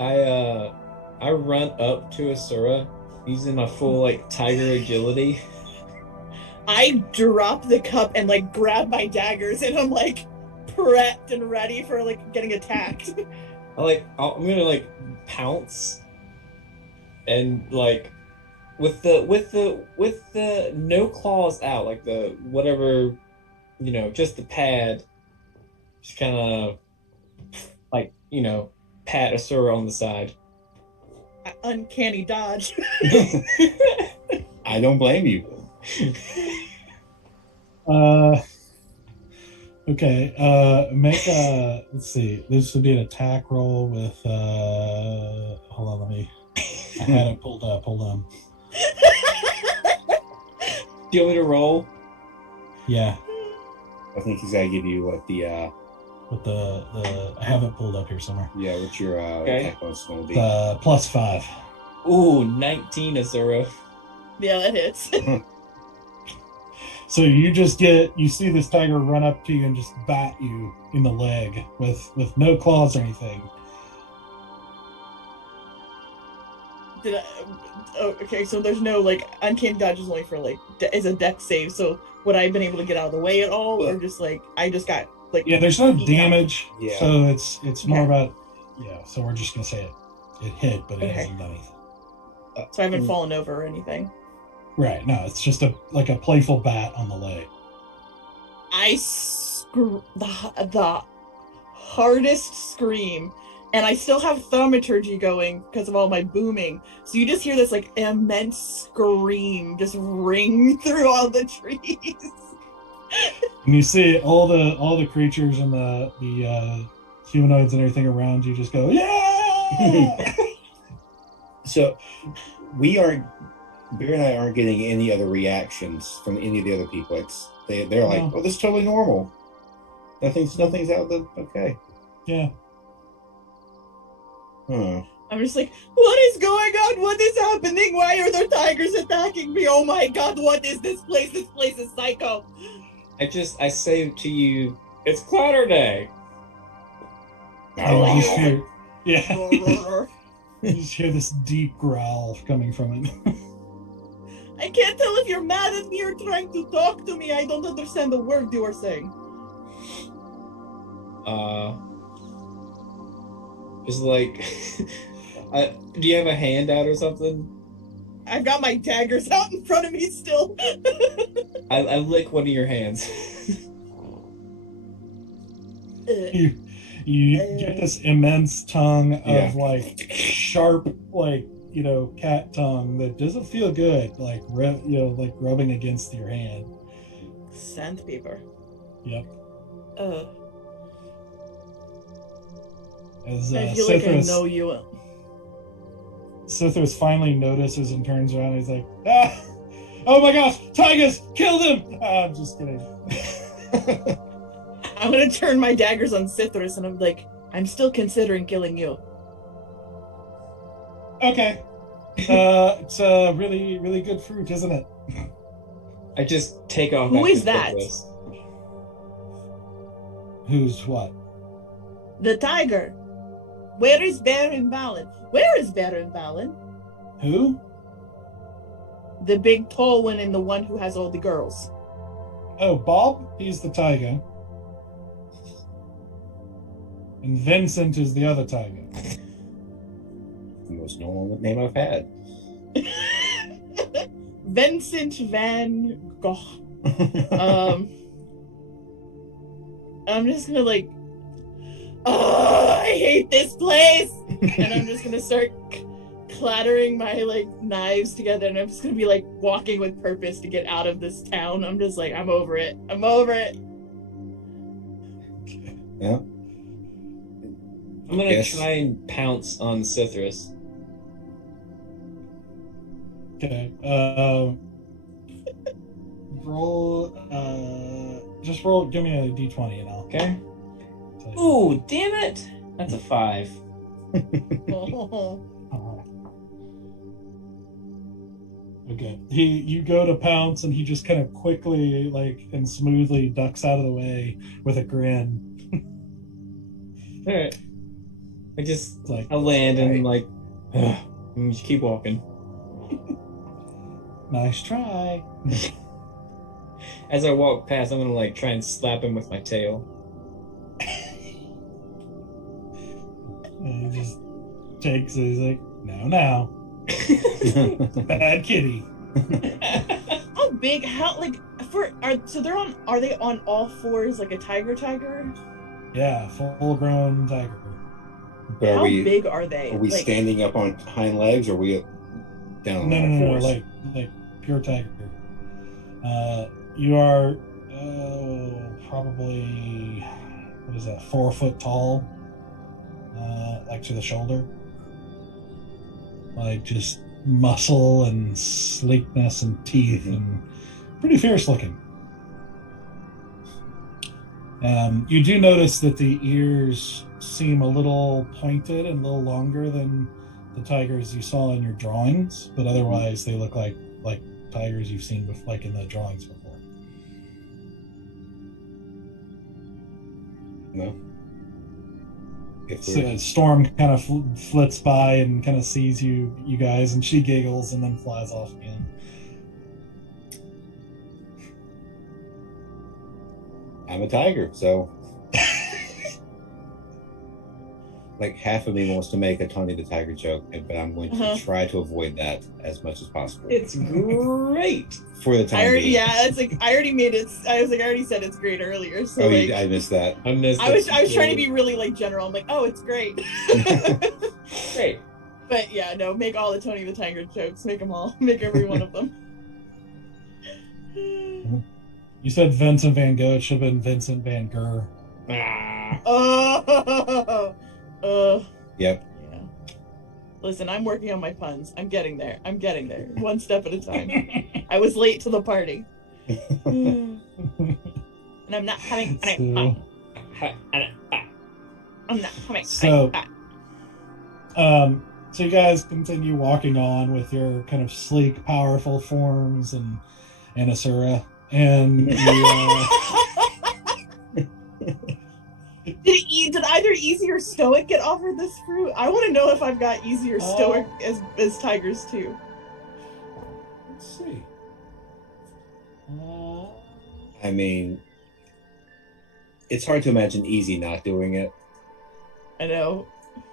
I run up to Asura using my full like tiger agility. I drop the cup and like grab my daggers, and I'm like prepped and ready for like getting attacked. I'm gonna like pounce, and like with the no claws out, like the whatever, you know, just the pad, just kind of like, you know, pat Asura on the side. Uncanny dodge. I don't blame you. Okay. Make a. Let's see. This would be an attack roll with. Hold on. Let me. I had it pulled up. Hold on. Do you want me to roll? Yeah. I think he's got to give you what the With the I have it pulled up here somewhere. yeah, what's your attack bonus going to be? The +5. Ooh, 19, Azura. Yeah, that hits. So you just you see this tiger run up to you and just bat you in the leg with no claws or anything. Did I? Oh, okay. So there's no like uncanny dodge is only for like is a dex save. So would I have been able to get out of the way at all, or just like I just got like? Yeah, there's no beaten out? damage. Yeah. So it's more Okay. about So we're just gonna say it hit, but it Okay. hasn't done anything. So I haven't fallen over or anything. Right. No, it's just a playful bat on the leg. I the hardest scream, and I still have thaumaturgy going because of all my booming. So you just hear this like immense scream just ring through all the trees. And you see all the creatures and the humanoids and everything around you just go, yeah. So Bear and I aren't getting any other reactions from any of the other people. They're like, No. oh, this is totally normal. Nothing's out of the okay. Yeah. Huh. I'm just like, what is going on? What is happening? Why are there tigers attacking me? Oh my god, what is this place? This place is psycho. I say to you, it's Clatter Day. And you just hear, you just hear this deep growl coming from it. I can't tell if you're mad at me or trying to talk to me. I don't understand the word you are saying. It's like, do you have a hand out or something? I've got my daggers out in front of me still. I lick one of your hands. You get this immense tongue of Yeah. like sharp, like, cat tongue that doesn't feel good, like like rubbing against your hand. Sandpaper. Yep. As I feel like I Sithras, know you. Sithras finally notices and turns around and he's like, ah! Oh my gosh, tigers, kill them! I'm just kidding. I'm gonna turn my daggers on Sithras and I'm like, I'm still considering killing you. Okay. It's a really, really good fruit, isn't it? I just take off. Who back is to that? Nicholas. Who's what? The tiger. Where is Baron Valen? Where is Baron Valen? Who? The big tall one and the one who has all the girls. Oh, Bob? He's the tiger. And Vincent is the other tiger. The most normal name I've had. Vincent Van Gogh. I'm just gonna like, oh, I hate this place, and I'm just gonna start clattering my like knives together, and I'm just gonna be like walking with purpose to get out of this town. I'm just like, I'm over it. I'm over it. Yeah. I'm gonna Yes. try and pounce on Sithras. Okay. Roll. Just roll. Give me a d20 and I'll. Okay. tell you. Ooh, damn it! That's a 5. Oh. Okay. You go to pounce and he just kind of quickly, like, and smoothly ducks out of the way with a grin. All right. I just It's like, I land and like, ugh, and just keep walking. nice try. As I walk past, I'm gonna like try and slap him with my tail. And he just takes it. He's like, now, bad kitty. How big? How like are they on all fours like a tiger? Yeah, full grown tiger. But How big are they? Are we like, standing up on hind legs, or are we down on No, all no, fours? like pure tiger. You are probably, what is that, 4 foot tall, like to the shoulder, like just muscle and sleekness and teeth, and pretty fierce looking. You do notice that the ears seem a little pointed and a little longer than the tigers you saw in your drawings, but otherwise they look like tigers you've seen before, like in the drawings before. No. So Storm kind of flits by and kind of sees you guys, and she giggles and then flies off again. I'm a tiger, so like half of me wants to make a Tony the Tiger joke, but I'm going to try to avoid that as much as possible. It's great for the time being. Yeah, it's like I already made it. I already said it's great earlier. So I missed that. I was trying to be really like general. I'm like, oh, it's great. Great. But yeah, no, make all the Tony the Tiger jokes. Make them all. Make every one of them. You said Vincent Van Gogh. It should have been Vincent Van Gogh. Yep. Yeah. Listen, I'm working on my puns. I'm getting there. One step at a time. I was late to the party. And I'm not having fun. I'm not having so you guys continue walking on with your kind of sleek, powerful forms and Asura. And did either Easy or Stoic get offered this fruit? I want to know if I've got Easy or Stoic as tigers too. Let's see. I mean, it's hard to imagine Easy not doing it. I know.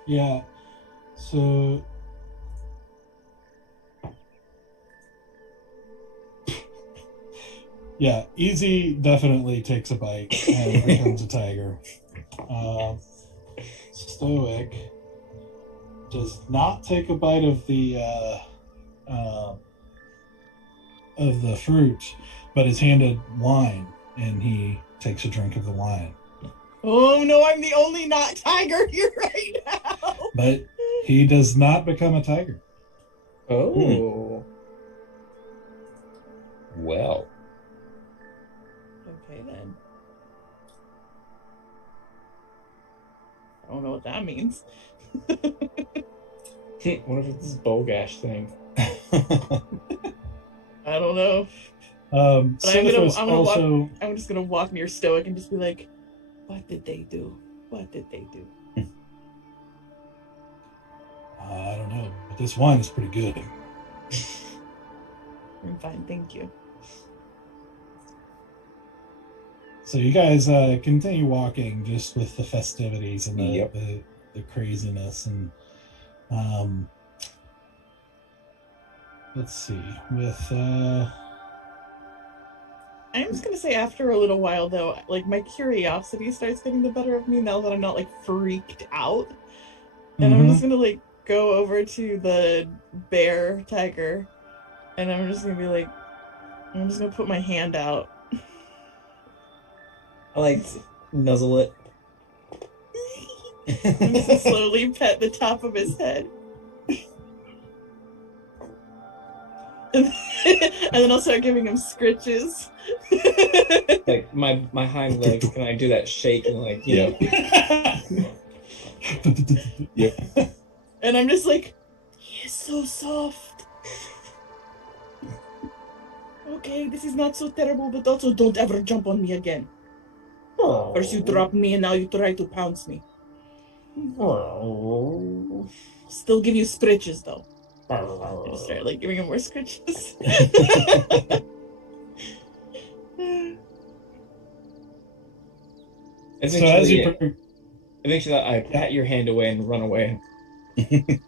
Yeah. So yeah, Easy definitely takes a bite and becomes a tiger. Stoic does not take a bite of the fruit, but is handed wine, and he takes a drink of the wine. Oh no, I'm the only not tiger here right now. But he does not become a tiger. Oh. Well. Okay then. I don't know what that means. What if it's this Bolgash thing? I don't know. I'm just gonna walk near Stoic and just be like, what did they do? What did they do? I don't know, but this wine is pretty good. I'm fine, thank you. So you guys continue walking just with the festivities and the craziness, and let's see, with I'm just gonna say after a little while though, like my curiosity starts getting the better of me now that I'm not like freaked out. And I'm just gonna like go over to the bear tiger and I'm just gonna put my hand out. I like nuzzle it. I'm just gonna slowly pet the top of his head. And then I'll start giving him scritches. Like my hind legs, can I do that shake and like, you know? Yep. And I'm just like, he is so soft. Okay, this is not so terrible, but also don't ever jump on me again. First you dropped me and now you try to pounce me. Still give you scritches though. I just start like giving him more scritches. Eventually I pat your hand away and run away. And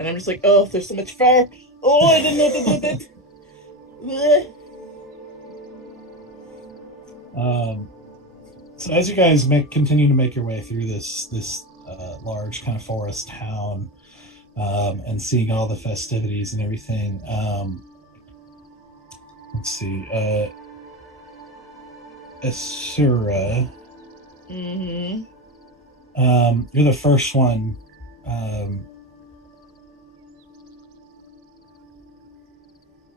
I'm just like, oh, there's so much fire. Oh, I didn't know what to do with it. So as you guys continue to make your way through this large kind of forest town, and seeing all the festivities and everything, let's see, Asura. Mm-hmm. You're the first one.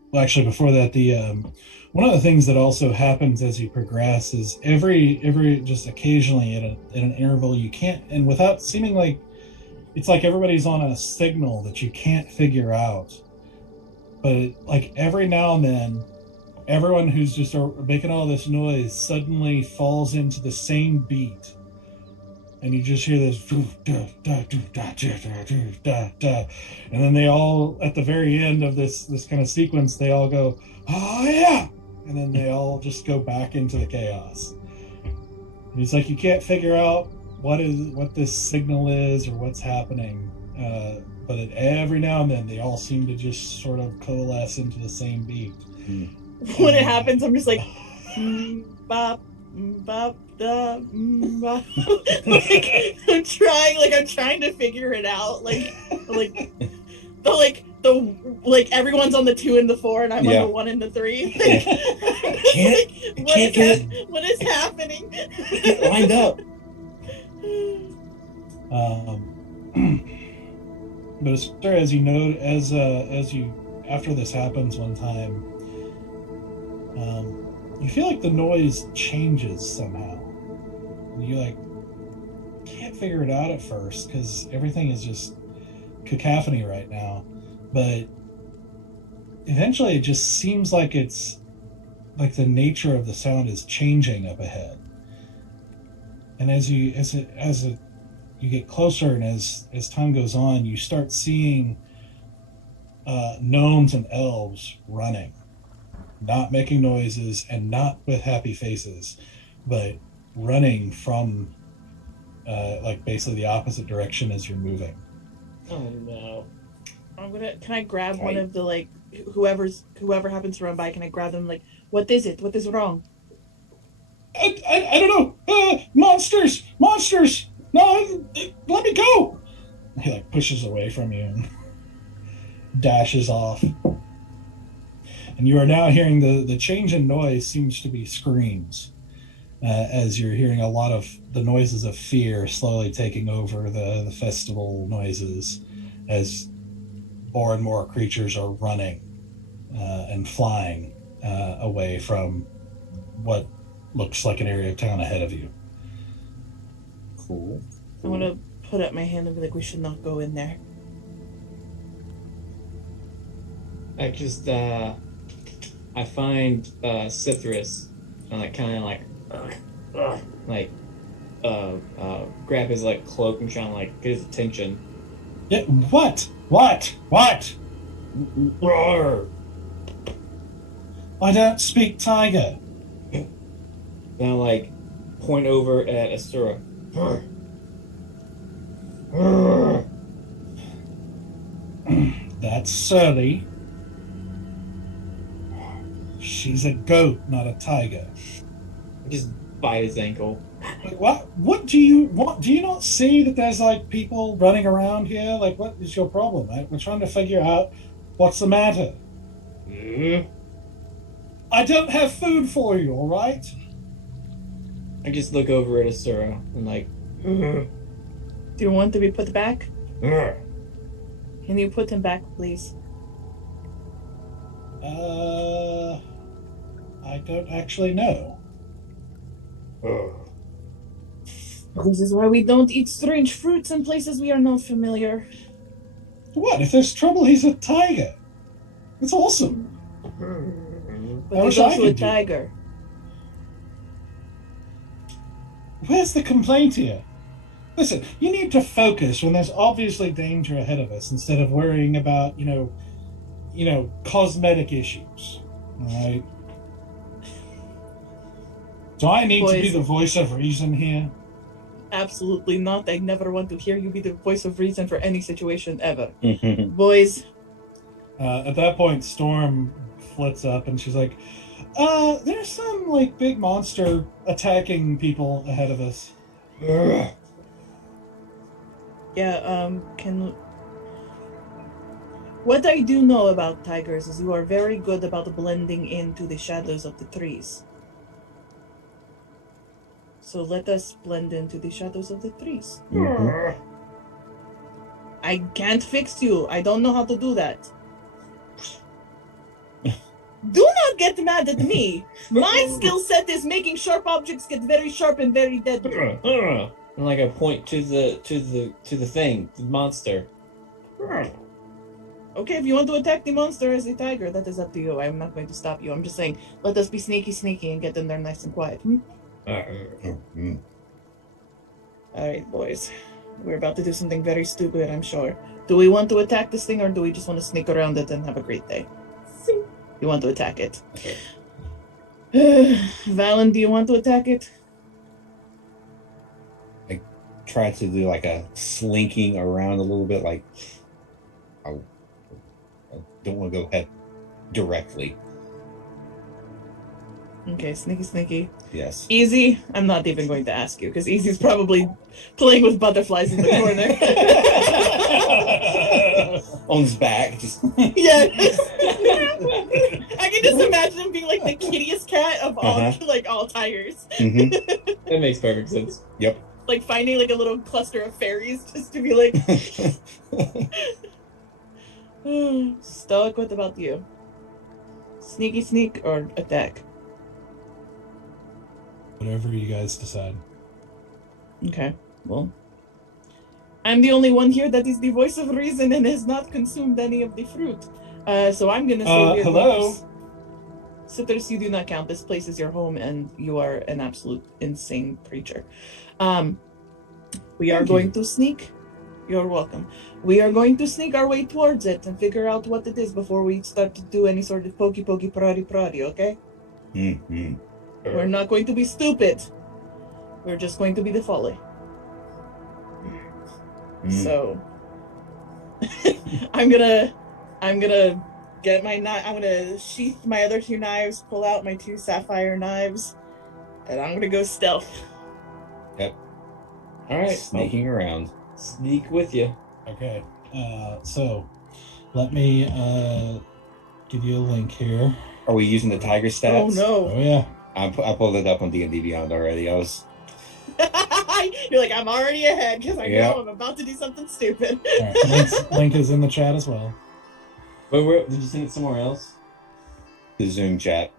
Well, actually, before that, the one of the things that also happens as you progress is every just occasionally at an interval you can't, and without seeming like it's like everybody's on a signal that you can't figure out, but like every now and then everyone who's just making all this noise suddenly falls into the same beat, and you just hear this and then they all at the very end of this kind of sequence they all go, oh yeah, and then they all just go back into the chaos. And it's like you can't figure out what this signal is or what's happening, but every now and then they all seem to just sort of coalesce into the same beat. When it happens, I'm just like, bop, bop, da, bop. I'm trying to figure it out. Like everyone's on the 2 and the 4, and I'm on the 1 and the 3. What is happening? Get lined up. But as you know, as you after this happens one time, you feel like the noise changes somehow. You like can't figure it out at first because everything is just cacophony right now, but eventually it just seems like it's like the nature of the sound is changing up ahead. And as you get closer and as time goes on, you start seeing gnomes and elves running, not making noises and not with happy faces, but running from like basically the opposite direction as you're moving. Oh no. Can I grab one of the like whoever happens to run by, can I grab them like, what is it? What is wrong? I don't know. Monsters! No, let me go! He like pushes away from you and dashes off. And you are now hearing the change in noise seems to be screams, as you're hearing a lot of the noises of fear slowly taking over the festival noises as more and more creatures are running and flying away from what looks like an area of town ahead of you. Cool. I want to put up my hand and be like, we should not go in there. I just I find Cithris and like kind of grab his like cloak and trying to like get his attention. Yeah, what? Roar! I don't speak tiger. Then I like point over at Asura. That's Surly. She's a goat, not a tiger. Just bite his ankle. Like, what do you want? Do you not see that there's like people running around here? Like, what is your problem? We're trying to figure out what's the matter. I don't have food for you, all right? I just look over at Asura and like, Do you want to be put back? Can you put him back, please? I don't actually know. This is why we don't eat strange fruits in places we are not familiar. What? If there's trouble, he's a tiger. It's awesome. But he's also a tiger. Where's the complaint here? Listen, you need to focus when there's obviously danger ahead of us instead of worrying about, you know, cosmetic issues. All right? Do I need to be the voice of reason here? Absolutely not. I never want to hear you be the voice of reason for any situation ever. Boys. At that point, Storm flits up and she's like, there's some, like, big monster attacking people ahead of us. Yeah, what I do know about tigers is you are very good about blending into the shadows of the trees. So let us blend into the shadows of the trees. Mm-hmm. I can't fix you. I don't know how to do that. Do not get mad at me. My skill set is making sharp objects get very sharp and very deadly. And like I point to the thing, the monster. Okay, if you want to attack the monster as a tiger, that is up to you. I'm not going to stop you. I'm just saying, let us be sneaky and get in there nice and quiet. Mm-hmm. All right, boys. We're about to do something very stupid, I'm sure. Do we want to attack this thing, or do we just want to sneak around it and have a great day? You want to attack it. Okay. Valen, do you want to attack it? I try to do like a slinking around a little bit, like I don't want to go head directly. Okay, sneaky. Yes. Easy, I'm not even going to ask you, because Easy's probably playing with butterflies in the corner. On his back, just Yeah. I can just imagine him being like the kittiest cat of all all tigers. Mm-hmm. That makes perfect sense. Yep. Like finding like a little cluster of fairies just to be like Stoic, what about you? Sneaky sneak or attack? Whatever you guys decide. Okay, well, I'm the only one here that is the voice of reason and has not consumed any of the fruit. So I'm gonna say weird hello? letters. Citrus, you do not count. This place is your home and you are an absolute insane creature. We are going to sneak. You're welcome. We are going to sneak our way towards it and figure out what it is before we start to do any sort of pokey prati, okay? Mm-hmm. We're not going to be stupid. We're just going to be the Folly. So I'm gonna get my knife. I'm gonna sheath my other two knives, pull out my two sapphire knives, and I'm gonna go stealth. Yep. All right, Sneaking around. Sneak with you. Okay. So let me give you a link here. Are we using the tiger stats? Oh no! Oh yeah. I pulled it up on D&D Beyond already. I was. You're like, I'm already ahead because I know I'm about to do something stupid. All right. Link is in the chat as well. But where did you send it somewhere else? The Zoom chat.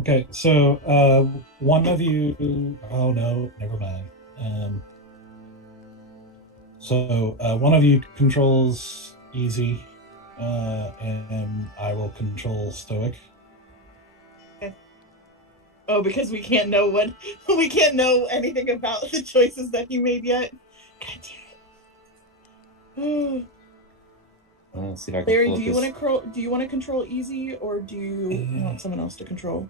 Okay, so one of you. Oh no, never mind. So one of you controls Easy, and I will control Stoic. Okay. Oh, because we can't know anything about the choices that you made yet. God damn it. Let's see if I can Larry, pull do you up want to control Easy, or do you want someone else to control?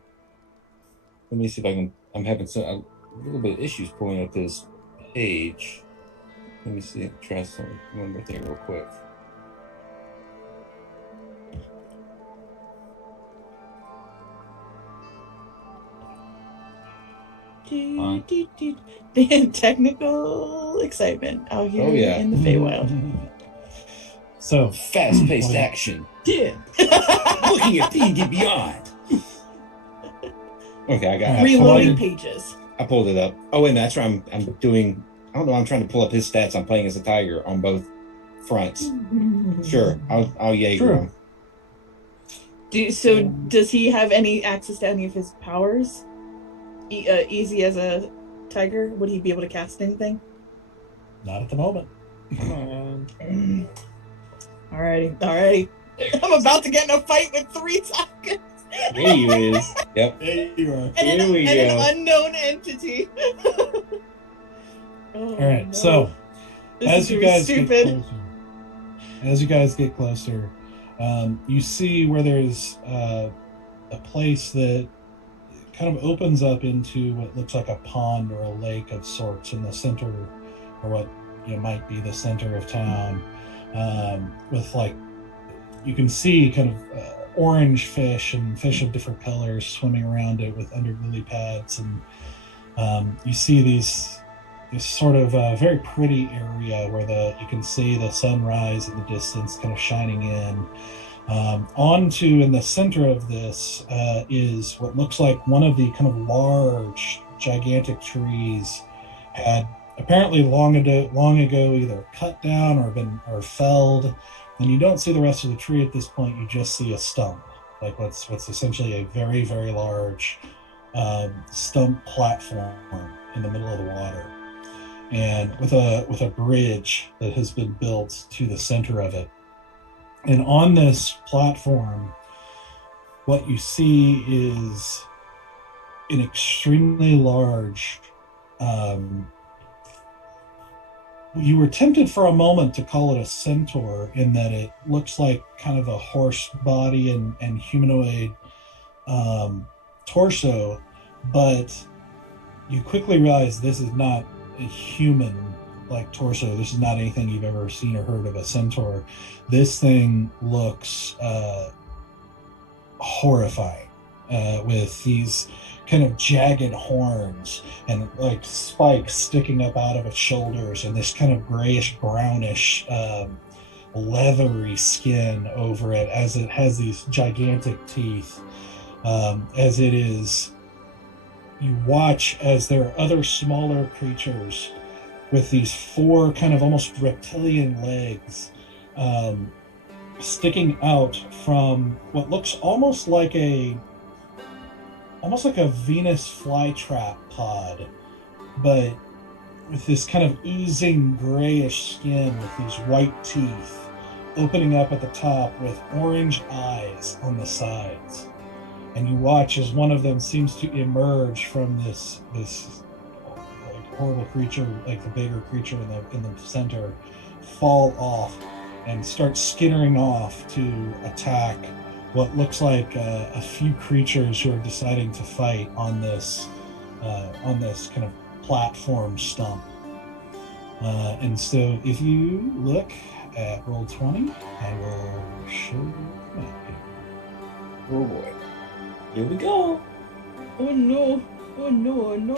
Let me see if I can. I'm having a little bit of issues pulling up this page. Let me see. Try one more thing real quick. The technical excitement out here in the Feywild. So fast-paced action. Yeah. Looking at D&D Beyond. Okay, I got reloading pages. I pulled it up. Oh, and that's right. I'm doing. I don't know. I'm trying to pull up his stats. I'm playing as a tiger on both fronts. Sure, I'll Jaeger him. So does he have any access to any of his powers? Easy as a tiger, would he be able to cast anything? Not at the moment. Alrighty. I'm about to get in a fight with 3 tigers. There he is. Yep. There you are. And an unknown entity. All right. No. So as you guys get closer, you see where there's a place that kind of opens up into what looks like a pond or a lake of sorts in the center, or what might be the center of town, with you can see kind of orange fish and fish of different colors swimming around it with under lily pads, and you see this sort of very pretty area where you can see the sunrise in the distance kind of shining in. In the center of this is what looks like one of the kind of large gigantic trees had apparently long ago either cut down or felled, and you don't see the rest of the tree at this point. You just see a stump, like what's essentially a very, very large stump platform in the middle of the water, and with a bridge that has been built to the center of it. And on this platform, what you see is an extremely large, you were tempted for a moment to call it a centaur, in that it looks like kind of a horse body and humanoid torso, but you quickly realize this is not a human like torso. This is not anything you've ever seen or heard of a centaur. This thing looks horrifying, with these kind of jagged horns and like spikes sticking up out of its shoulders, and this kind of grayish brownish leathery skin over it, as it has these gigantic teeth. As it is, you watch as there are other smaller creatures with these four kind of almost reptilian legs sticking out from what looks almost like a Venus flytrap pod, but with this kind of oozing grayish skin with these white teeth opening up at the top with orange eyes on the sides. And you watch as one of them seems to emerge from this like horrible creature, like the bigger creature in the center, fall off and start skittering off to attack what looks like a few creatures who are deciding to fight on this kind of platform stump. And so if you look at Roll20, I will show you the map here. Oh boy. Here we go. Oh no. Oh no, oh no.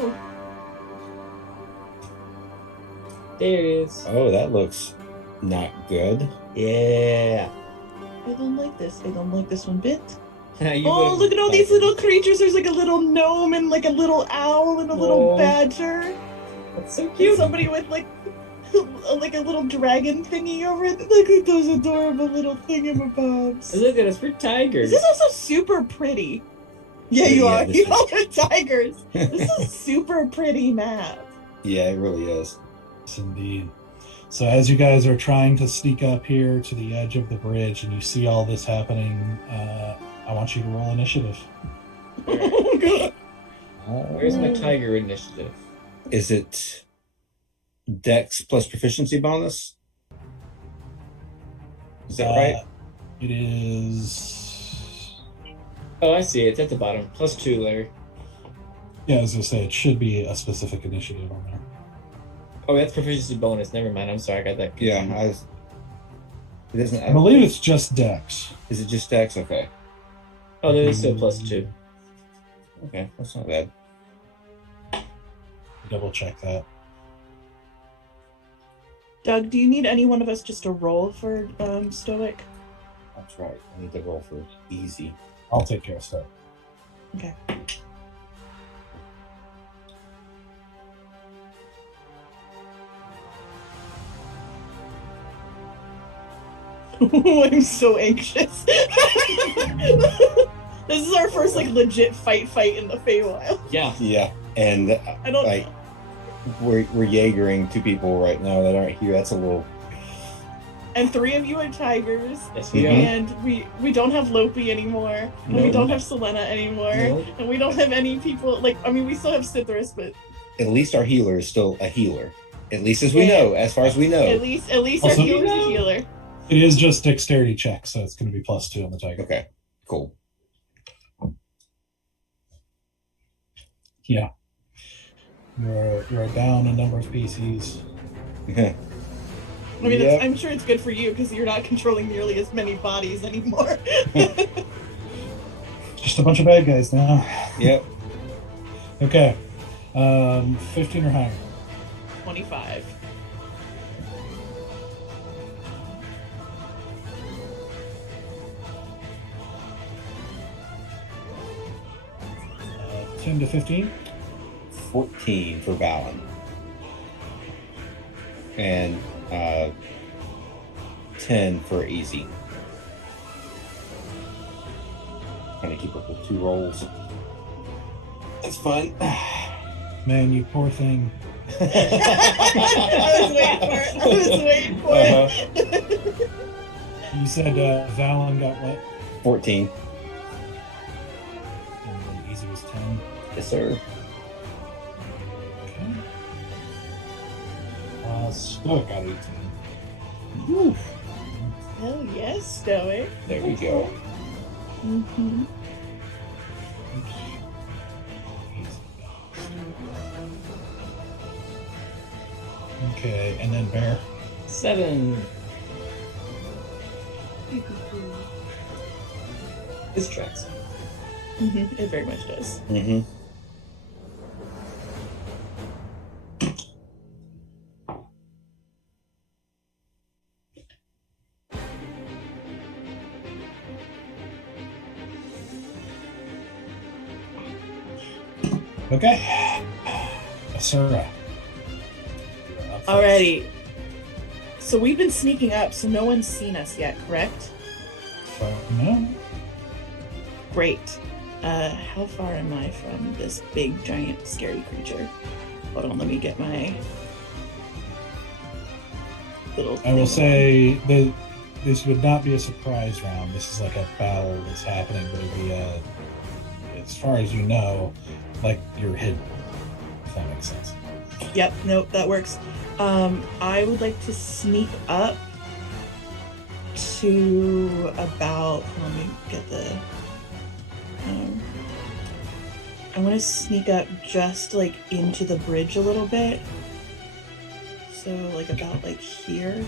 There it is. Oh, that looks not good. Yeah. I don't like this. I don't like this one bit. You Oh, would've look at all these liked it. little creatures. There's like a little gnome and like a little owl and a little Oh. badger. That's so And cute. somebody with like a little dragon thingy over it. Look at those adorable little thingamabobs. Look at us, we're tigers. This is also super pretty. Yeah, you Yeah, are. this You is- all are tigers. This is a super pretty map. Yeah, it really is. Yes, indeed. So as you guys are trying to sneak up here to the edge of the bridge and you see all this happening, I want you to roll initiative. Oh god. Where's my tiger initiative? Is it Dex plus proficiency bonus? Is that right? It is. Oh, I see it. It's at the bottom. +2, Larry. Yeah, as I say, it should be a specific initiative on there. Oh, that's proficiency bonus. Never mind. I'm sorry. I got that. Yeah, confused. it doesn't. I believe it's just Dex. Is it just Dex? Okay. Oh, then it's still +2. Okay, that's not bad. Double check that. Doug, do you need any one of us just to roll for Stoic? That's right. I need to roll for easy. I'll take care of stuff. Okay. I'm so anxious. This is our first like legit fight in the Feywild. Yeah. Yeah, and I don't like we're Jaegering two people right now that aren't here. That's a little. and 3 of you are tigers. Yes, we Mhm. are. And we don't have Lopi anymore. And we No. don't have Selena anymore. No. And we don't have any people like I mean we still have Cithras, but At least our healer is still a healer. At least as we Yeah. know, as far as we know. at least Also- our healer's a healer. It is just dexterity check, so it's going to be +2 on the tiger. Okay, cool. Yeah. You're down a number of PCs. I mean, Yep. I'm sure it's good for you because you're not controlling nearly as many bodies anymore. Just a bunch of bad guys now. Yep. Okay. 15 or higher. 25. Uh, 10 to 15. 14 for Valen. And 10 for Easy. Trying to keep up with 2 rolls. That's fun. Man, you poor thing. I was waiting for it. You said Valen got what? 14. And then Easy was 10. Yes, sir. Okay. Stoic got 18. Woo. Hell yes, Stoic. There we go. Mm-hmm. Okay, and then Bear. 7. This tracks. Mm-hmm. It very much does. Mm-hmm. Okay. Asura. Alrighty. So we've been sneaking up, so no one's seen us yet, correct? No. Great. How far am I from this big, giant, scary creature? Hold on, let me get my little... I will say that this would not be a surprise round. This is like a battle that's happening, but it'd be as far as you know, like you're hidden. If that makes sense. Yep, nope, that works. I would like to sneak up to about... Let me get the... I want to sneak up just like into the bridge a little bit. So like about like here.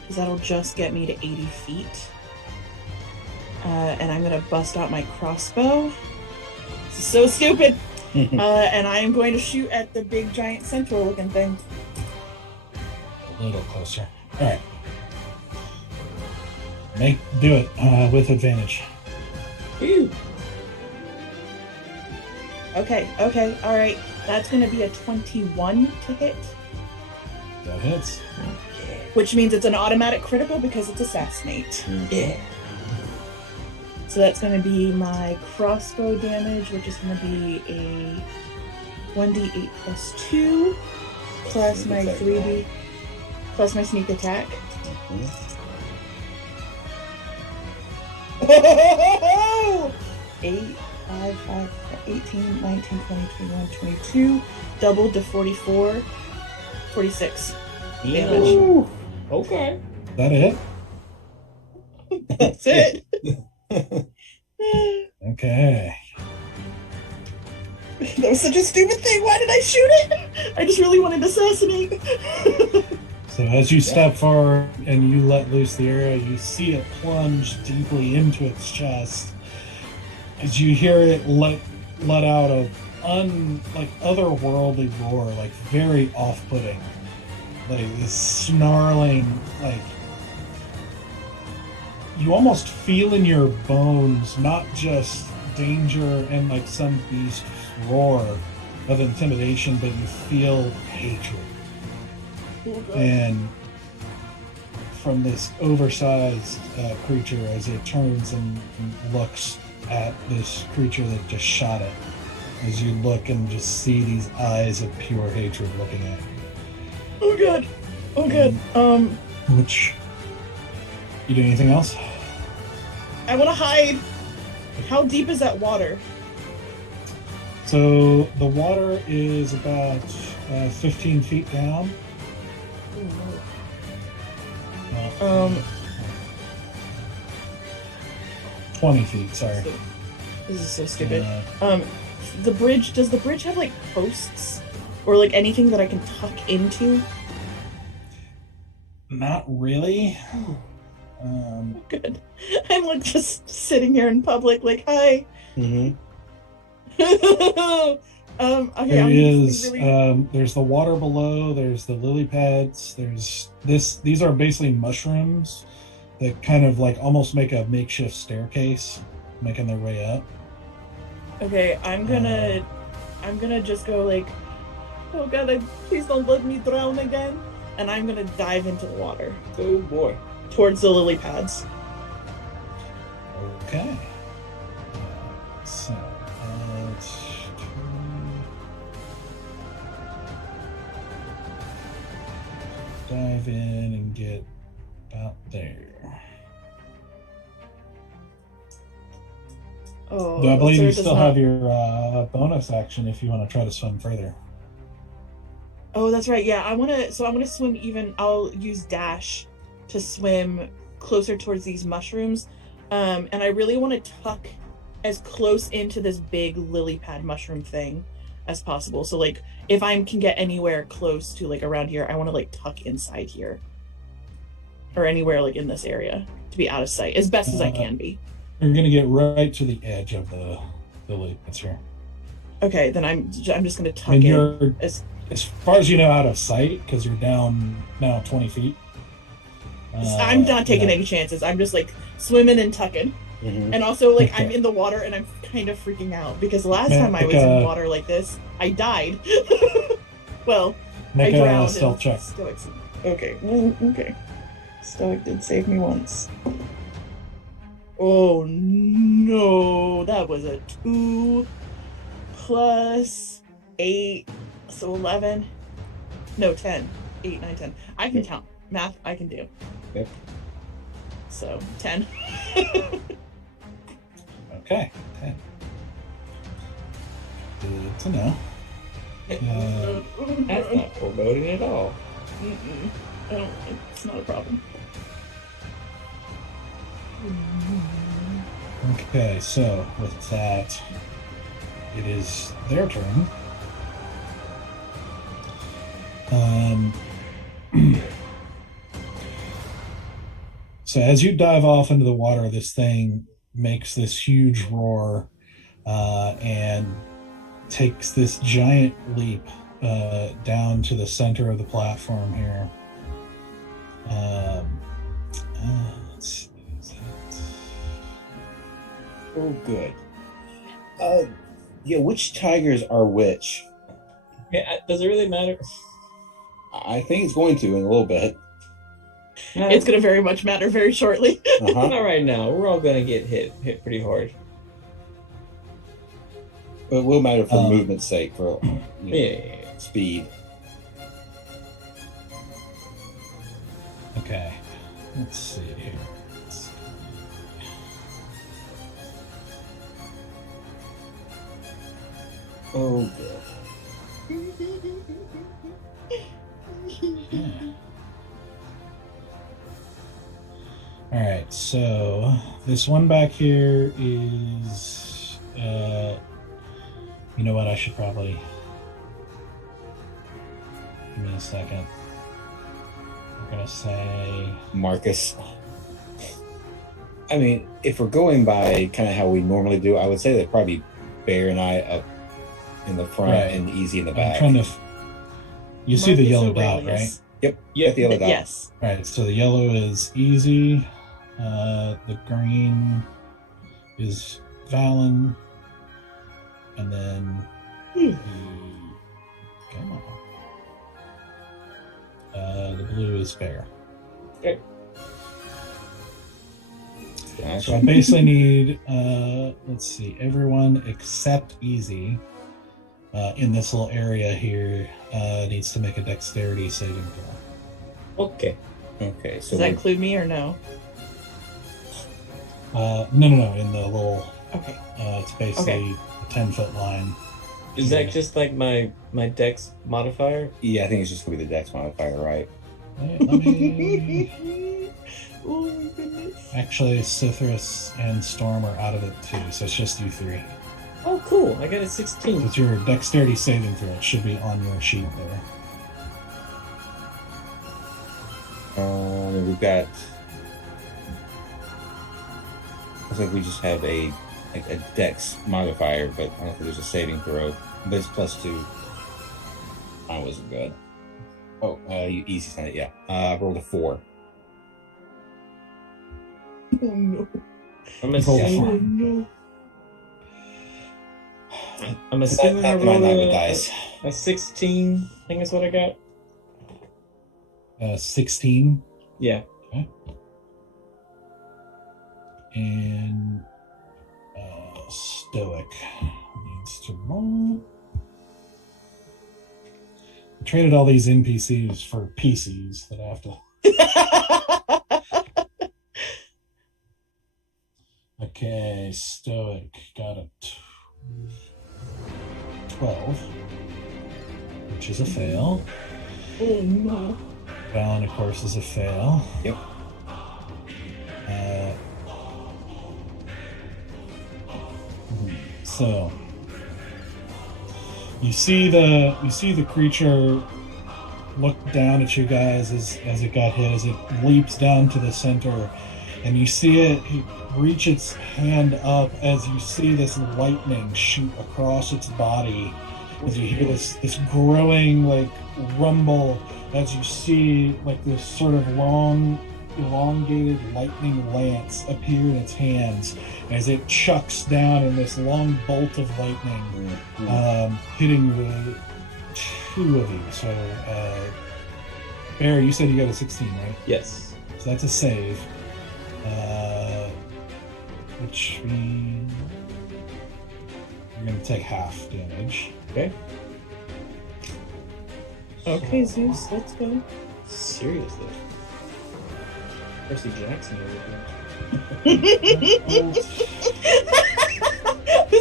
Because that'll just get me to 80 feet. And I'm going to bust out my crossbow. This is so stupid! And I am going to shoot at the big giant centaur looking thing. A little closer. Alright. Do it with advantage. Whew. Okay, alright. That's going to be a 21 to hit. That hits. Which means it's an automatic critical because it's assassinate. Yeah. So that's going to be my crossbow damage, which is going to be a 1d8 plus 2, plus my 3d, plus my sneak attack. Oh! 8, 5, 18, 19, 20, 21, 22, doubled to 44, 46 damage. Ooh, okay. Is that it? That's it. Okay. That was such a stupid thing. Why did I shoot it? I just really wanted to assassinate. So as you step forward and you let loose the arrow, you see it plunge deeply into its chest. As you hear it let out a otherworldly roar, like very off-putting, like this snarling, like you almost feel in your bones not just danger and like some beast roar of intimidation, but you feel hatred. And from this oversized creature, as it turns and looks at this creature that just shot it, as you look and just see these eyes of pure hatred looking at you. Oh god. Which, you do anything else? I want to hide. How deep is that water? So the water is about 15 feet down. 20 feet, sorry. This is so stupid. The bridge, does the bridge have like posts or like anything that I can tuck into? Not really. Good. I'm like just sitting here in public like, hi. Mm-hmm. Okay, There is there's the water below, there's the lily pads, these are basically mushrooms that kind of like almost make a makeshift staircase making their way up. Okay, I'm gonna I'm gonna just go like, oh god, please don't let me drown again. And I'm gonna dive into the water. Oh boy. Towards the lily pads. Okay. So, dive in and get about there. Oh, Though I believe so you it does still not- have your bonus action if you want to try to swim further. Oh, that's right. Yeah, I want to swim even. I'll use dash to swim closer towards these mushrooms. And I really want to tuck as close into this big lily pad mushroom thing as possible. So like if I can get anywhere close to like around here, I want to like tuck inside here. Or anywhere like in this area to be out of sight as best as I can be. You're gonna get right to the edge of the lily pads here. Okay, then I'm just gonna tuck And in. you're as far as you know out of sight because you're down now 20 feet. I'm not taking any chances. I'm just like swimming and tucking. Mm-hmm. And also like Okay. I'm in the water and I'm kind of freaking out because the last time I was in water like this, I died. Well, Make I a drowned. stealth check. Stoics. Okay. Okay. Stoic did save me once. Oh no, that was a 2 plus 8, so 11. No, 10. 8, 9, 10. I can count. Math, I can do. Yep. So, 10. Okay. 10. Good to know. That's not foreboding at all. I don't, it's not a problem. Okay, so with that, it is their turn. So as you dive off into the water, this thing makes this huge roar and takes this giant leap down to the center of the platform here. Let's see. Oh, good. Yeah, which tigers are which? Yeah, does it really matter? I think it's going to in a little bit. It's going to very much matter very shortly. Uh-huh. Not right now. We're all gonna get hit pretty hard. But it will matter for movement's sake, for Yeah. speed. Okay, let's see here. Oh, good. All right, so this one back here is, you know what? I should probably give me a second. I'm gonna say Marcus. I mean, if we're going by kind of how we normally do, I would say that probably Bear and I up in the front Right. and Easy in the I'm back. trying to. You see the Marcus yellow dot, Aurelius. right? Yep. Yep. Got the yellow dot. Yes. All right. So the yellow is Easy. The green is Valen, and then come on. The blue is Bear. Okay. So I basically need, let's see, everyone except Easy in this little area here needs to make a dexterity saving throw. Okay. Okay, so Does that include me or no? No, in the little, Okay. it's basically a 10-foot line. Is that just like my dex modifier? yeah, I think it's just gonna be the dex modifier, right? Wait, let me... Oh my goodness. Actually, Cithras and Storm are out of it too, so it's just you three. Oh, cool. I got a 16. It's your dexterity saving throw. It should be on your sheet there. We've got. Looks like we just have a dex modifier, but I don't think there's a saving throw. But it's +2. Mine wasn't good. Oh, you easy sent it, yeah. I rolled a 4. Oh no. I'm gonna Roll say four. Oh no. I'm assuming I Not my rolled nine dice. a 16. I think that's what I got. 16. Yeah. Okay. And Stoic needs to roll. I traded all these NPCs for PCs that I have to. Okay, Stoic got a 12, which is a fail. Oh no. Valen, of course, is a fail. Yep. So you see the creature look down at you guys as it got hit, as it leaps down to the center, and you see it reach its hand up as you see this lightning shoot across its body, as you hear this growing like rumble, as you see like this sort of long elongated lightning lance appear in its hands as it chucks down in this long bolt of lightning, hitting the two of you. So Bear, you said you got a 16, right? Yes. So that's a save, which means you're going to take half damage. Okay. Okay, Zeus, let's go. Seriously. Percy Jackson over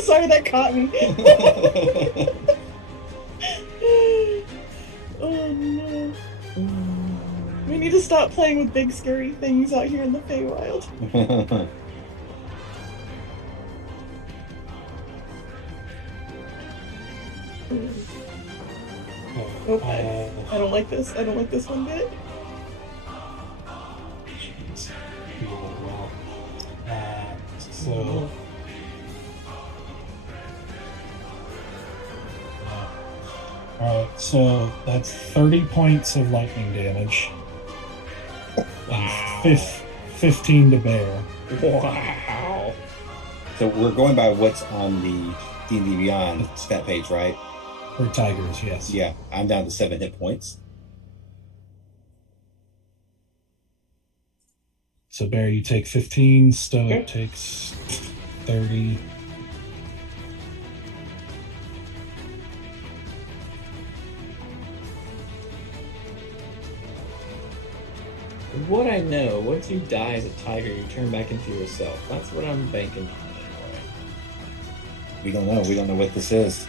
Sorry, that caught me. Oh no. We need to stop playing with big scary things out here in the Feywild. Okay. I don't like this. I don't like this one bit. Jeez. So. Alright, so that's 30 points of lightning damage. Wow. And 15 to Bear. Wow. So we're going by what's on the D&D Beyond stat page, right? For tigers, yes. Yeah, I'm down to 7 hit points. So Bear, you take 15, Stoic Okay. takes 30. What I know, once you die as a tiger, you turn back into yourself. That's what I'm banking on anyway. We don't know. We don't know what this is.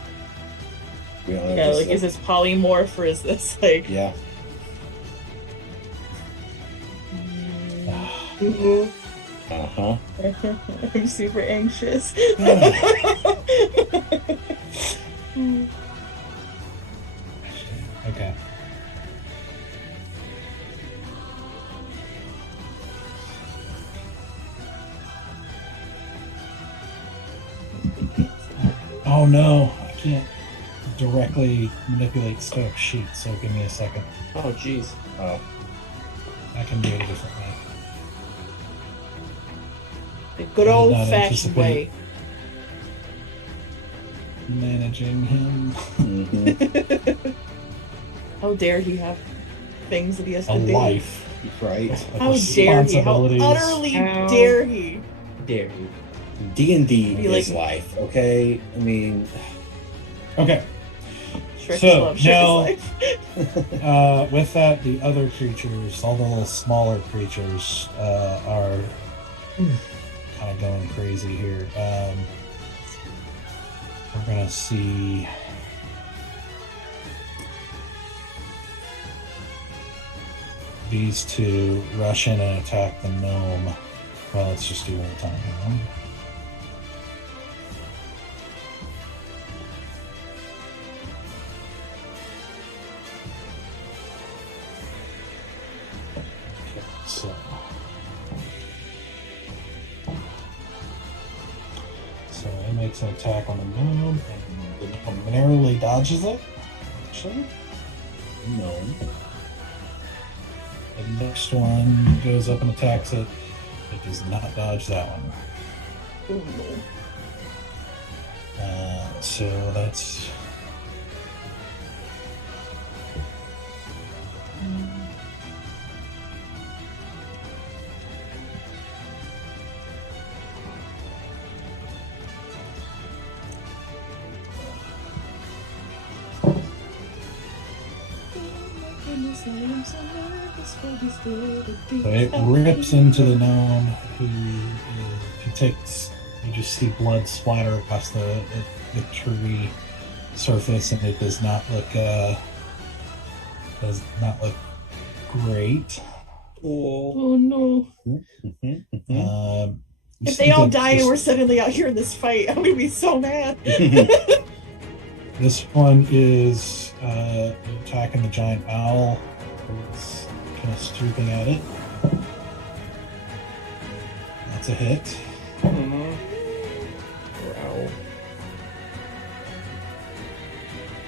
We don't know. Yeah, if like, is this polymorph or is this like? Yeah. Uh-huh. I'm super anxious. Okay. Oh no, I can't directly manipulate Stoic sheet, so give me a second. Oh, jeez. Oh. I can do it a different way. The good I did old not fashioned way. Managing him. Mm-hmm. How dare he have things that he has A to do? life. Right. How dare he? How Responsibilities. utterly How dare he? Dare you. D&D Be is like- life, okay? I mean, Okay. Shrek So, is love, Shrek now- is life. With that, the other creatures, all the little smaller creatures, are kind of going crazy here. We're gonna see. These two rush in and attack the gnome. Well, let's just do one time. Hang on. Okay, so it makes an attack on the gnome and narrowly dodges it. Actually. no. The next one goes up and attacks it. It does not dodge that one. So that's so it rips into the gnome who takes, you just see blood splatter across the tree surface, and it does not look great. Oh no. If they all die and we're suddenly out here in this fight, I'm gonna be so mad. This one is attacking the giant owl. It's kind of swooping at it. That's a hit. Wow.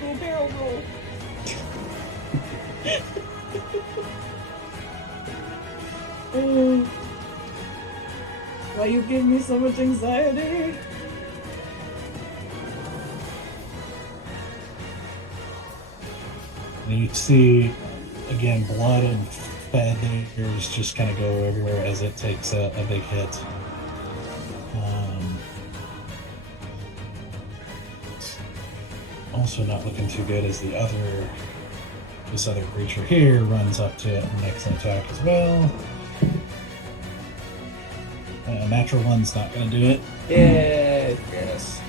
Oh, barrel roll. Oh. Why you give me so much anxiety? And you see, again, blood and feathers just kind of go everywhere as it takes a big hit. Also not looking too good as this other creature here runs up to it and makes an attack as well. Natural one's not going to do it. Yes.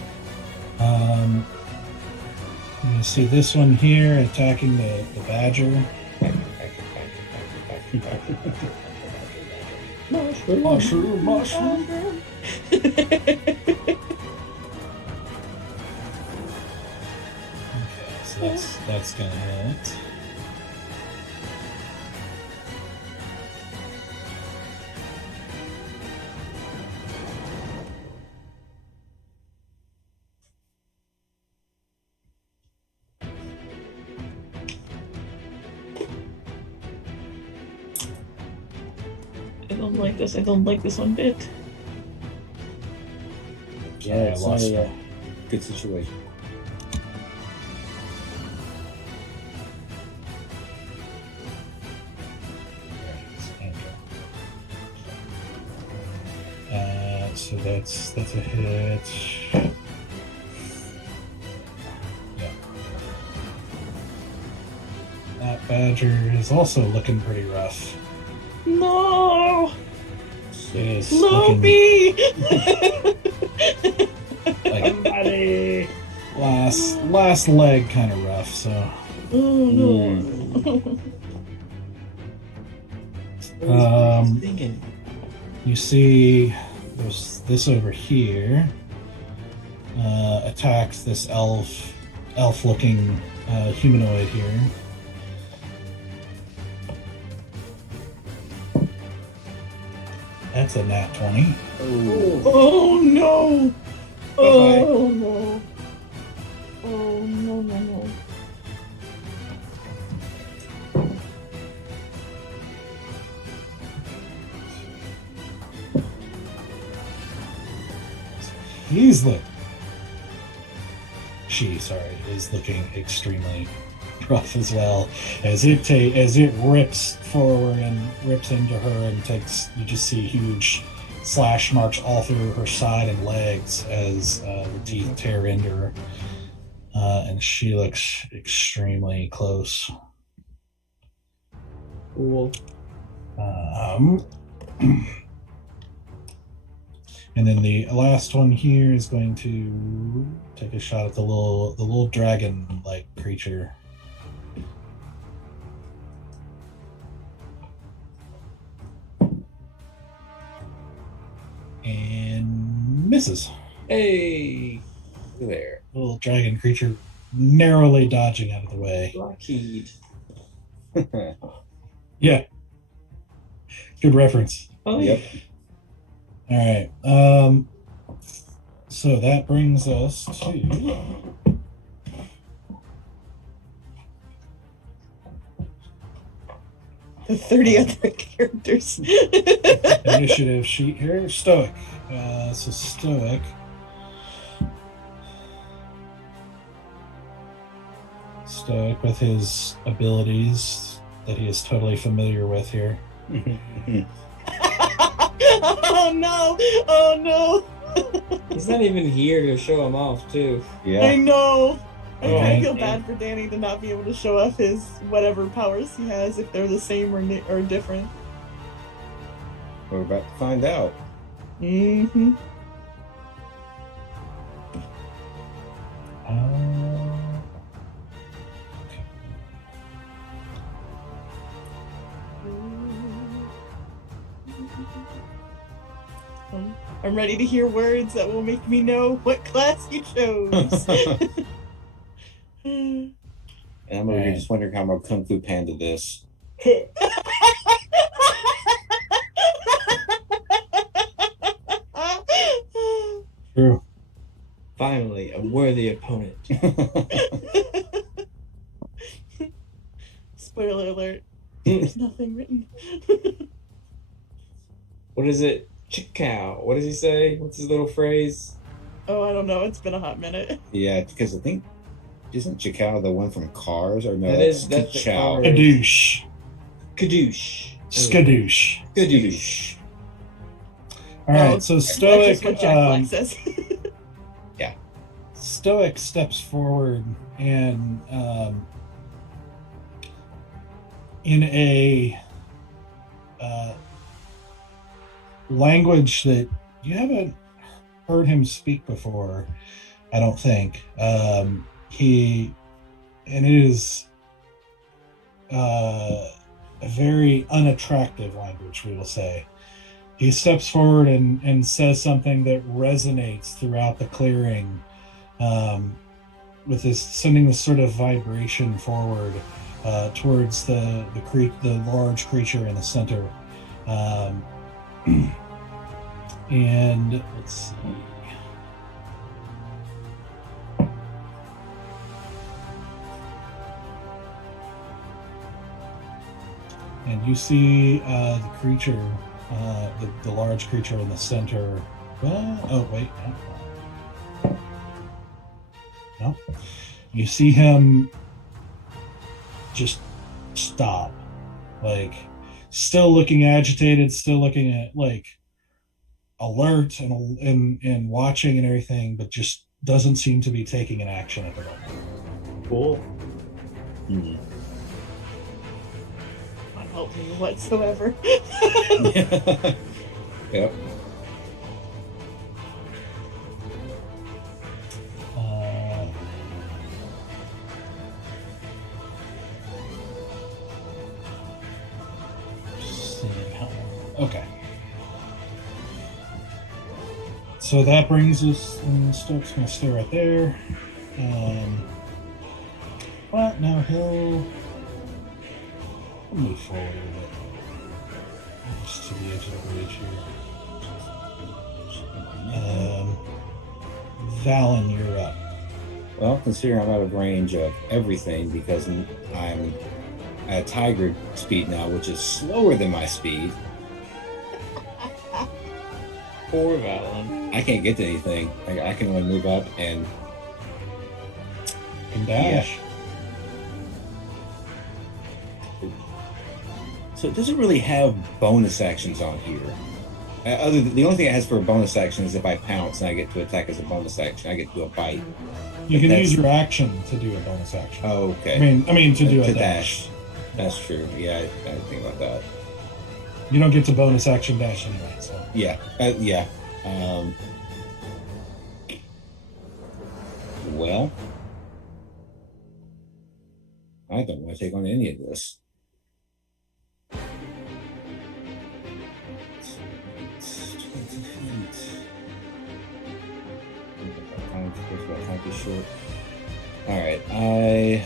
You see this one here attacking the badger. Mushroom. Okay, so that's gonna hit. I don't like this one bit. Yeah, it's not a good situation. So that's a hit. Yeah. That badger is also looking pretty rough. No! It is Loopy! like last leg kind of rough, so Oh no. You see there's this over here attacks this elf looking humanoid here. That's a nat 20. Oh no! Oh no! Oh no! She is looking extremely rough as well as it rips forward and rips into her and you just see huge slash marks all through her side and legs as the teeth tear into her, and she looks extremely close. Cool. And then the last one here is going to take a shot at the little dragon-like creature. And misses. Hey, there. Little dragon creature narrowly dodging out of the way. Lockheed. Yeah. Good reference. Oh, Yep. All right. So that brings us to The 30 other characters. initiative sheet here. Stoic. So Stoic. Stoic with his abilities that he is totally familiar with here. Oh no! Oh no! He's not even here to show him off, too. I know. I kind Right. of feel bad for Danny to not be able to show off his whatever powers he has, if they're the same or different. We're about to find out. Mm-hmm. I'm ready to hear words that will make me know what class you chose. And I'm over here just wondering how I'm gonna Kung Fu Panda this. True. Finally, a worthy opponent. Spoiler alert. There's nothing written. What is it? Chickow. What does he say? What's his little phrase? Oh, I don't know. It's been a hot minute. Yeah, because I think isn't Chikao the one from Cars or no? That's the Chikao. Cars. Kadoosh. Kadoosh. Skadoosh. Kadoosh. All right, so That's Stoic. just what Jack Black says. Stoic steps forward and, in a language that you haven't heard him speak before, I don't think. And it is a very unattractive language, we will say. He steps forward and says something that resonates throughout the clearing, with this sending this sort of vibration forward towards the large creature in the center. And let's see. And you see the creature, the large creature in the center. Oh, wait. No. You see him just stop. Like, still looking agitated, still looking at, like, alert and watching and everything, but just doesn't seem to be taking an action at the moment. Cool. Hmm. Not help me whatsoever. Yep. Okay. So that brings us, and Stoke's going to stay right there. Well, no, he'll move forward a bit. Just to the edge of the bridge here. Valen, you're up. Well, considering I'm out of range of everything because I'm at tiger speed now, which is slower than my speed. Poor Valen. I can't get to anything. I can only move up and Dash. So it doesn't really have bonus actions on here. The only thing it has for a bonus action is if I pounce and I get to attack as a bonus action, I get to do a bite. You can use your action to do a bonus action. Oh, okay. I mean to do a dash. That's true. Yeah, I didn't think about that. You don't get to bonus action dash anyway. So Yeah, yeah. Well, I don't want to take on any of this. It's 20 feet. Short. All right, I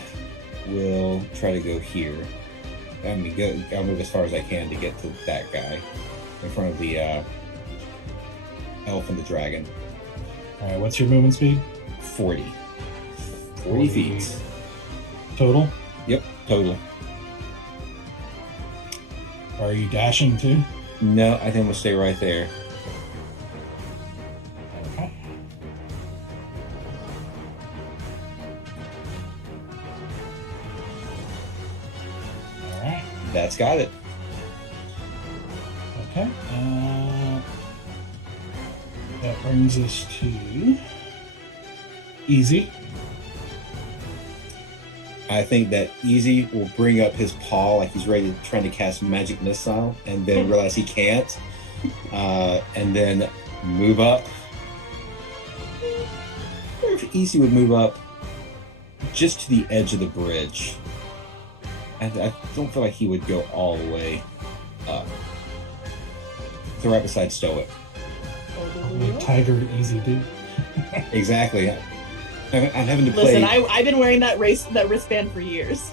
will try to go here. I'll move as far as I can to get to that guy in front of the elf and the dragon. all right, what's your movement speed 40 feet total? Yep, total. Are you dashing too? No, I think we'll stay right there. Okay. That's got it. Okay. That brings us to Easy. I think that Easy will bring up his paw like he's ready to trying to cast magic missile, and then realize he can't, and then move up. I wonder if Easy would move up just to the edge of the bridge. I don't feel like he would go all the way up. So right beside Stoic. Tiger Easy dude. Exactly. I'm having to play. Listen, I've been wearing that wristband for years.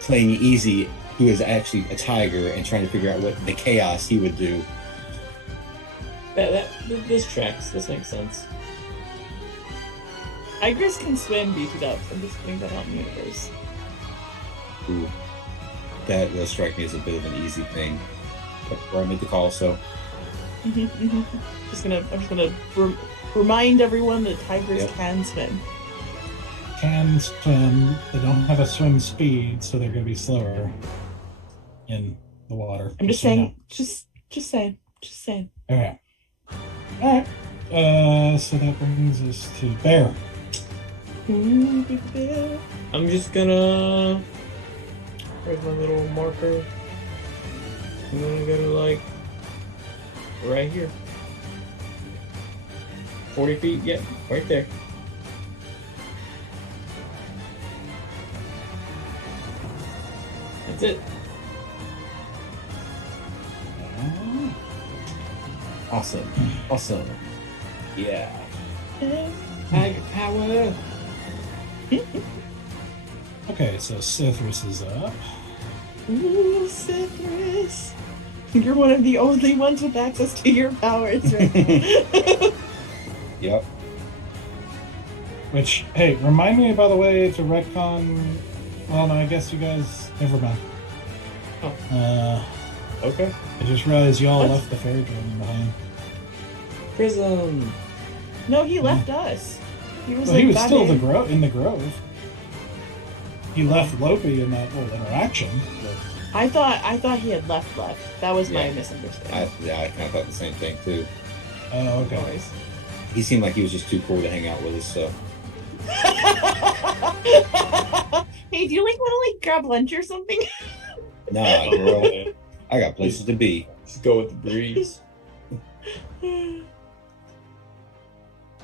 Playing Easy, who is actually a tiger, and trying to figure out what the chaos he would do. This tracks. This makes sense. Tigers can swim, beat it up. I'm just putting that out in the universe. Ooh, that does strike me as a bit of an Easy thing. Before I made the call, so. I'm just gonna remind everyone that tigers can swim. Can swim. They don't have a swim speed, so they're going to be slower in the water. I'm just saying. Just saying. Just saying. Okay. All right. So that brings us to Bear. Ooh, big bear. I'm just gonna. Where's my little marker? I'm gonna go to like right here. 40 feet, yeah, right there. That's it. Awesome. Yeah. Tiger power. Okay, so Sithris is up. Ooh, Sithris. You're one of the only ones with access to your powers right now. Yep. Which, hey, remind me, by the way, to retcon. Well, no, I guess you guys. Never mind. Okay. I just realized y'all What? left the fairy dragon behind. Prism. No, he left us. He was Well, like he was back still in. in the grove. He left Lopi in that little interaction. But I thought he had left. That was my Yeah. misunderstanding. I kind of thought the same thing too. oh, okay. Noise. He seemed like he was just too cool to hang out with us, so. Hey, do you want to grab lunch or something? Nah, girl. I got places to be. Just go with the breeze.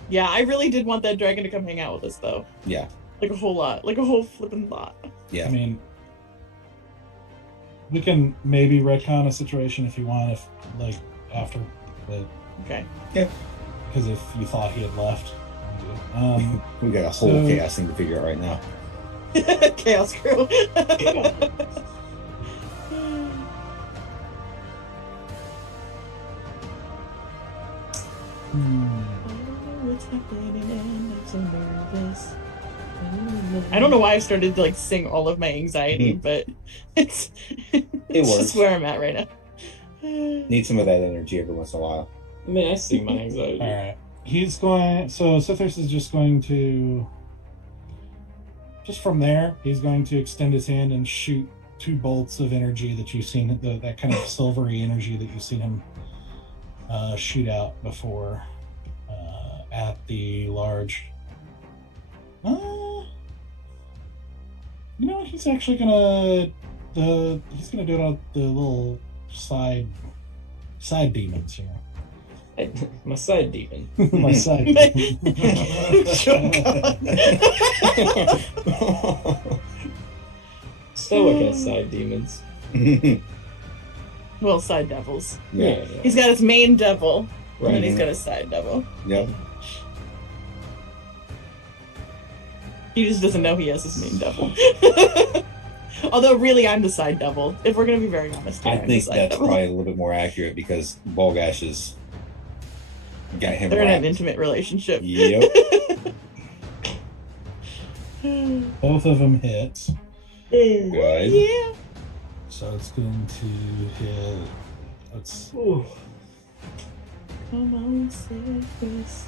Yeah, I really did want that dragon to come hang out with us though. Yeah. Like a whole lot. Like a whole flippin' lot. Yeah. I mean, we can maybe retcon a situation if you want, if like after, but Okay. because if you thought he had left. We got a whole So- chaos thing to figure out right now. Chaos crew. What's happening? I'm so nervous. I don't know why I started to sing all of my anxiety, but it's works. just where I'm at right now. Need some of that energy every once in a while. I mean, I see my anxiety. All right. He's going. So Sithris is just going to. Just from there, he's going to extend his hand and shoot 2 bolts of energy that you've seen, that kind of silvery energy that you've seen him shoot out before at the large. You know, he's actually gonna he's gonna do it on the little side demons here. My side demon. My side. Stoic has side demons. Well, side devils. Yeah. He's got his main devil, and then Right. he's got his side devil. Yep. He just doesn't know he has his main devil. Although, really, I'm the side devil. If we're gonna be very honest, I I'm the think side that's devil. probably a little bit more accurate because Bolgash has got him They're in an wrapped. intimate relationship. Yep. Both of them hit. Good. Yeah. So it's going to hit. Let's. Ooh. Come on, say this.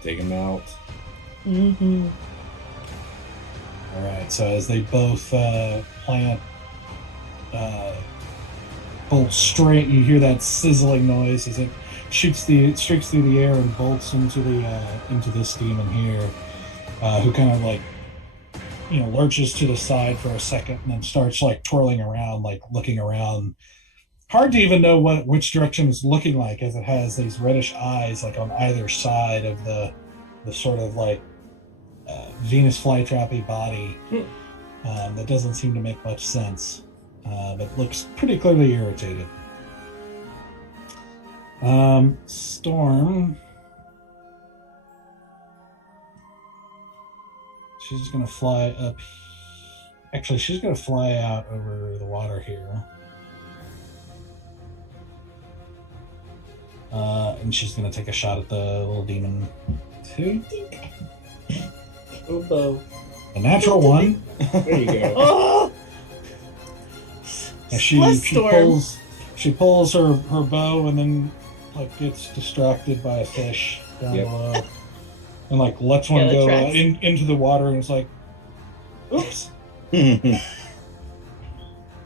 Take him out. Mm-hmm. All right. So as they both plant bolts straight, you hear that sizzling noise as it streaks through the air and bolts into this demon here, who kind of like lurches to the side for a second and then starts like twirling around, like looking around. Hard to even know which direction it's looking like, as it has these reddish eyes like on either side of the sort of like Venus flytrappy body. That doesn't seem to make much sense, but looks pretty clearly irritated. Storm. She's just going to fly up. Actually, she's going to fly out over the water here. And she's going to take a shot at the little demon too. Oh, bow. A natural one. There you go. Oh! And she pulls her bow and then like gets distracted by a fish down below, and like lets one go into the water, and it's like, oops. Good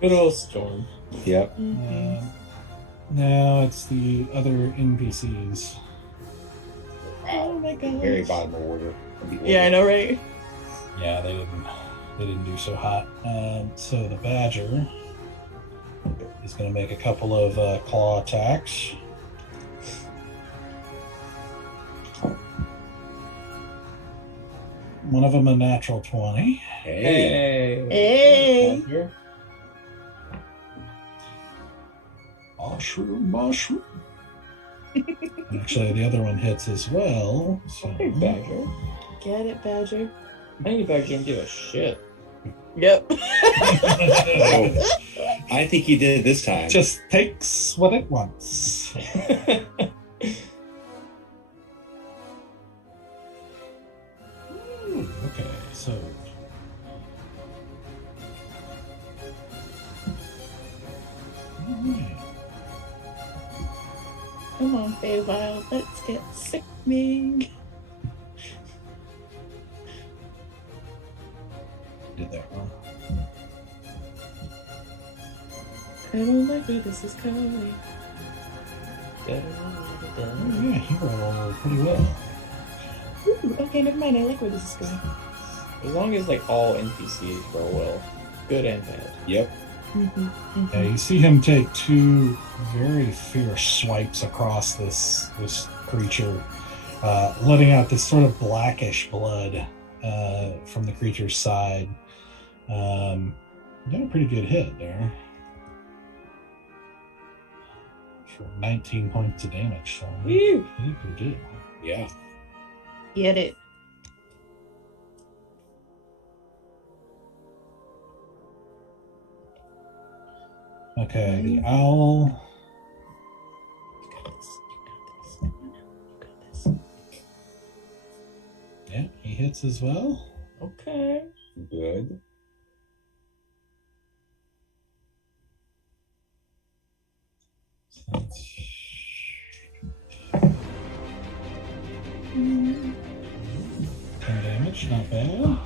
old Storm. Yep. Now it's the other NPCs. Oh my god. Very bottom of order. Yeah, I know, right? Yeah, they didn't do so hot. So the badger is going to make a couple of claw attacks. One of them a natural 20. Hey. Hey. Mushroom. Actually, the other one hits as well. So. Hey, Badger. Get it, Badger. I think Badger don't give a shit. Yep. I think he did this time. Just takes what it wants. Okay, so. Come on, Feywild, let's get sickening. Did that wrong. I don't like where this is going. Yeah, he rolled pretty well. Ooh, okay, never mind. I like where this is going. As long as like all NPCs roll well, good and bad. Yep. Yeah, you see him take two very fierce swipes across this creature, letting out this sort of blackish blood from the creature's side. Got a pretty good hit there. For 19 points of damage. So Woo! pretty good. Yeah. Get it. Okay, the owl. You got this. Yeah, he hits as well. Okay. Good. So that's 10 damage, not bad.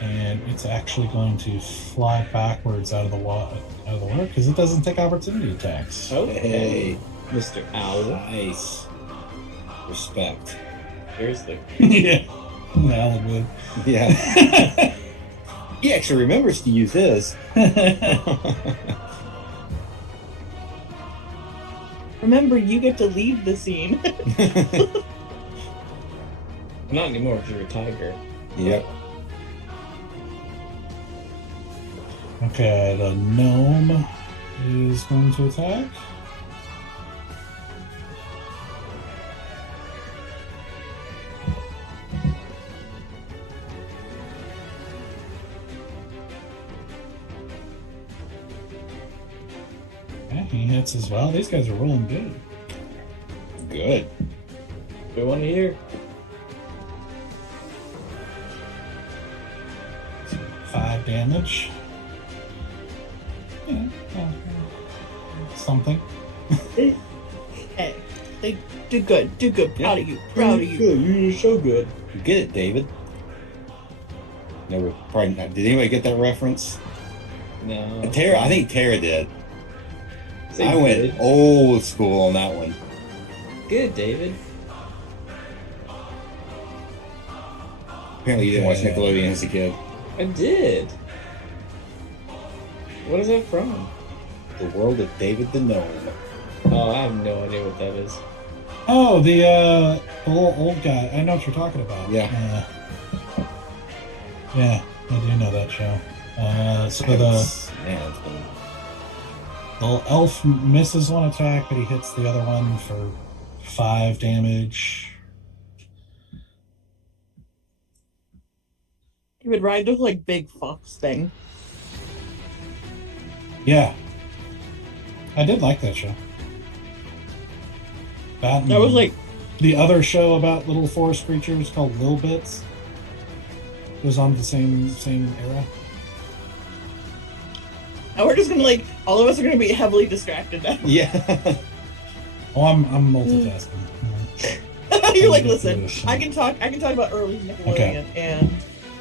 And it's actually going to fly backwards out of the water because it doesn't take opportunity attacks. Okay. Mr. Owl. Nice. Respect. Seriously. Yeah, that would. Yeah. He actually remembers to use his. Remember, you get to leave the scene. Not anymore because you're a tiger. Yep. Okay, the gnome is going to attack. Okay, he hits as well. These guys are rolling good. Good. We want to hear. So 5 damage. Yeah, something. Hey. They did good. Did good. Proud of you. Proud of you. Good. You're so good. You get it, David. Never probably not. Did anybody get that reference? No. Tara, I think Tara did. Say I went good. old school on that one. Good, David. Apparently, you didn't watch Nickelodeon as a kid. I did. What is that from? The World of David the Gnome. Oh, I have no idea what that is. Oh, the little old guy. I know what you're talking about. Yeah. Yeah, I do know that show. So Man, the it's been... little elf misses one attack, but he hits the other one for 5 damage. You would ride the like big fox thing. Yeah. I did like that show. That was like the other show about little forest creatures called Lil Bits. It was on the same era. and we're just gonna like all of us are gonna be heavily distracted now. Yeah. Oh, I'm multitasking. You're like, listen, I can talk about early Nickelodeon and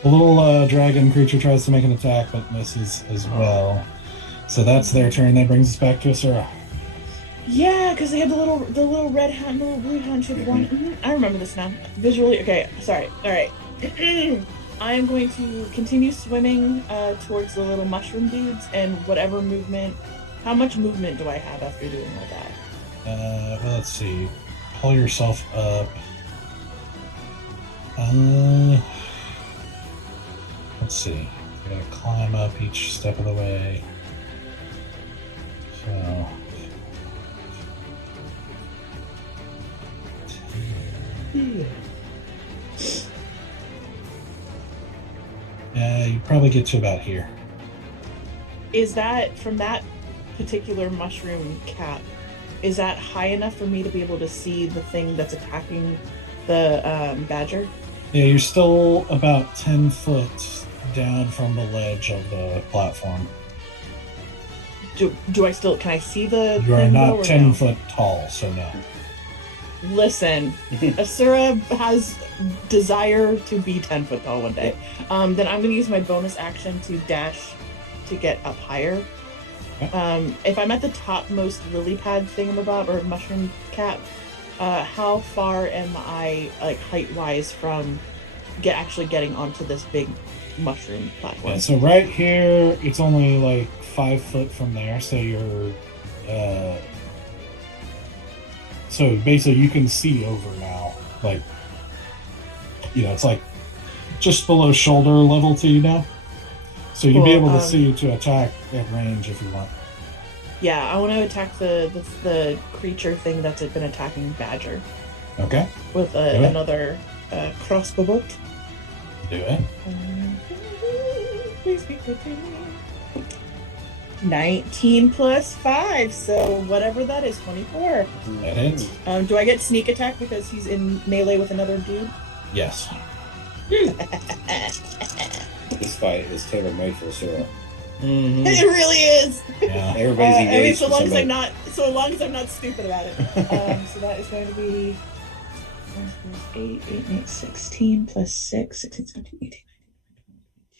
The little dragon creature tries to make an attack, but misses as well. So that's their turn. That brings us back to Asura. yeah, because they had the little red hat and the little blue hat with one. I remember this now visually. Okay, sorry. All right. I am going to continue swimming towards the little mushroom dudes and whatever movement. How much movement do I have after doing all that? Well, let's see. Pull yourself up. Let's see. You gotta climb up each step of the way. So. You probably get to about here. Is that from that particular mushroom cap? Is that high enough for me to be able to see the thing that's attacking the badger? Yeah, you're still about 10 foot down from the ledge of the platform. Do I still can I see the? You are thing not though, or 10 no? foot tall, so no. Listen, Asura has desire to be 10 foot tall one day. Then I'm gonna use my bonus action to dash to get up higher. If I'm at the topmost lily pad thingamabob or mushroom cap, how far am I like height wise from actually getting onto this big mushroom platform? Yeah, so right here, it's only like 5 foot from there, so you're so basically you can see over now, like, you know, it's like just below shoulder level to you now, so you'll be able to see to attack at range if you want. Yeah, I want to attack the creature thing that's been attacking badger Okay, with another crossbow bolt. do it. Please be good to me. 19 plus 5, so whatever that is, 24. That hits. Do I get sneak attack because he's in melee with another dude? Yes. This fight is tailor-made for Asura. Mm-hmm. It really is. Yeah. Everybody's engaged. I mean, so for long as somebody. I'm not stupid about it. So that is going to be 8, 16 plus 6, 16, 17, 18,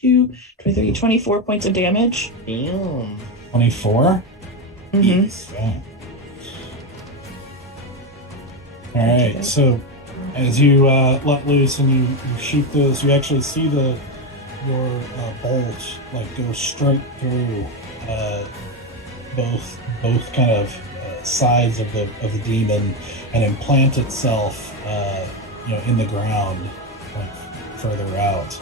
19, 23, 24 points of damage. Damn. 24. Mm-hmm. Okay. All right. So as you let loose and you shoot those, you actually see your bolt like go straight through both kind of sides of the demon and implant itself in the ground, like further out.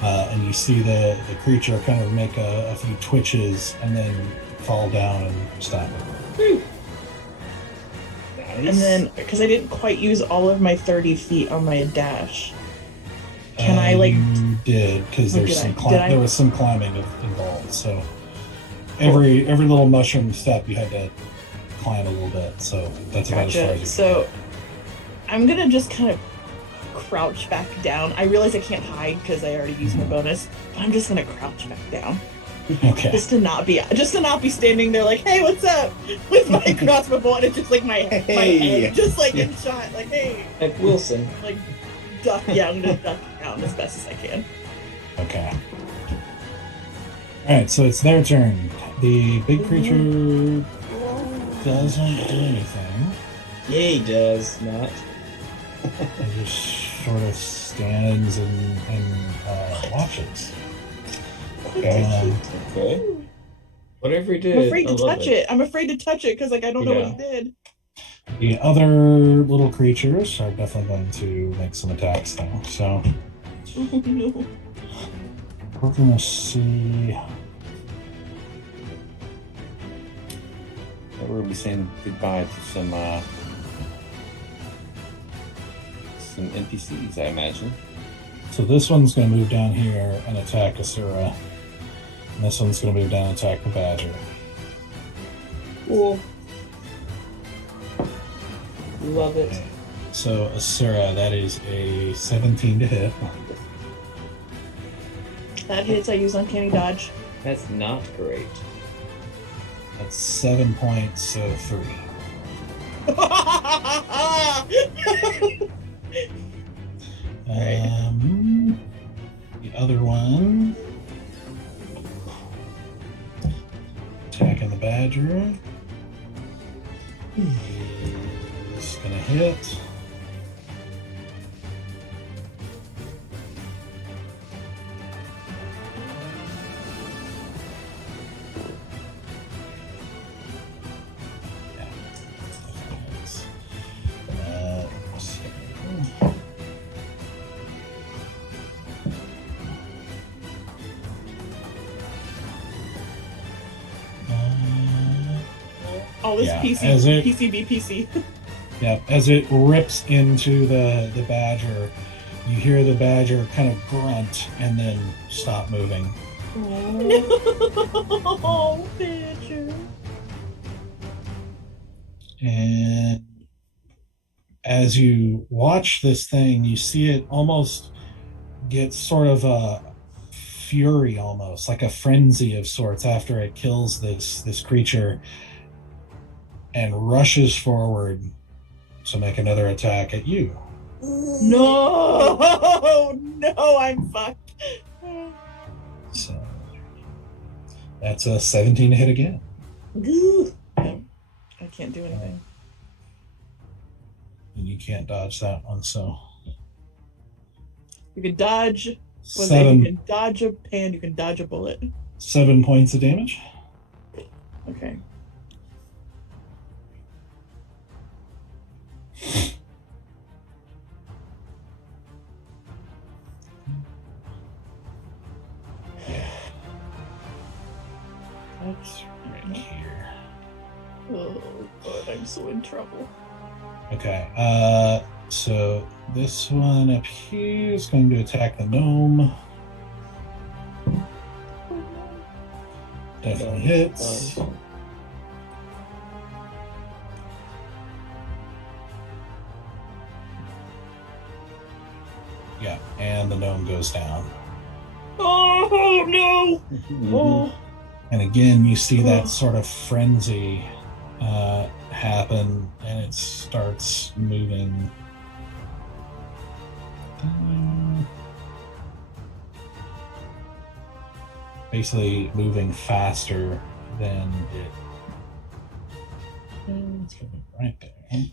And you see the creature kind of make a few twitches and then fall down and stop it. Nice. And then, because I didn't quite use all of my 30 feet on my dash, can I like? You did, because Oh, there's did some I? there was some climbing involved. So every little mushroom step you had to climb a little bit. So that's about as far Gotcha. as you So I'm gonna just kind of crouch back down. I realize I can't hide because I already used my bonus, but I'm just gonna crouch back down. Okay. Just to not be standing there like, hey, what's up? With my crossbow bow, and it's just like my head just like in shot, like, hey. Like Wilson. Like duck, yeah, I'm gonna duck down as best as I can. Okay. Alright, so it's their turn. The big creature doesn't do anything. Yeah, he does not. It just sort of stands and watches. Okay. Whatever he did. I'm afraid to I love touch it. I'm afraid to touch it because like I don't know what Yeah. he did. The other little creatures are definitely going to make some attacks now. So Oh no. we're gonna see. We're gonna be saying goodbye to some NPCs, I imagine. So this one's gonna move down here and attack Asura. And this one's gonna move down and attack the badger. Cool. Love it. So Asura, that is a 17 to hit. That hits. I use uncanny dodge. That's not great. That's 7 points of 3. The other one, attacking the badger, is gonna hit. Let's see. All this Yeah, PC, as it- PCB, PC. Yeah, as it rips into the badger, you hear the badger kind of grunt and then stop moving. No, badger. And as you watch this thing, you see it almost get sort of a fury, almost like a frenzy of sorts after it kills this creature, and rushes forward to make another attack at you. No, no, I'm fucked. So that's a 17 to hit again. I can't do anything. And you can't dodge that one, so You can dodge. You seven can dodge a pan. You can dodge a bullet. 7 points of damage. Okay. That's right here. Oh god, I'm so in trouble. Okay, so this one up here is going to attack the gnome. Definitely hits. Yeah, and the gnome goes down. Oh no! Oh. And again, you see that sort of frenzy happen, and it starts moving. Basically moving faster than it. Let's get it right there.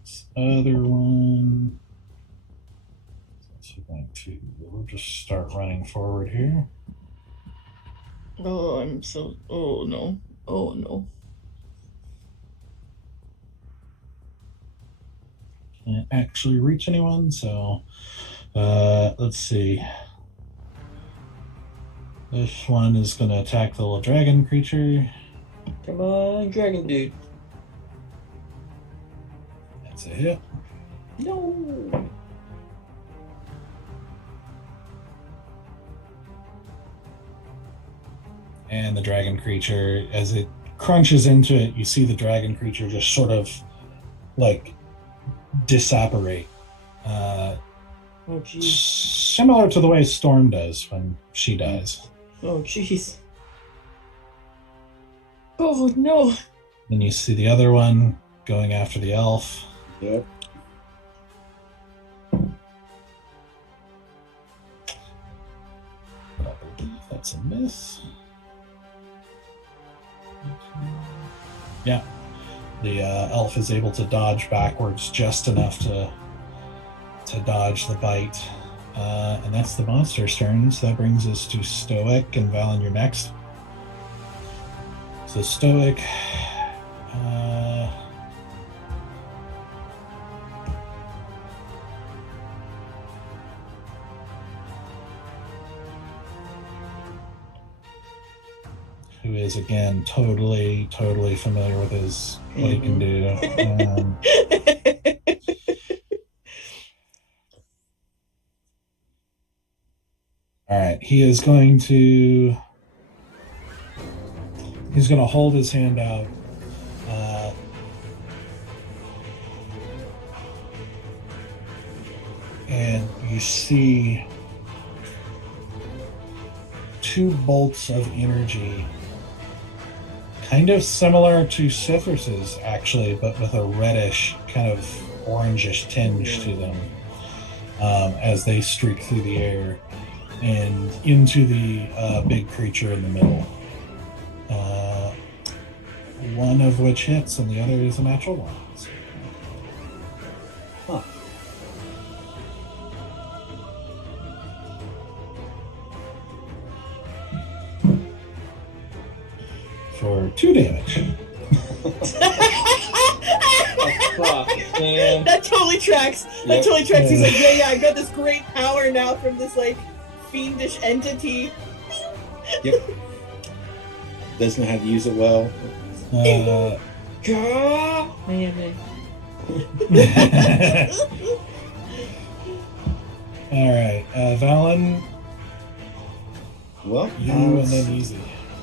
This other one. We'll just start running forward here. Oh, I'm so. Oh no! Oh no! Can't actually reach anyone, so let's see. This one is going to attack the little dragon creature. Come on, dragon dude. That's a hit. No. And the dragon creature, as it crunches into it, you see the dragon creature just sort of like disapparate. Oh, jeez. Similar to the way Storm does when she dies. Oh, jeez. Oh, no. Then you see the other one going after the elf. Yep. But I believe that's a miss. Yeah. The elf is able to dodge backwards just enough to dodge the bite. And that's the monster's turn. So that brings us to Stoic, and Valen, you're next. So Stoic, who is again totally familiar with what he can do. All right, he's going to hold his hand out. And you see two bolts of energy, kind of similar to Sithrus's actually, but with a reddish, kind of orangish tinge to them, as they streak through the air and into the big creature in the middle. One of which hits, and the other is a natural one. Huh. For 2 damage. Fuck, man. That totally tracks. That totally tracks. He's like, yeah, I got this great power now from this like fiendish entity. Yep. Doesn't know how to use it well. Man. All right, Valen, Well, you and then Easy.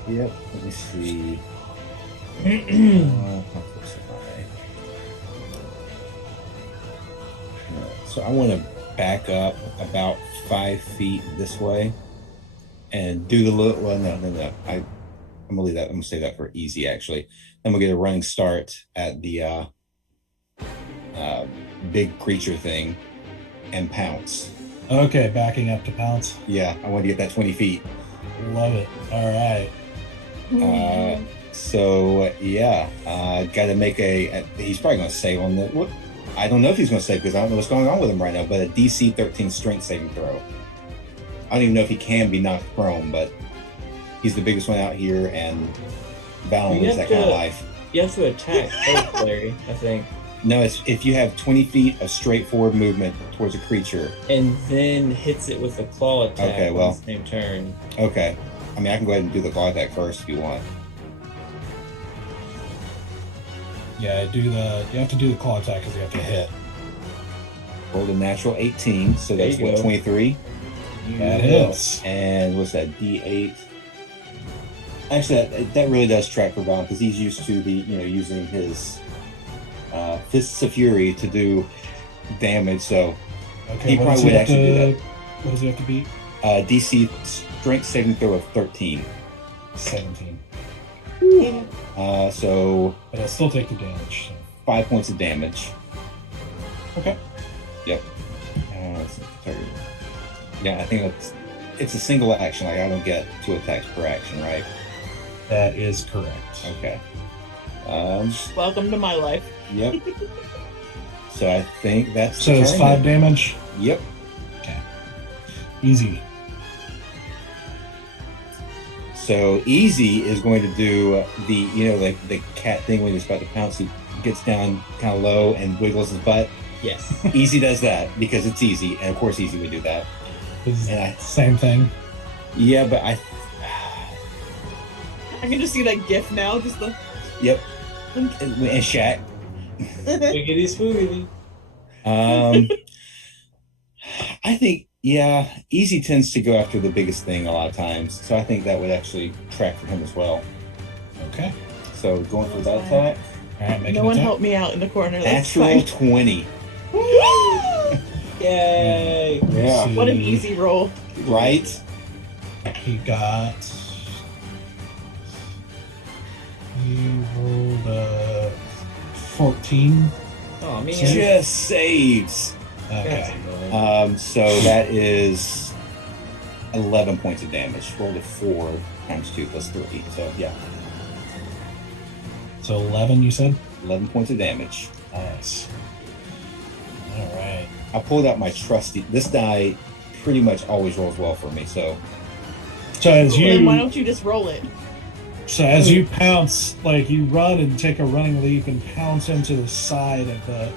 Yep. Let me see. How close am I? So I want to back up about 5 feet this way and do the little. Well, no. I'm gonna leave that. I'm gonna save that for Easy. Actually, I'm gonna get a running start at the big creature thing and pounce. Okay, backing up to pounce. Yeah, I want to get that 20 feet. Love it. All right. Got to make he's probably going to save on the. I don't know if he's going to save because I don't know what's going on with him right now. But a DC 13 strength saving throw. I don't even know if he can be knocked prone, but he's the biggest one out here, and Valen lives that kind of life. You have to attack first, Larry, I think. No, it's if you have 20 feet of straightforward movement towards a creature, and then hits it with a claw attack. Okay, on well. the same turn. Okay. I mean, I can go ahead and do the claw attack first if you want. Yeah, you have to do the claw attack because you have to hit. Rolled a natural 18, so There that's you what, go. 23? That hits. And what's that, D8? Actually, that really does track for Valen because he's used to using his Fists of Fury to do damage, so Okay, he what probably does would actually do that. What does he have to beat? DC strength saving throw of 13. 17. So But I'll still take the damage. So. 5 points of damage. Okay. Yep. Yeah, I think it's a single action. Like I don't get 2 attacks per action, right? That is correct. Okay. Welcome to my life. Yep. So I think that's So it's 5 damage. Yep. Okay. Easy. So Easy is going to do the the cat thing when he's about to pounce. He gets down kind of low and wiggles his butt. Yes. Easy does that because it's Easy, and of course Easy would do that. Same thing. Yeah, but I can just see that gif now. Just the. Yep. And Shaq. Wiggity spoogity. I think Easy tends to go after the biggest thing a lot of times, so I think that would actually track for him as well. Okay. So going for that attack. All right. Make No an one attack. help me out in the corner. That's Natural fine. 20. Yay! Yeah. What an easy roll. Right? He rolled a 14. Oh man. Just saves. Okay. So that is 11 points of damage. Rolled a 4 times 2 plus 3. So yeah, So 11, you said? 11 points of damage. Nice. All right. I pulled out my trusty. This die pretty much always rolls well for me. So So as Then why you don't you just roll it? pounce, like you run and take a running leap and pounce into the side of the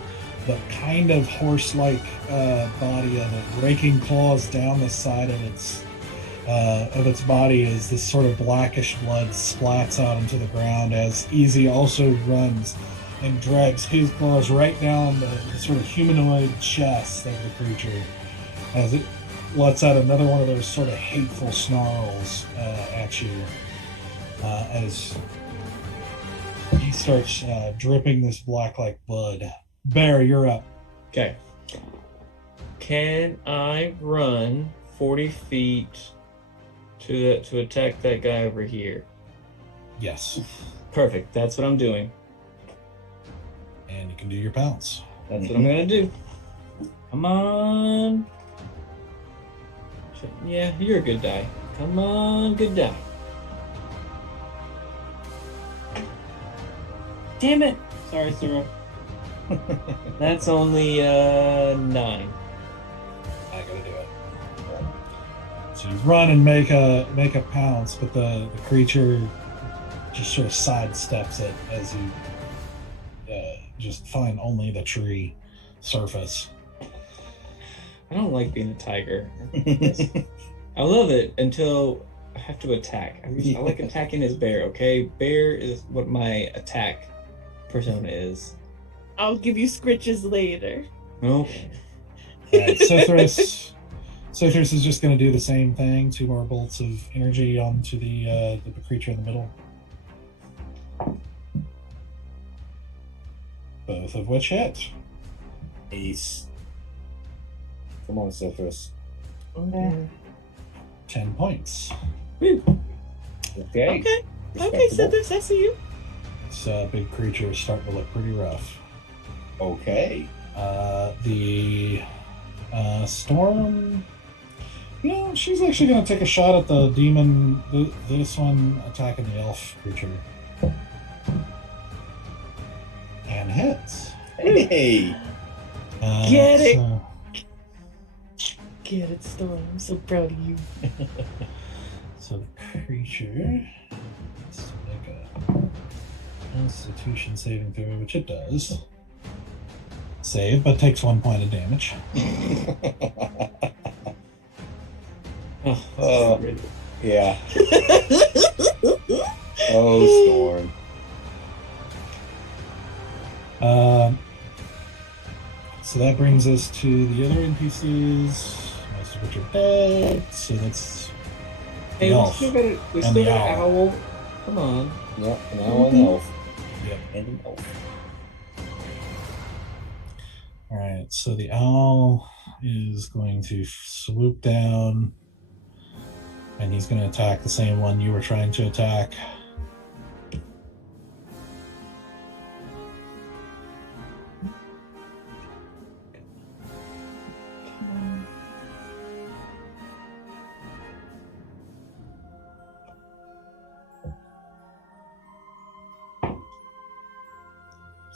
kind of horse-like body of it, raking claws down the side of its body as this sort of blackish blood splats out into the ground as Easy also runs and drags his claws right down the sort of humanoid chest of the creature as it lets out another one of those sort of hateful snarls at you as he starts dripping this black like blood. Bear, you're up. Okay. Can I run 40 feet to attack that guy over here? Yes. Perfect. That's what I'm doing. And you can do your pounce. That's what I'm gonna do. Come on. Yeah, you're a good die. Come on, good die. Damn it. Sorry, Sarah. That's only 9. Not gonna do it. So you run and make a pounce, but the creature just sort of sidesteps it as you just find only the tree surface. I don't like being a tiger. I love it until I have to attack. I like attacking as bear, okay? Bear is what my attack persona is. I'll give you scritches later. Nope. Alright, Sithris is just going to do the same thing. 2 more bolts of energy onto the creature in the middle. Both of which hit. Ace. Come on, Cephas. Okay. 10 points. Woo. Okay. Okay, Respectable. Sithris, I see you. This big creature is starting to look pretty rough. Okay. The Storm, she's actually going to take a shot at the demon. This one attacking the elf creature. And hits. Hey. Get it. So, Get it, Storm. I'm so proud of you. so the creature has to make a Constitution saving throw, which it does. Save, but takes 1 point of damage. Oh, Yeah. Oh, Storm. So that brings us to the other NPCs, most of which are dead. So that's hey, the we elf. still got an the owl. Come on. Yep, an owl and an elf. Yep. And an elf. All right, so the owl is going to swoop down, and he's going to attack the same one you were trying to attack.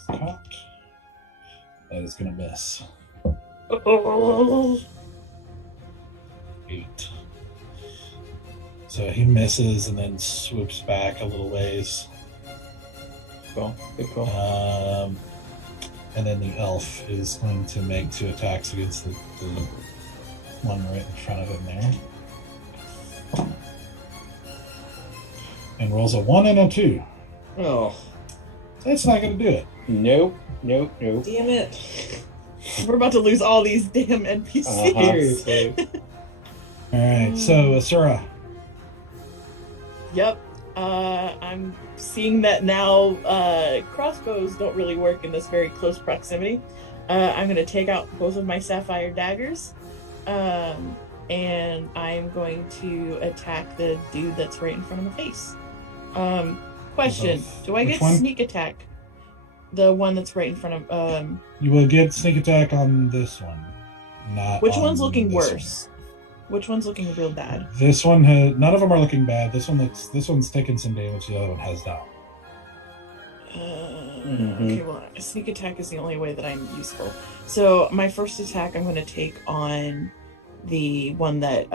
Cocked. That is going to miss. Oh. 8. So he misses and then swoops back a little ways. Cool. Good call. And then the elf is going to make 2 attacks against the one right in front of him there. And rolls a 1 and a 2. Oh. That's not going to do it. Nope. Damn it. We're about to lose all these damn NPCs. Seriously. All right, so Asura. Yep. I'm seeing that now crossbows don't really work in this very close proximity. I'm gonna take out both of my sapphire daggers, and I'm going to attack the dude that's right in front of my face. Question: do I Which get one? sneak attack? The one that's right in front of You will get sneak attack on this one. Not Which on one's looking this worse? Which one's looking real bad? One. This one has none of them are looking bad. This one's taking some damage. The other one has not. Okay, well, sneak attack is the only way that I'm useful. So my first attack, I'm going to take on the one that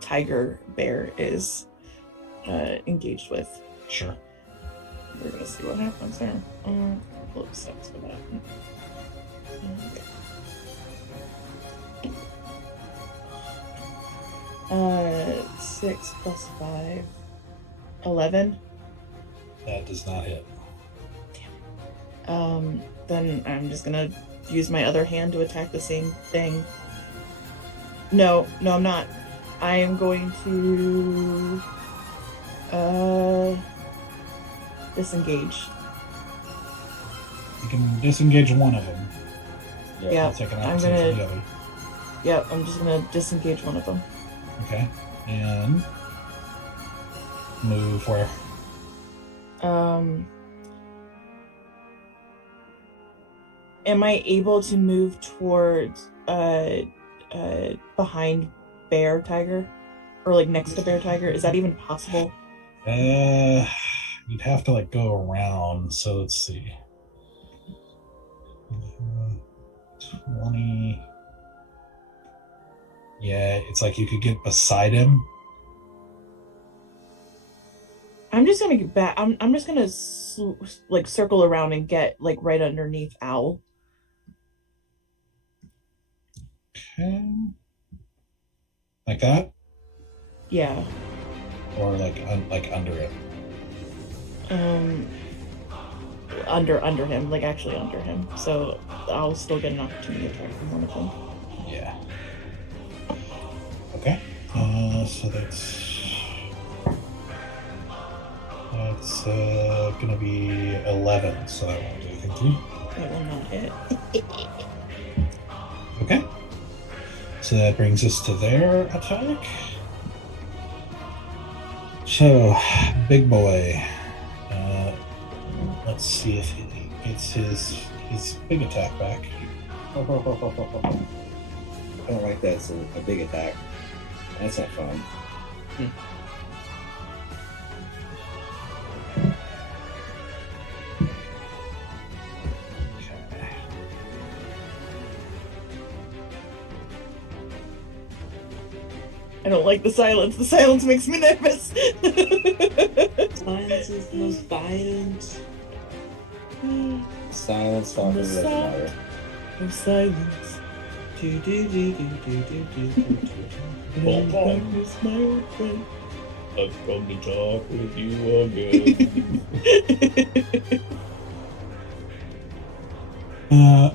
Tiger Bear is engaged with. Sure. We're going to see what happens there. Pull up stats for that. Okay. 6 plus 5, 11. That does not hit. Then I'm just gonna use my other hand to attack the same thing. No, I'm not. I am going to disengage. You can disengage one of them. Yeah, I'm gonna. The other. Yep, I'm just gonna disengage one of them. Okay, and move where? Am I able to move towards behind Bear Tiger, or like next to Bear Tiger? Is that even possible? You'd have to like go around. So let's see. 20. Yeah, it's like you could get beside him. I'm just gonna get back. I'm just gonna like circle around and get like right underneath Owl. Okay. Like that? Yeah. Or like under it. Under him, like actually under him. So I'll still get an opportunity attack from one of them. Yeah. Okay. So that's gonna be 11. So that won't do anything to you. That will not hit. Okay. So that brings us to their attack. So, big boy. Let's see if he gets his big attack back. I don't like that. It's a big attack. That's not fun. I don't like the silence. The silence makes me nervous. Silence is the most violent. Silence talking doesn't matter. No silence. Do do do do do do do do. Darkness, my old friend. I've come to talk with you again.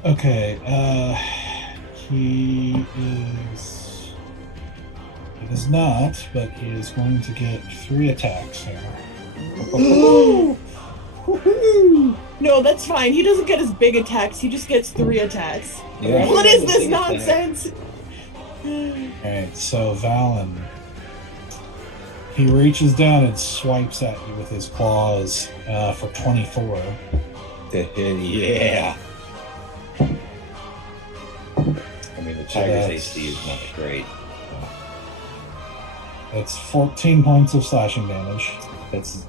Okay. He is not, but he is going to get 3 attacks here. No, that's fine. He doesn't get his big attacks. He just gets 3 attacks. Yeah. What is this nonsense? Alright, so Valen. He reaches down and swipes at you with his claws for 24. To hit, yeah. I mean, the tiger's AC is not great. That's 14 points of slashing damage. That's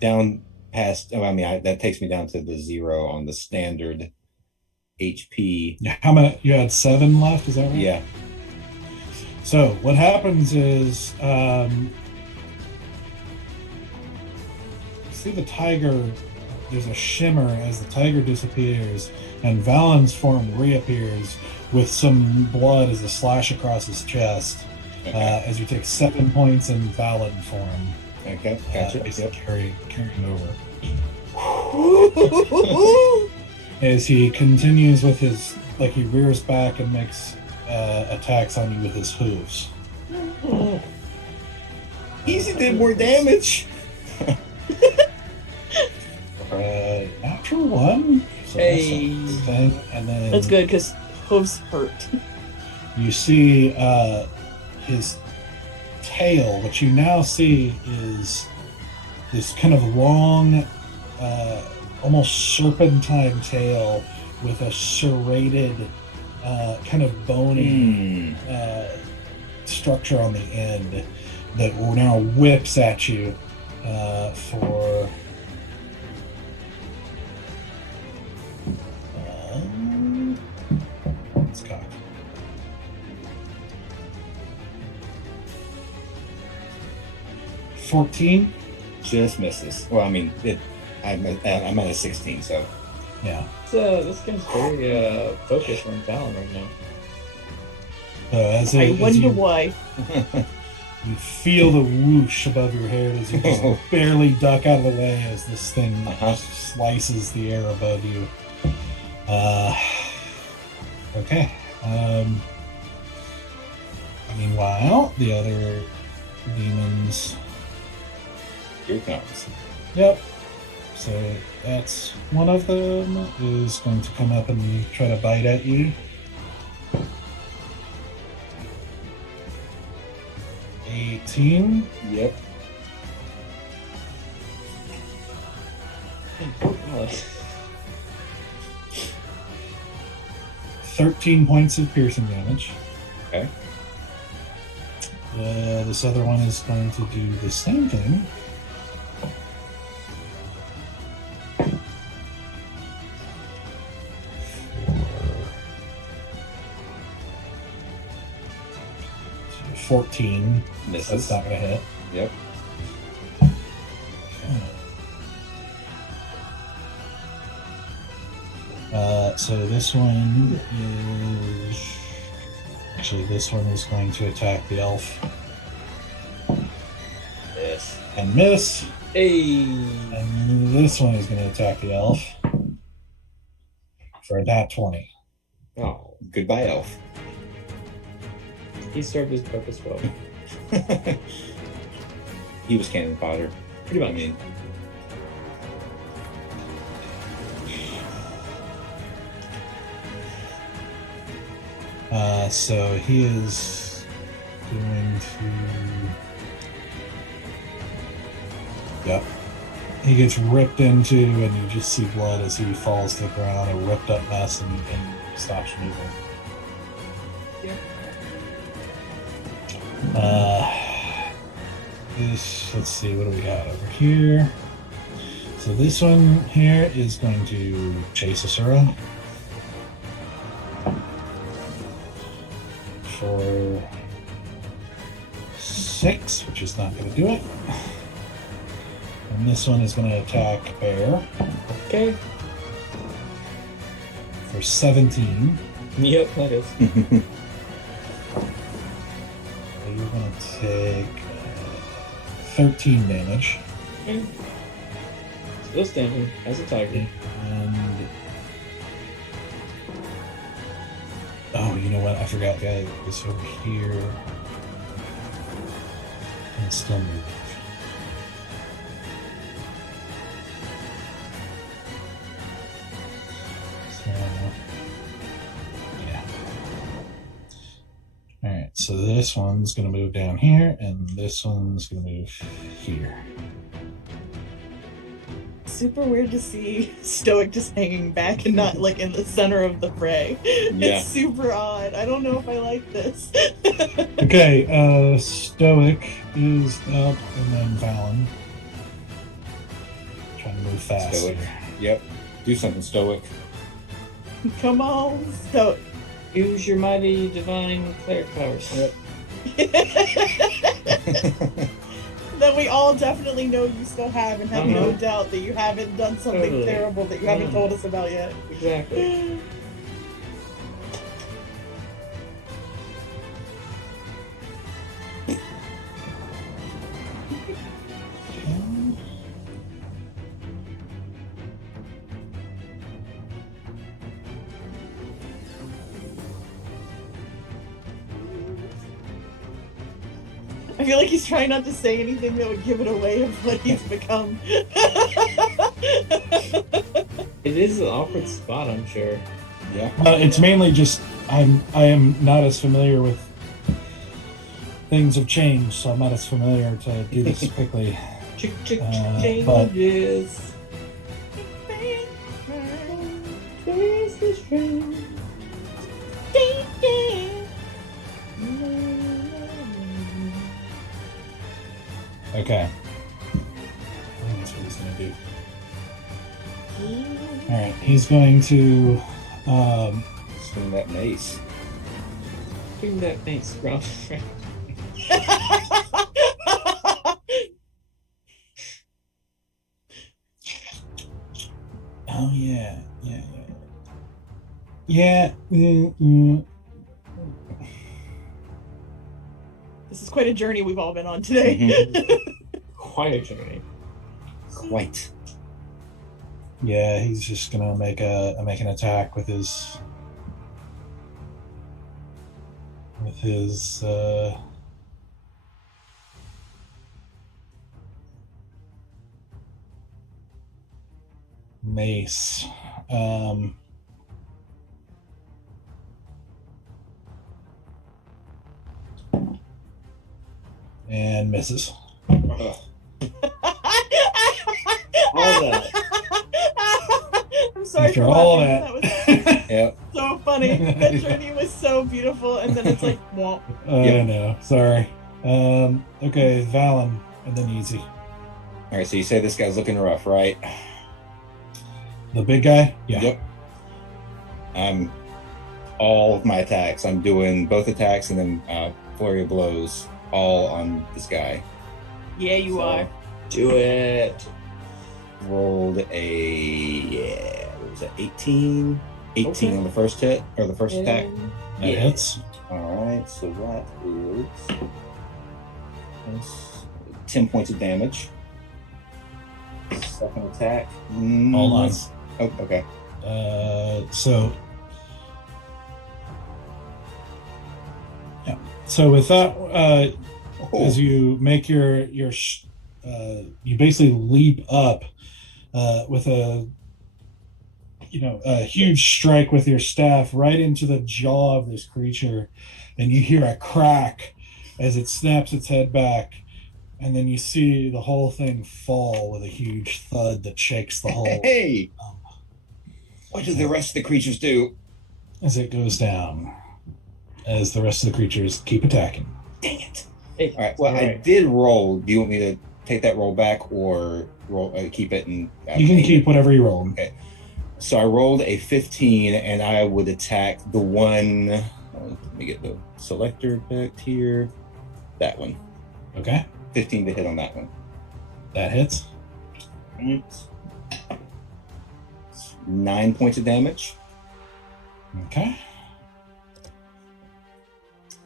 down past. Oh, I mean, that takes me down to the 0 on the standard HP. How many? You had 7 left. Is that right? Yeah. So what happens is, see the tiger. There's a shimmer as the tiger disappears, and Valen's form reappears with some blood as a slash across his chest. Okay. As you take 7 points in Valen form. Okay, gotcha. Carrying over. As he continues with his, like he rears back and makes attacks on you with his hooves. Easy did more damage. Natural 1. So Hey. that's the thing. And then That's good because hooves hurt. you see his tail. What you now see is this kind of long, almost serpentine tail with a serrated, kind of bony structure on the end that now whips at you for let's go. 14. Just misses. Well, I mean, I'm at a 16, so. Yeah. This game's very focused on Talon right now. I wonder why. You feel the whoosh above your head as you just barely duck out of the way as this thing slices the air above you. Okay. Meanwhile, the other demons. Here it comes. Yep. So that's one of them is going to come up and try to bite at you. 18. Yep. Oh, God. 13 points of piercing damage. Okay. This other one is going to do the same thing. For 14. Misses. That's not going to hit. Yep. So this one is... Actually, this one is going to attack the elf. Yes. And miss. Hey. And this one is going to attack the elf. For that 20. Oh, goodbye, elf. He served his purpose well. He was cannon fodder. Pretty much. I mean, so he is going to... Yep. He gets ripped into, and you just see blood as he falls to the ground, a ripped up mess, and stops moving. Let's see, what do we got over here? So this one here is going to chase Asura for 6, which is not going to do it. And this one is going to attack Bear Okay. for 17. Yep, that is. So you're going to take 13 damage. Okay. Still standing as a tiger. And oh, you know what? I forgot that this over here and still move. So yeah. All right. So this one's going to move down here, and this one's going to move here. Super weird to see Stoic just hanging back and not like in the center of the fray. Yeah. It's super odd. I don't know if I like this. Okay, Stoic is up, and then Valen. Trying to move fast. Stoic. Yep. Do something, Stoic. Come on, Stoic. Use your mighty divine cleric powers. Yep. That we all definitely know you still have and have no Uh-huh. doubt that you haven't done something Totally. terrible that you haven't told us about yet. Exactly. I feel like he's trying not to say anything that would give it away of what he's become. It is an awkward spot, I'm sure. Yeah. It's mainly just I am not as familiar with things have changed, so I'm not as familiar to do this quickly. But Changes. okay. I think that's what he's gonna do. Alright, he's going to Swing that mace. Bring that mace round. oh yeah. Mm. This is quite a journey we've all been on today. Quite a journey. Quite. Yeah, he's just gonna make an attack with his mace. And misses. Ugh. All that. I'm sorry After for all laughing. that. That was Yep. so funny. That journey was so beautiful, and then it's like, womp. I know. Sorry. Okay, Valen, and then Easy. All right. So you say this guy's looking rough, right? The big guy? Yeah. Yep. I'm all of my attacks. I'm doing both attacks and then flurry of blows, all on this guy. Yeah, you So, are. Do it. Rolled a what was that? 18 Okay. on the first hit or the first attack. That Yeah. hits. All right, so that is 10 points of damage. Second attack. Hold on. Oh, okay. So yeah. So with that, as you make your you basically leap up with a huge strike with your staff right into the jaw of this creature, and you hear a crack as it snaps its head back, and then you see the whole thing fall with a huge thud that shakes the whole Hey, what do the rest of the creatures do? as it goes down, as the rest of the creatures keep attacking. Dang it! Hey, All right. Well, all I right. did roll. Do you want me to take that roll back or roll keep it and You can keep whatever you roll. Okay. So I rolled a 15, and I would attack the one. Let me get the selector picked here. That one. Okay, 15 to hit on that one. that hits. 9 points of damage. Okay.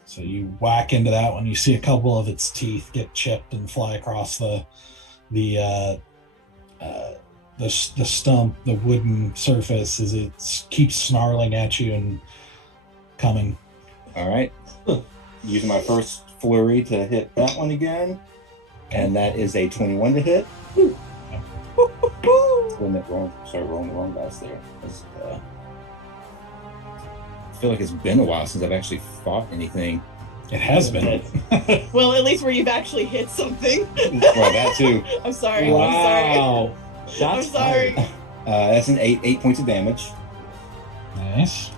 So you whack into that one. You see a couple of its teeth get chipped and fly across the stump, the wooden surface, as it keeps snarling at you and coming. All right. Using my first flurry to hit that one again, and that is a 21 to hit. Rolling the wrong dice there. I feel like it's been a while since I've actually fought anything. It has been. Well, at least where you've actually hit something. Well, that too. I'm sorry. Wow. I'm Shots sorry. fired. That's an 8 points of damage. Nice.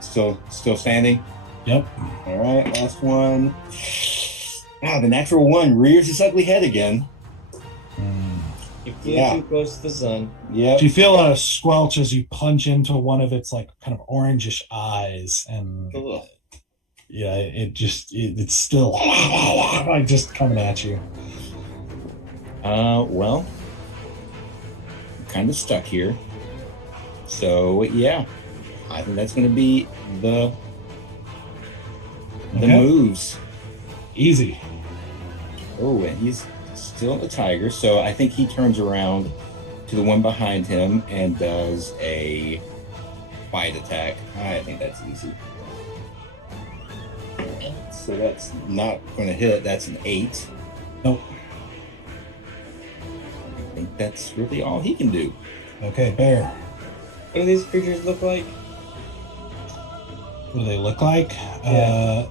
Still standing. Yep. All right, last one. The natural one rears its ugly head again. You flew Yeah. too close to the sun. Yep. Do you feel a squelch as you punch into one of its like kind of orangish eyes, and Ugh. yeah, it's still like just coming at you. Well, I'm kind of stuck here. So yeah, I think that's going to be the Okay. moves. Easy. Oh, and he's still a tiger, so I think he turns around to the one behind him and does a bite attack. I think that's easy. So that's not going to hit. That's an 8. Nope. I think that's really all he can do. Okay, Bear. What do these creatures look like? What do they look like? Yeah.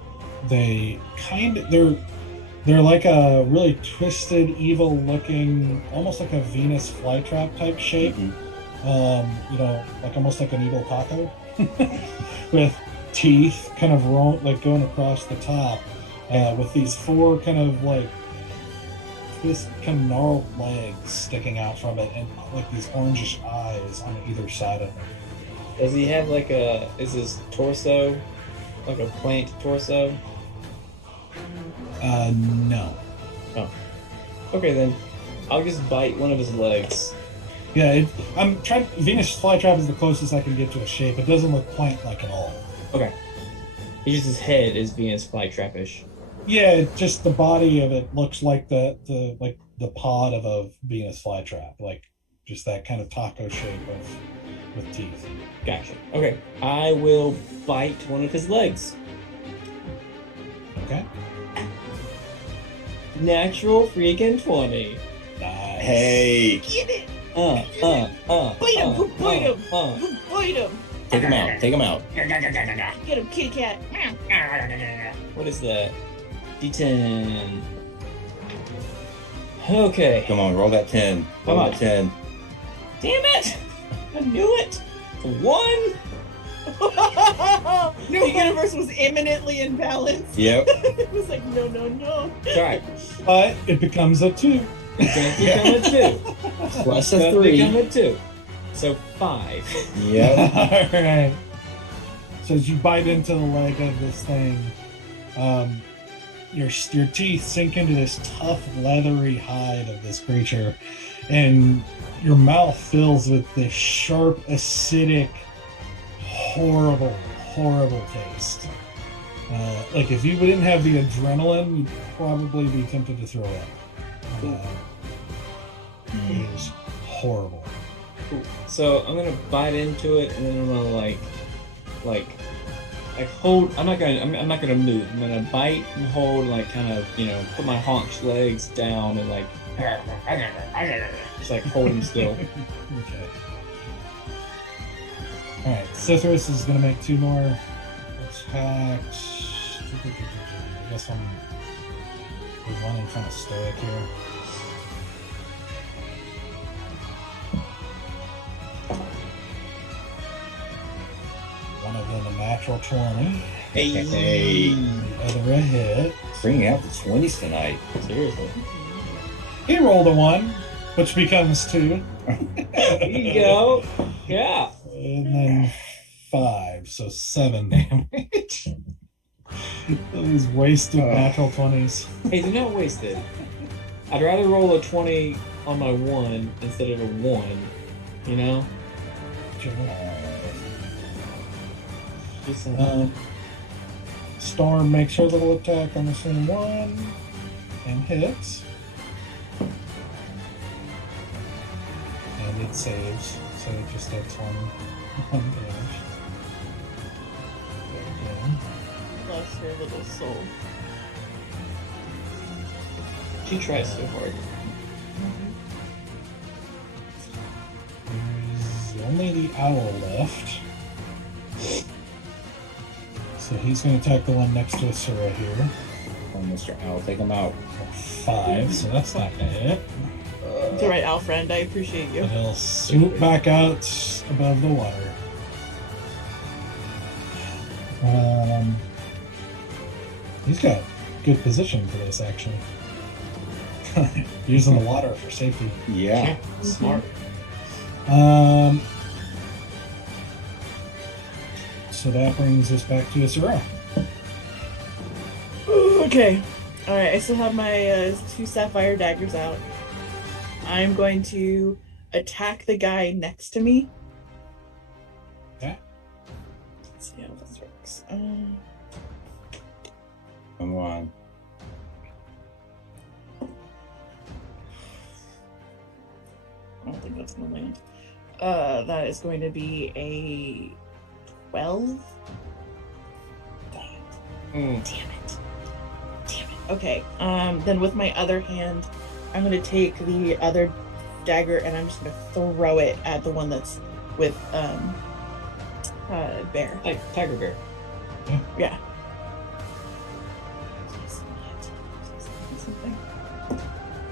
They're like a really twisted, evil-looking, almost like a Venus flytrap type shape. Like almost like an evil taco, with teeth kind of going across the top, with these four kind of like kind of gnarled legs sticking out from it, and like these orangish eyes on either side of it. Does he have is his torso like a plant torso? No. Oh. Okay, then I'll just bite one of his legs. Yeah, I'm trying. Venus flytrap is the closest I can get to a shape. It doesn't look plant-like at all. Okay. His head is Venus flytrap-ish. Yeah, just the body of it looks like the pod of a Venus flytrap, like just that kind of taco shape with teeth. Gotcha. Okay, I will bite one of his legs. Okay. Natural freaking 20. Nice. Hey, Get it! Bite him! Bite him! Bite him! take him out. Take him out. Get him, kitty cat! What is that? D10. Okay. Come on, roll that 10. Roll Come on. that 10. Damn it! I knew it! 1! The universe was imminently imbalanced. Yep. It was like, no. It's alright. But it becomes a 2. It's gonna become a 2. Plus It's a gonna 3. become a 2. So 5. Yep. All right. So as you bite into the leg of this thing, your teeth sink into this tough, leathery hide of this creature, and your mouth fills with this sharp, acidic, horrible taste. Like if you didn't have the adrenaline, you'd probably be tempted to throw up. It is horrible. Cool. So I'm gonna bite into it, and then I'm gonna like hold. I'm not gonna move. I'm gonna bite and hold, like kind of put my haunch legs down and like just like hold him still. Okay. All right. Cithras is gonna make 2 more attacks. I guess I'm running kind of stoic here. One of them a natural 20. Hey. The other a hit. Bringing out the 20s tonight. Seriously. He rolled a 1, which becomes 2. There you go. Yeah. And then 5, so 7 damage. Those wasted natural 20s. Hey, they're not wasted. I'd rather roll a 20 on my 1 instead of a 1. You know. Just saying. Storm makes her little attack on the same 1 and hits. And it saves, so it just does 1 damage. Bless her little soul. She tries so hard. There's only the owl left. So he's going to attack the one next to Asura here. Oh, Mr. Owl, take him out. 5, so that's not going to hit. It's alright, Al friend. I appreciate you. And he'll swoop back out above the water. He's got good position for this, actually. Using the water for safety. Yeah. Smart. So that brings us back to Asura. Okay. Alright, I still have my 2 sapphire daggers out. I'm going to attack the guy next to me. Okay. Let's see how this works. Come on. I don't think that's gonna land. That is going to be a 12. Damn it. Okay. Then with my other hand, I'm gonna take the other dagger and I'm just gonna throw it at the one that's with Bear. Like Tiger Bear. Yeah.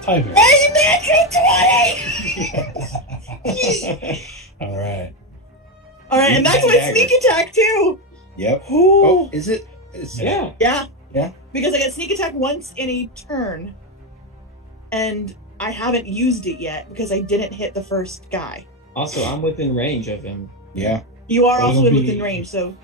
Tiger. All right. All right, and that's my sneak attack too. Yep. Oh, is it? Yeah. Yeah. Yeah. Because I get sneak attack once in a turn, and I haven't used it yet because I didn't hit the first guy. Also, I'm within range of him. Yeah. You are It'll also be within range, so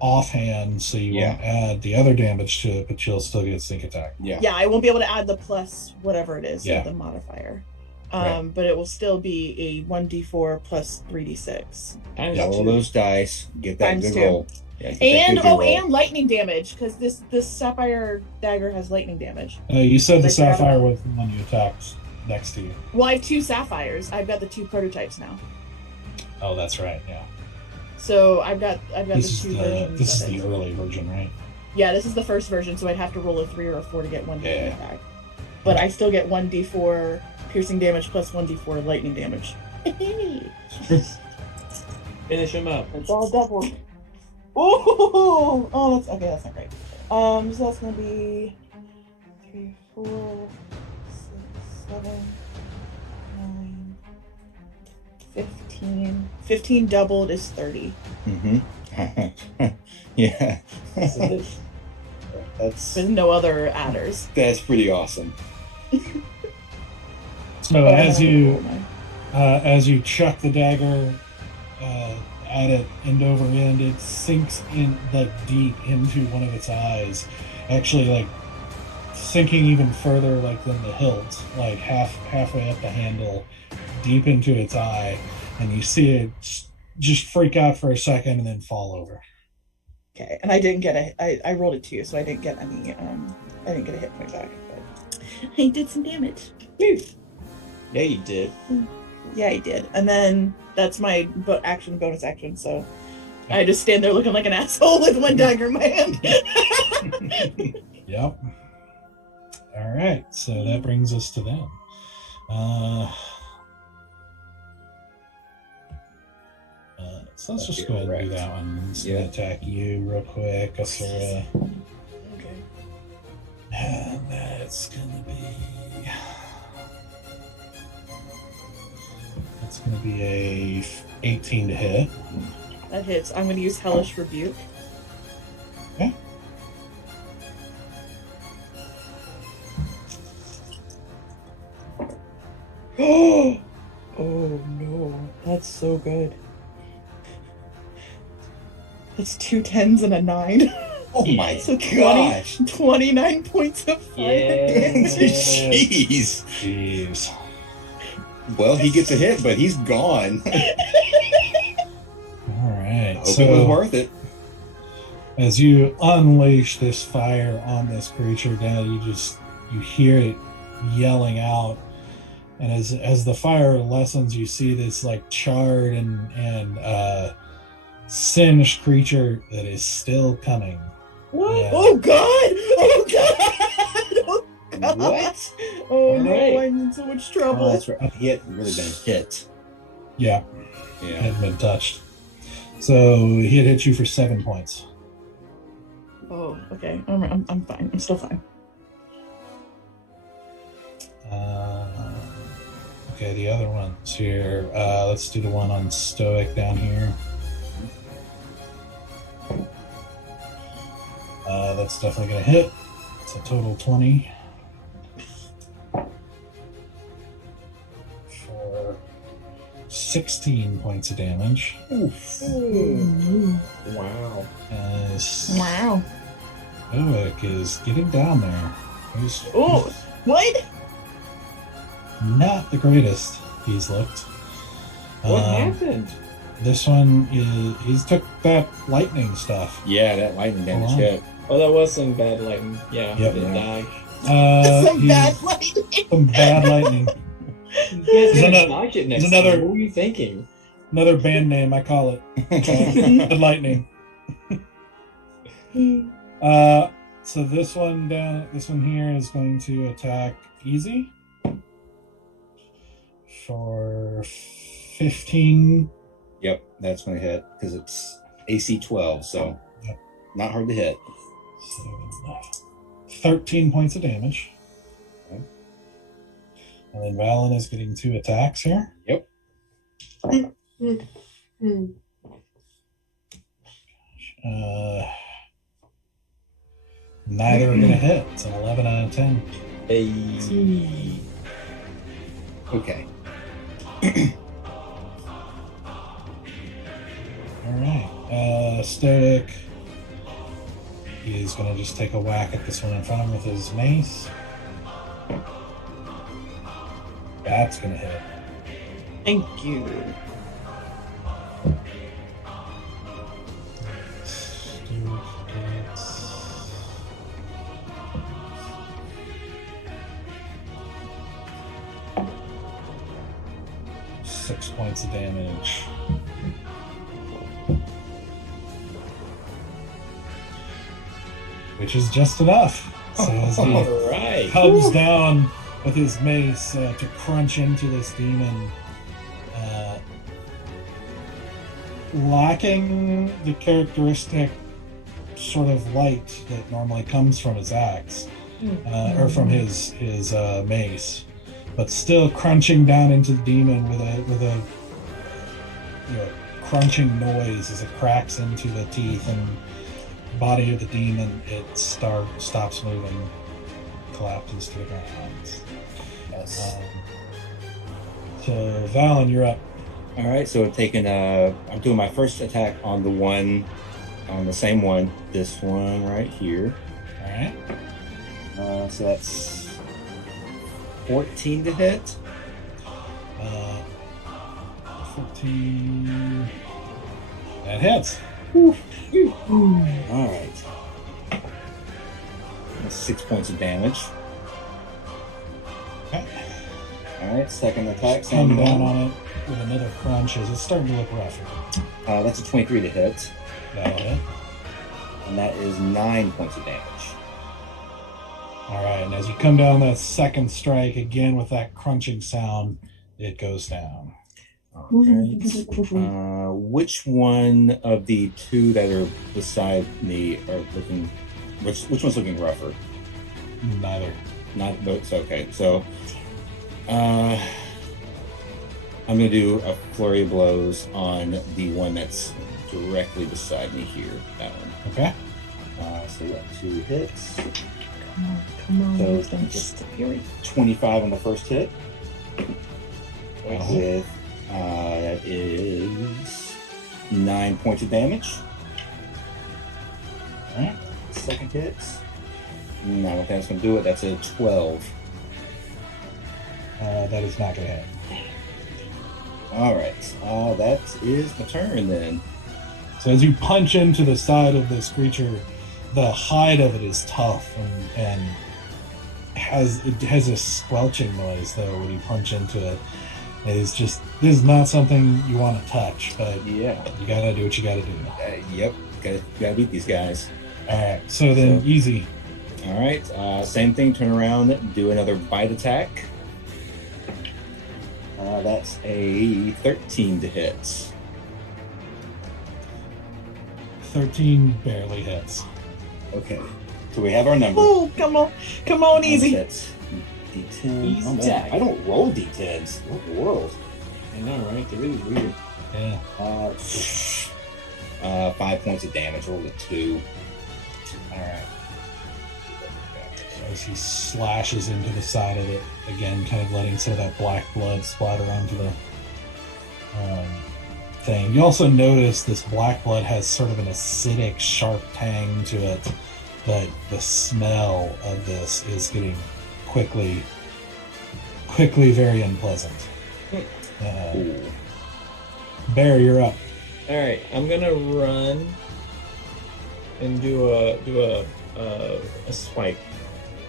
offhand, so you won't add the other damage to it, but you'll still get sneak attack. Yeah. yeah, I won't be able to add the plus whatever it is, Yeah. the modifier. Right. But it will still be a 1d4 plus 3d6. Times Roll two. those dice. Get that Times good two. roll. Yeah, get that And good roll. and lightning damage, because this sapphire dagger has lightning damage. You said the I forgot sapphire about- was the one you attacked next to you. Well, I have 2 sapphires. I've got the 2 prototypes now. Oh, that's right. Yeah. So I've got This the is 2 versions. this is of it. the early version, right? Yeah, this is the first version, so I'd have to roll a 3 or a 4 to get 1d4 Yeah. attack. But I still get 1d4 piercing damage plus 1d4 lightning damage. Finish him up. It's all double. Oh, that's okay. That's not great. So that's gonna be 3, 4, 6, 7, 9, 15. 15 doubled is 30. Mm-hmm. Yeah. That's With no other adders. pretty awesome. So as you chuck the dagger at it end over end, it sinks in like deep into one of its eyes, actually like sinking even further like than the hilt, like halfway up the handle, deep into its eye, and you see it just freak out for a second and then fall over. Okay, and I didn't get I rolled a 2, so I didn't get any I didn't get a hit point back, but I did some damage. Yeah, you did. Yeah, I did. And then that's my bonus action, so I just stand there looking like an asshole with one dagger in my hand. Yep. All right, so that brings us to them. So let's just go ahead and do that one. It's gonna attack you real quick, Asura. Okay. And that's gonna be a 18 to hit. That hits. I'm gonna use Hellish Rebuke. Okay. Oh no, that's so good. That's 2 10s and a 9. Oh my So gosh. 29 points of fire damage. Jeez. Jeez. Well, he gets a hit, but he's gone. All right. Hope it was worth it. As you unleash this fire on this creature, now you hear it yelling out, and as the fire lessens, you see this like charred and singed creature that is still coming. What? Yeah. Oh god! Oh god! Oh god! What? Oh no, Alright. I'm in so much trouble. Oh, that's right. He hadn't really been hit. Yeah, Yeah. hadn't been touched. So he had hit you for 7 points. Oh, okay. I'm fine. I'm still fine. Okay, the other one's here. Let's do the one on Stoic down here. That's definitely going to hit. It's a total 20. For 16 points of damage. Wow. As Wow. Stoic is getting down there. He's Oh, what? not the greatest he's looked. What happened? This one he's took that lightning stuff. Yeah, that lightning damage Wow. hit. Oh, that was some bad lightning. Yeah, Yep. he did die. Some He's- bad lightning. some bad lightning. You guys There's gotta another- dodge it next there's another- time. What were you thinking? Another band name, I call it. Bad lightning. So this one here is going to attack easy for 15 Yep, that's going to hit because it's AC 12, so Yep. not hard to hit. So 13 points of damage. Okay. And then Valen is getting 2 attacks here. Yep. Neither are going to hit. It's an 11 out of 10. Hey. Okay. All right. Stoic. He's going to just take a whack at this one in front of him with his mace. That's going to hit. Thank you. Stoic gets 6 points of damage. Which is just enough. So as he All right. comes down with his mace to crunch into this demon, lacking the characteristic sort of light that normally comes from his axe, or from his mace, but still crunching down into the demon with a crunching noise as it cracks into the teeth and body of the demon. It stops moving, collapses to the ground. Yes. So Valen, you're up. All right, so I'm doing my first attack on the same one, this one right here. All right. So that's 14 to hit. 14. That hits. All right. That's 6 points of damage. Okay. All right, second attack. Come same down one. on it with another crunch as it's starting to look rougher. That's a 23 to hit, That'll hit. and that is 9 points of damage. All right, and as you come down that second strike again with that crunching sound, it goes down. All right. Which one of the two that are beside me are looking? Which one's looking rougher? Neither. Not both. Okay, so I'm gonna do a flurry of blows on the one that's directly beside me here. That one. Okay. So we got 2 hits. Come on, So don't just fury. 25 on the first hit. Uh-huh. With that is 9 points of damage. All right. Second hit. No, I don't think that's gonna do it. That's a 12. That is not going to hit. All right. That is my turn then. So as you punch into the side of this creature, the hide of it is tough and has a squelching noise though when you punch into it. It's just, this is not something you want to touch, but Yeah. you gotta do what you gotta do. Yep. Gotta beat these guys. All right. So then So- easy. All right. Same thing. Turn around. Do another bite attack. That's a 13 to hit. 13 barely hits. Okay. So we have our number. Oh, come on, easy. That's D10. Easy Oh, man, attack. I don't roll D10s. What world? I know, right? They're really weird. Yeah. 5 points of damage. Rolled a 2. All right. So as he slashes into the side of it again, kind of letting some of that black blood splatter onto the thing. You also notice this black blood has sort of an acidic, sharp tang to it, but the smell of this is getting quickly very unpleasant. Ooh. Bear, you're up. All right, I'm gonna run and do a swipe,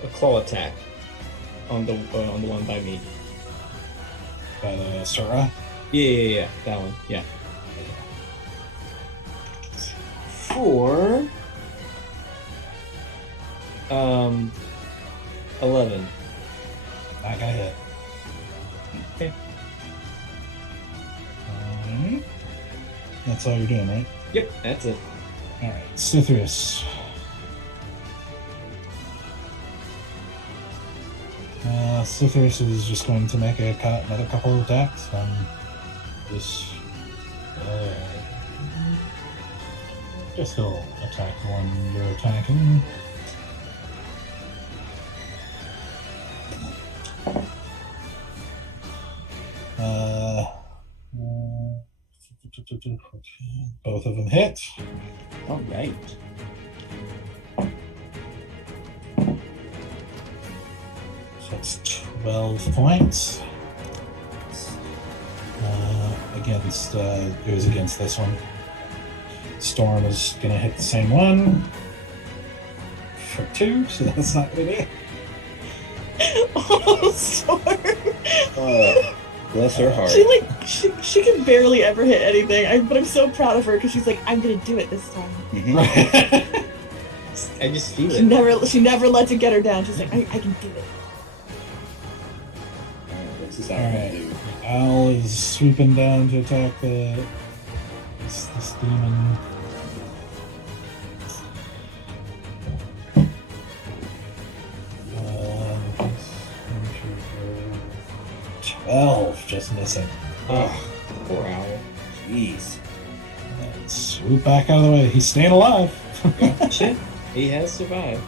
a claw attack on the one by me. By the Sura. Yeah, that one. Yeah. For 11. Not gonna hit. Okay. That's all you're doing, right? Yep, that's it. All right, Cythrus. Cythrus is just going to make another couple of attacks on this. Guess he'll attack the one you're attacking. Both of them hit. All right. So that's 12 points. It was against this one. Storm is going to hit the same one for 2, so that's not going to be it. Oh, Storm. Bless her heart. She can barely ever hit anything. But I'm so proud of her because she's like, I'm gonna do it this time. Mm-hmm. I just feel it. She never lets it get her down. She's like, I can do it. What's this All owl right. do? Owl is swooping down to attack this demon. Uh, 12, just missing. Oh, poor owl. Jeez. And swoop back out of the way. He's staying alive. Shit, he has survived.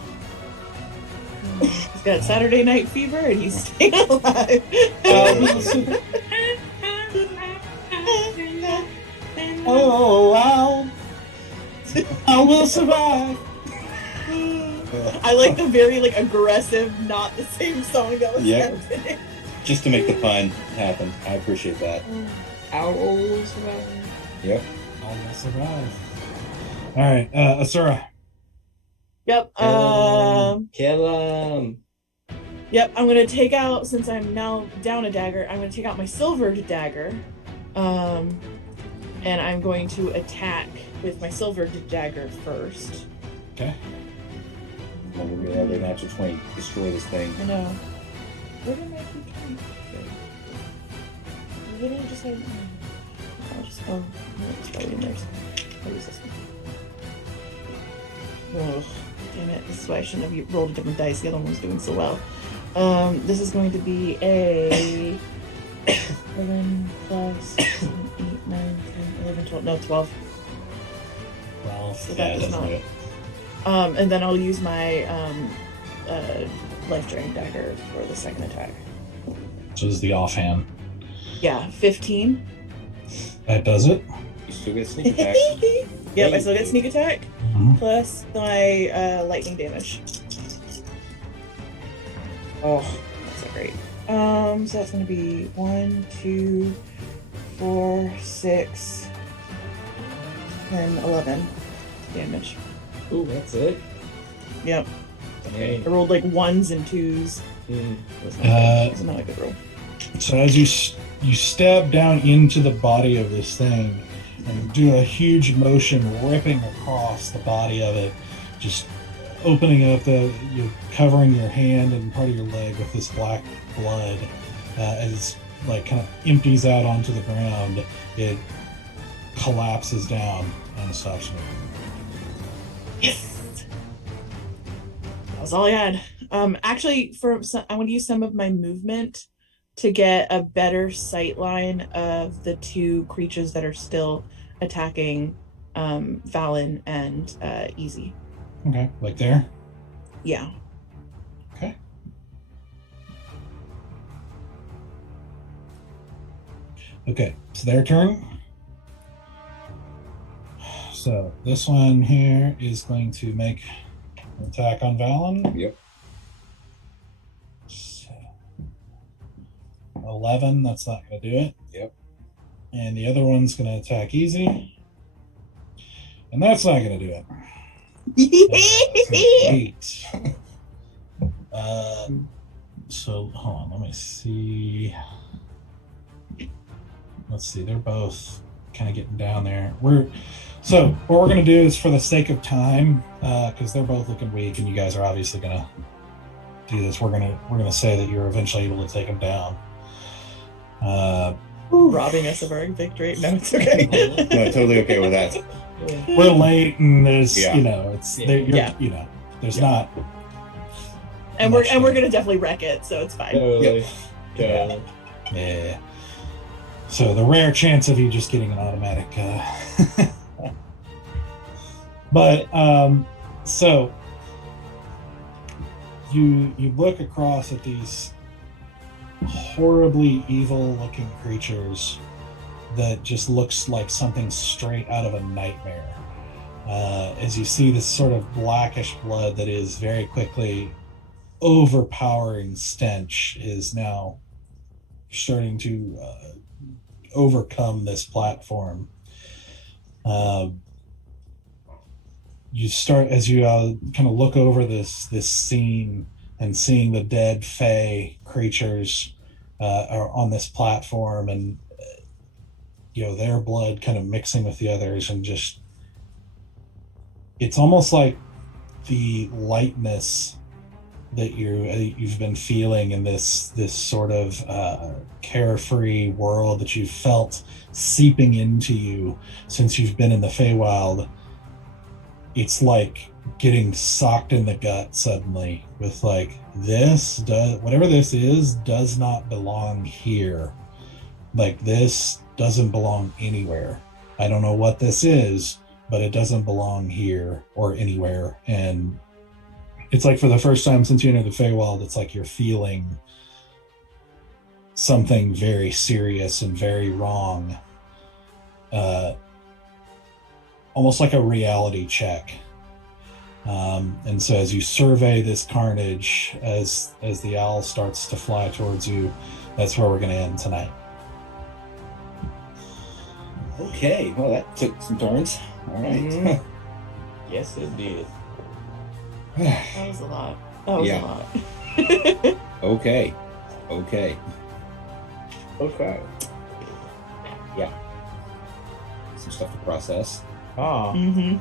He's got Saturday night fever and he's staying alive. Oh, wow. I will survive. I like the very aggressive, not the same song that was Yep. happening. Just to make the fun happen. I appreciate that. Owl survived. Yep. I will survive. All right, Asura. Yep. Kill him. Yep. I'm gonna take out, since I'm now down a dagger. I'm gonna take out my silvered dagger, and I'm going to attack with my silvered dagger first. Okay. Well, we're gonna have a natural 20 destroy this thing. I know. Where did my D20? I literally just had. I'll just no, it's probably in there. I'll use this one. Ugh, damn it! This is why I shouldn't have rolled a different dice. The other one was doing so well. This is going to be a 11 plus 7, 8, 9, 10, 11, 12. No, 12. 12. So Yeah, that does doesn't not. do it. And then I'll use my life drain dagger for the second attack. So this is the offhand. Yeah, 15. That does it. You still get sneak attack. Yep, I still get sneak attack Mhm. plus my lightning damage. Oh, that's not great. So that's gonna be 1, 2, 4, 6, and 11 damage. Ooh, that's it. Yep. Dang. I rolled 1s and 2s. That's not a good roll. So as you stab down into the body of this thing and do a huge motion ripping across the body of it, just opening up you're covering your hand and part of your leg with this black blood, as it's kind of empties out onto the ground, it collapses down and stops moving. Yes. That was all I had. Actually, I want to use some of my movement to get a better sight line of the two creatures that are still attacking Valen and Easy. Okay, like there? Yeah. Okay. Okay, it's their turn. So this one here is going to make an attack on Valen. Yep. 11, that's not going to do it. Yep. And the other one's going to attack Easy. And that's not going to do it. 8. So hold on, let me see. Let's see, they're both kind of getting down there. So what we're gonna do is, for the sake of time, because they're both looking weak, and you guys are obviously gonna do this, we're gonna say that you're eventually able to take them down. robbing us of our victory. No, it's okay. No, totally okay with that. We're late, and there's Yeah. you know it's you know there's not. And we're much gonna definitely wreck it, so it's fine. Totally. Yeah. Totally. Yeah. So the rare chance of you just getting an automatic. But so you look across at these horribly evil-looking creatures that just looks like something straight out of a nightmare. As you see this sort of blackish blood that is very quickly overpowering stench is now starting to overcome this platform. You start as you kind of look over this scene and seeing the dead Fey creatures are on this platform, and their blood kind of mixing with the others, and just it's almost like the lightness that you've been feeling in this sort of carefree world that you've felt seeping into you since you've been in the Feywild. It's like getting socked in the gut suddenly with like, whatever this is does not belong here. Like, this doesn't belong anywhere. I don't know what this is, but it doesn't belong here or anywhere. And it's like for the first time since you entered the Feywild, it's like you're feeling something very serious and very wrong. Almost like a reality check. And so as you survey this carnage, as the owl starts to fly towards you, that's where we're going to end tonight. Okay, well, that took some turns. All right. Mm-hmm. Yes, it did. That was a lot. That was Yeah. a lot. Okay. Okay. Yeah. Some stuff to process. Ah. Mm-hmm.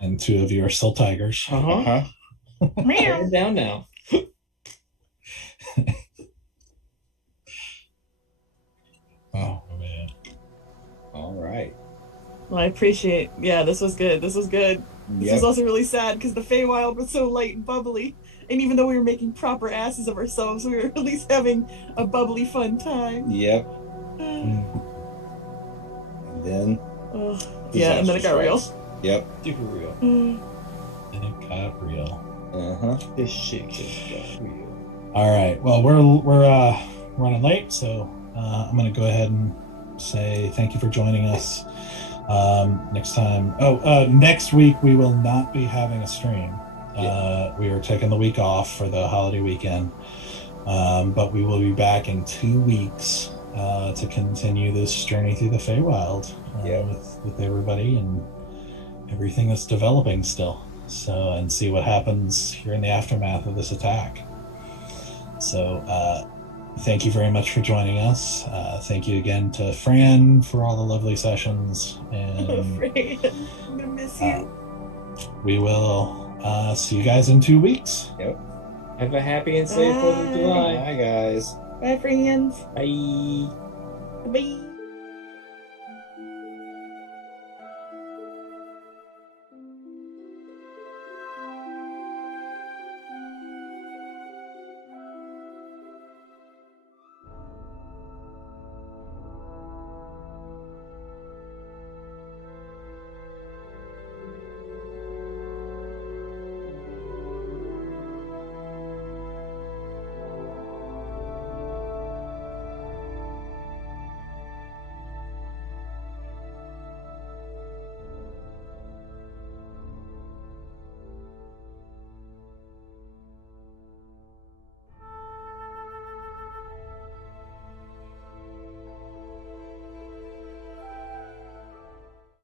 And two of you are still tigers. Uh-huh. Meow. Turn down now. Oh, man. All right. Well, I appreciate. Yeah, this was good. This was good. This was also really sad because the Feywild was so light and bubbly, and even though we were making proper asses of ourselves, we were at least having a bubbly, fun time. Yep. And then. Yeah, and then it got real. Yep. Super real. And it got real. This shit just got real. All right. Well, we're running late, so I'm going to go ahead and say thank you for joining us. Next time. Next week we will not be having a stream. We are taking the week off for the holiday weekend, but we will be back in 2 weeks to continue this journey through the Feywild with everybody and everything that's developing still. So, and see what happens here in the aftermath of this attack. So, thank you very much for joining us. Thank you again to Fran for all the lovely sessions. And I'm afraid. I'm gonna miss you. we will see you guys in 2 weeks. Yep. Have a happy and safe 4th of July. Bye, guys. Bye, friends. Bye. Bye.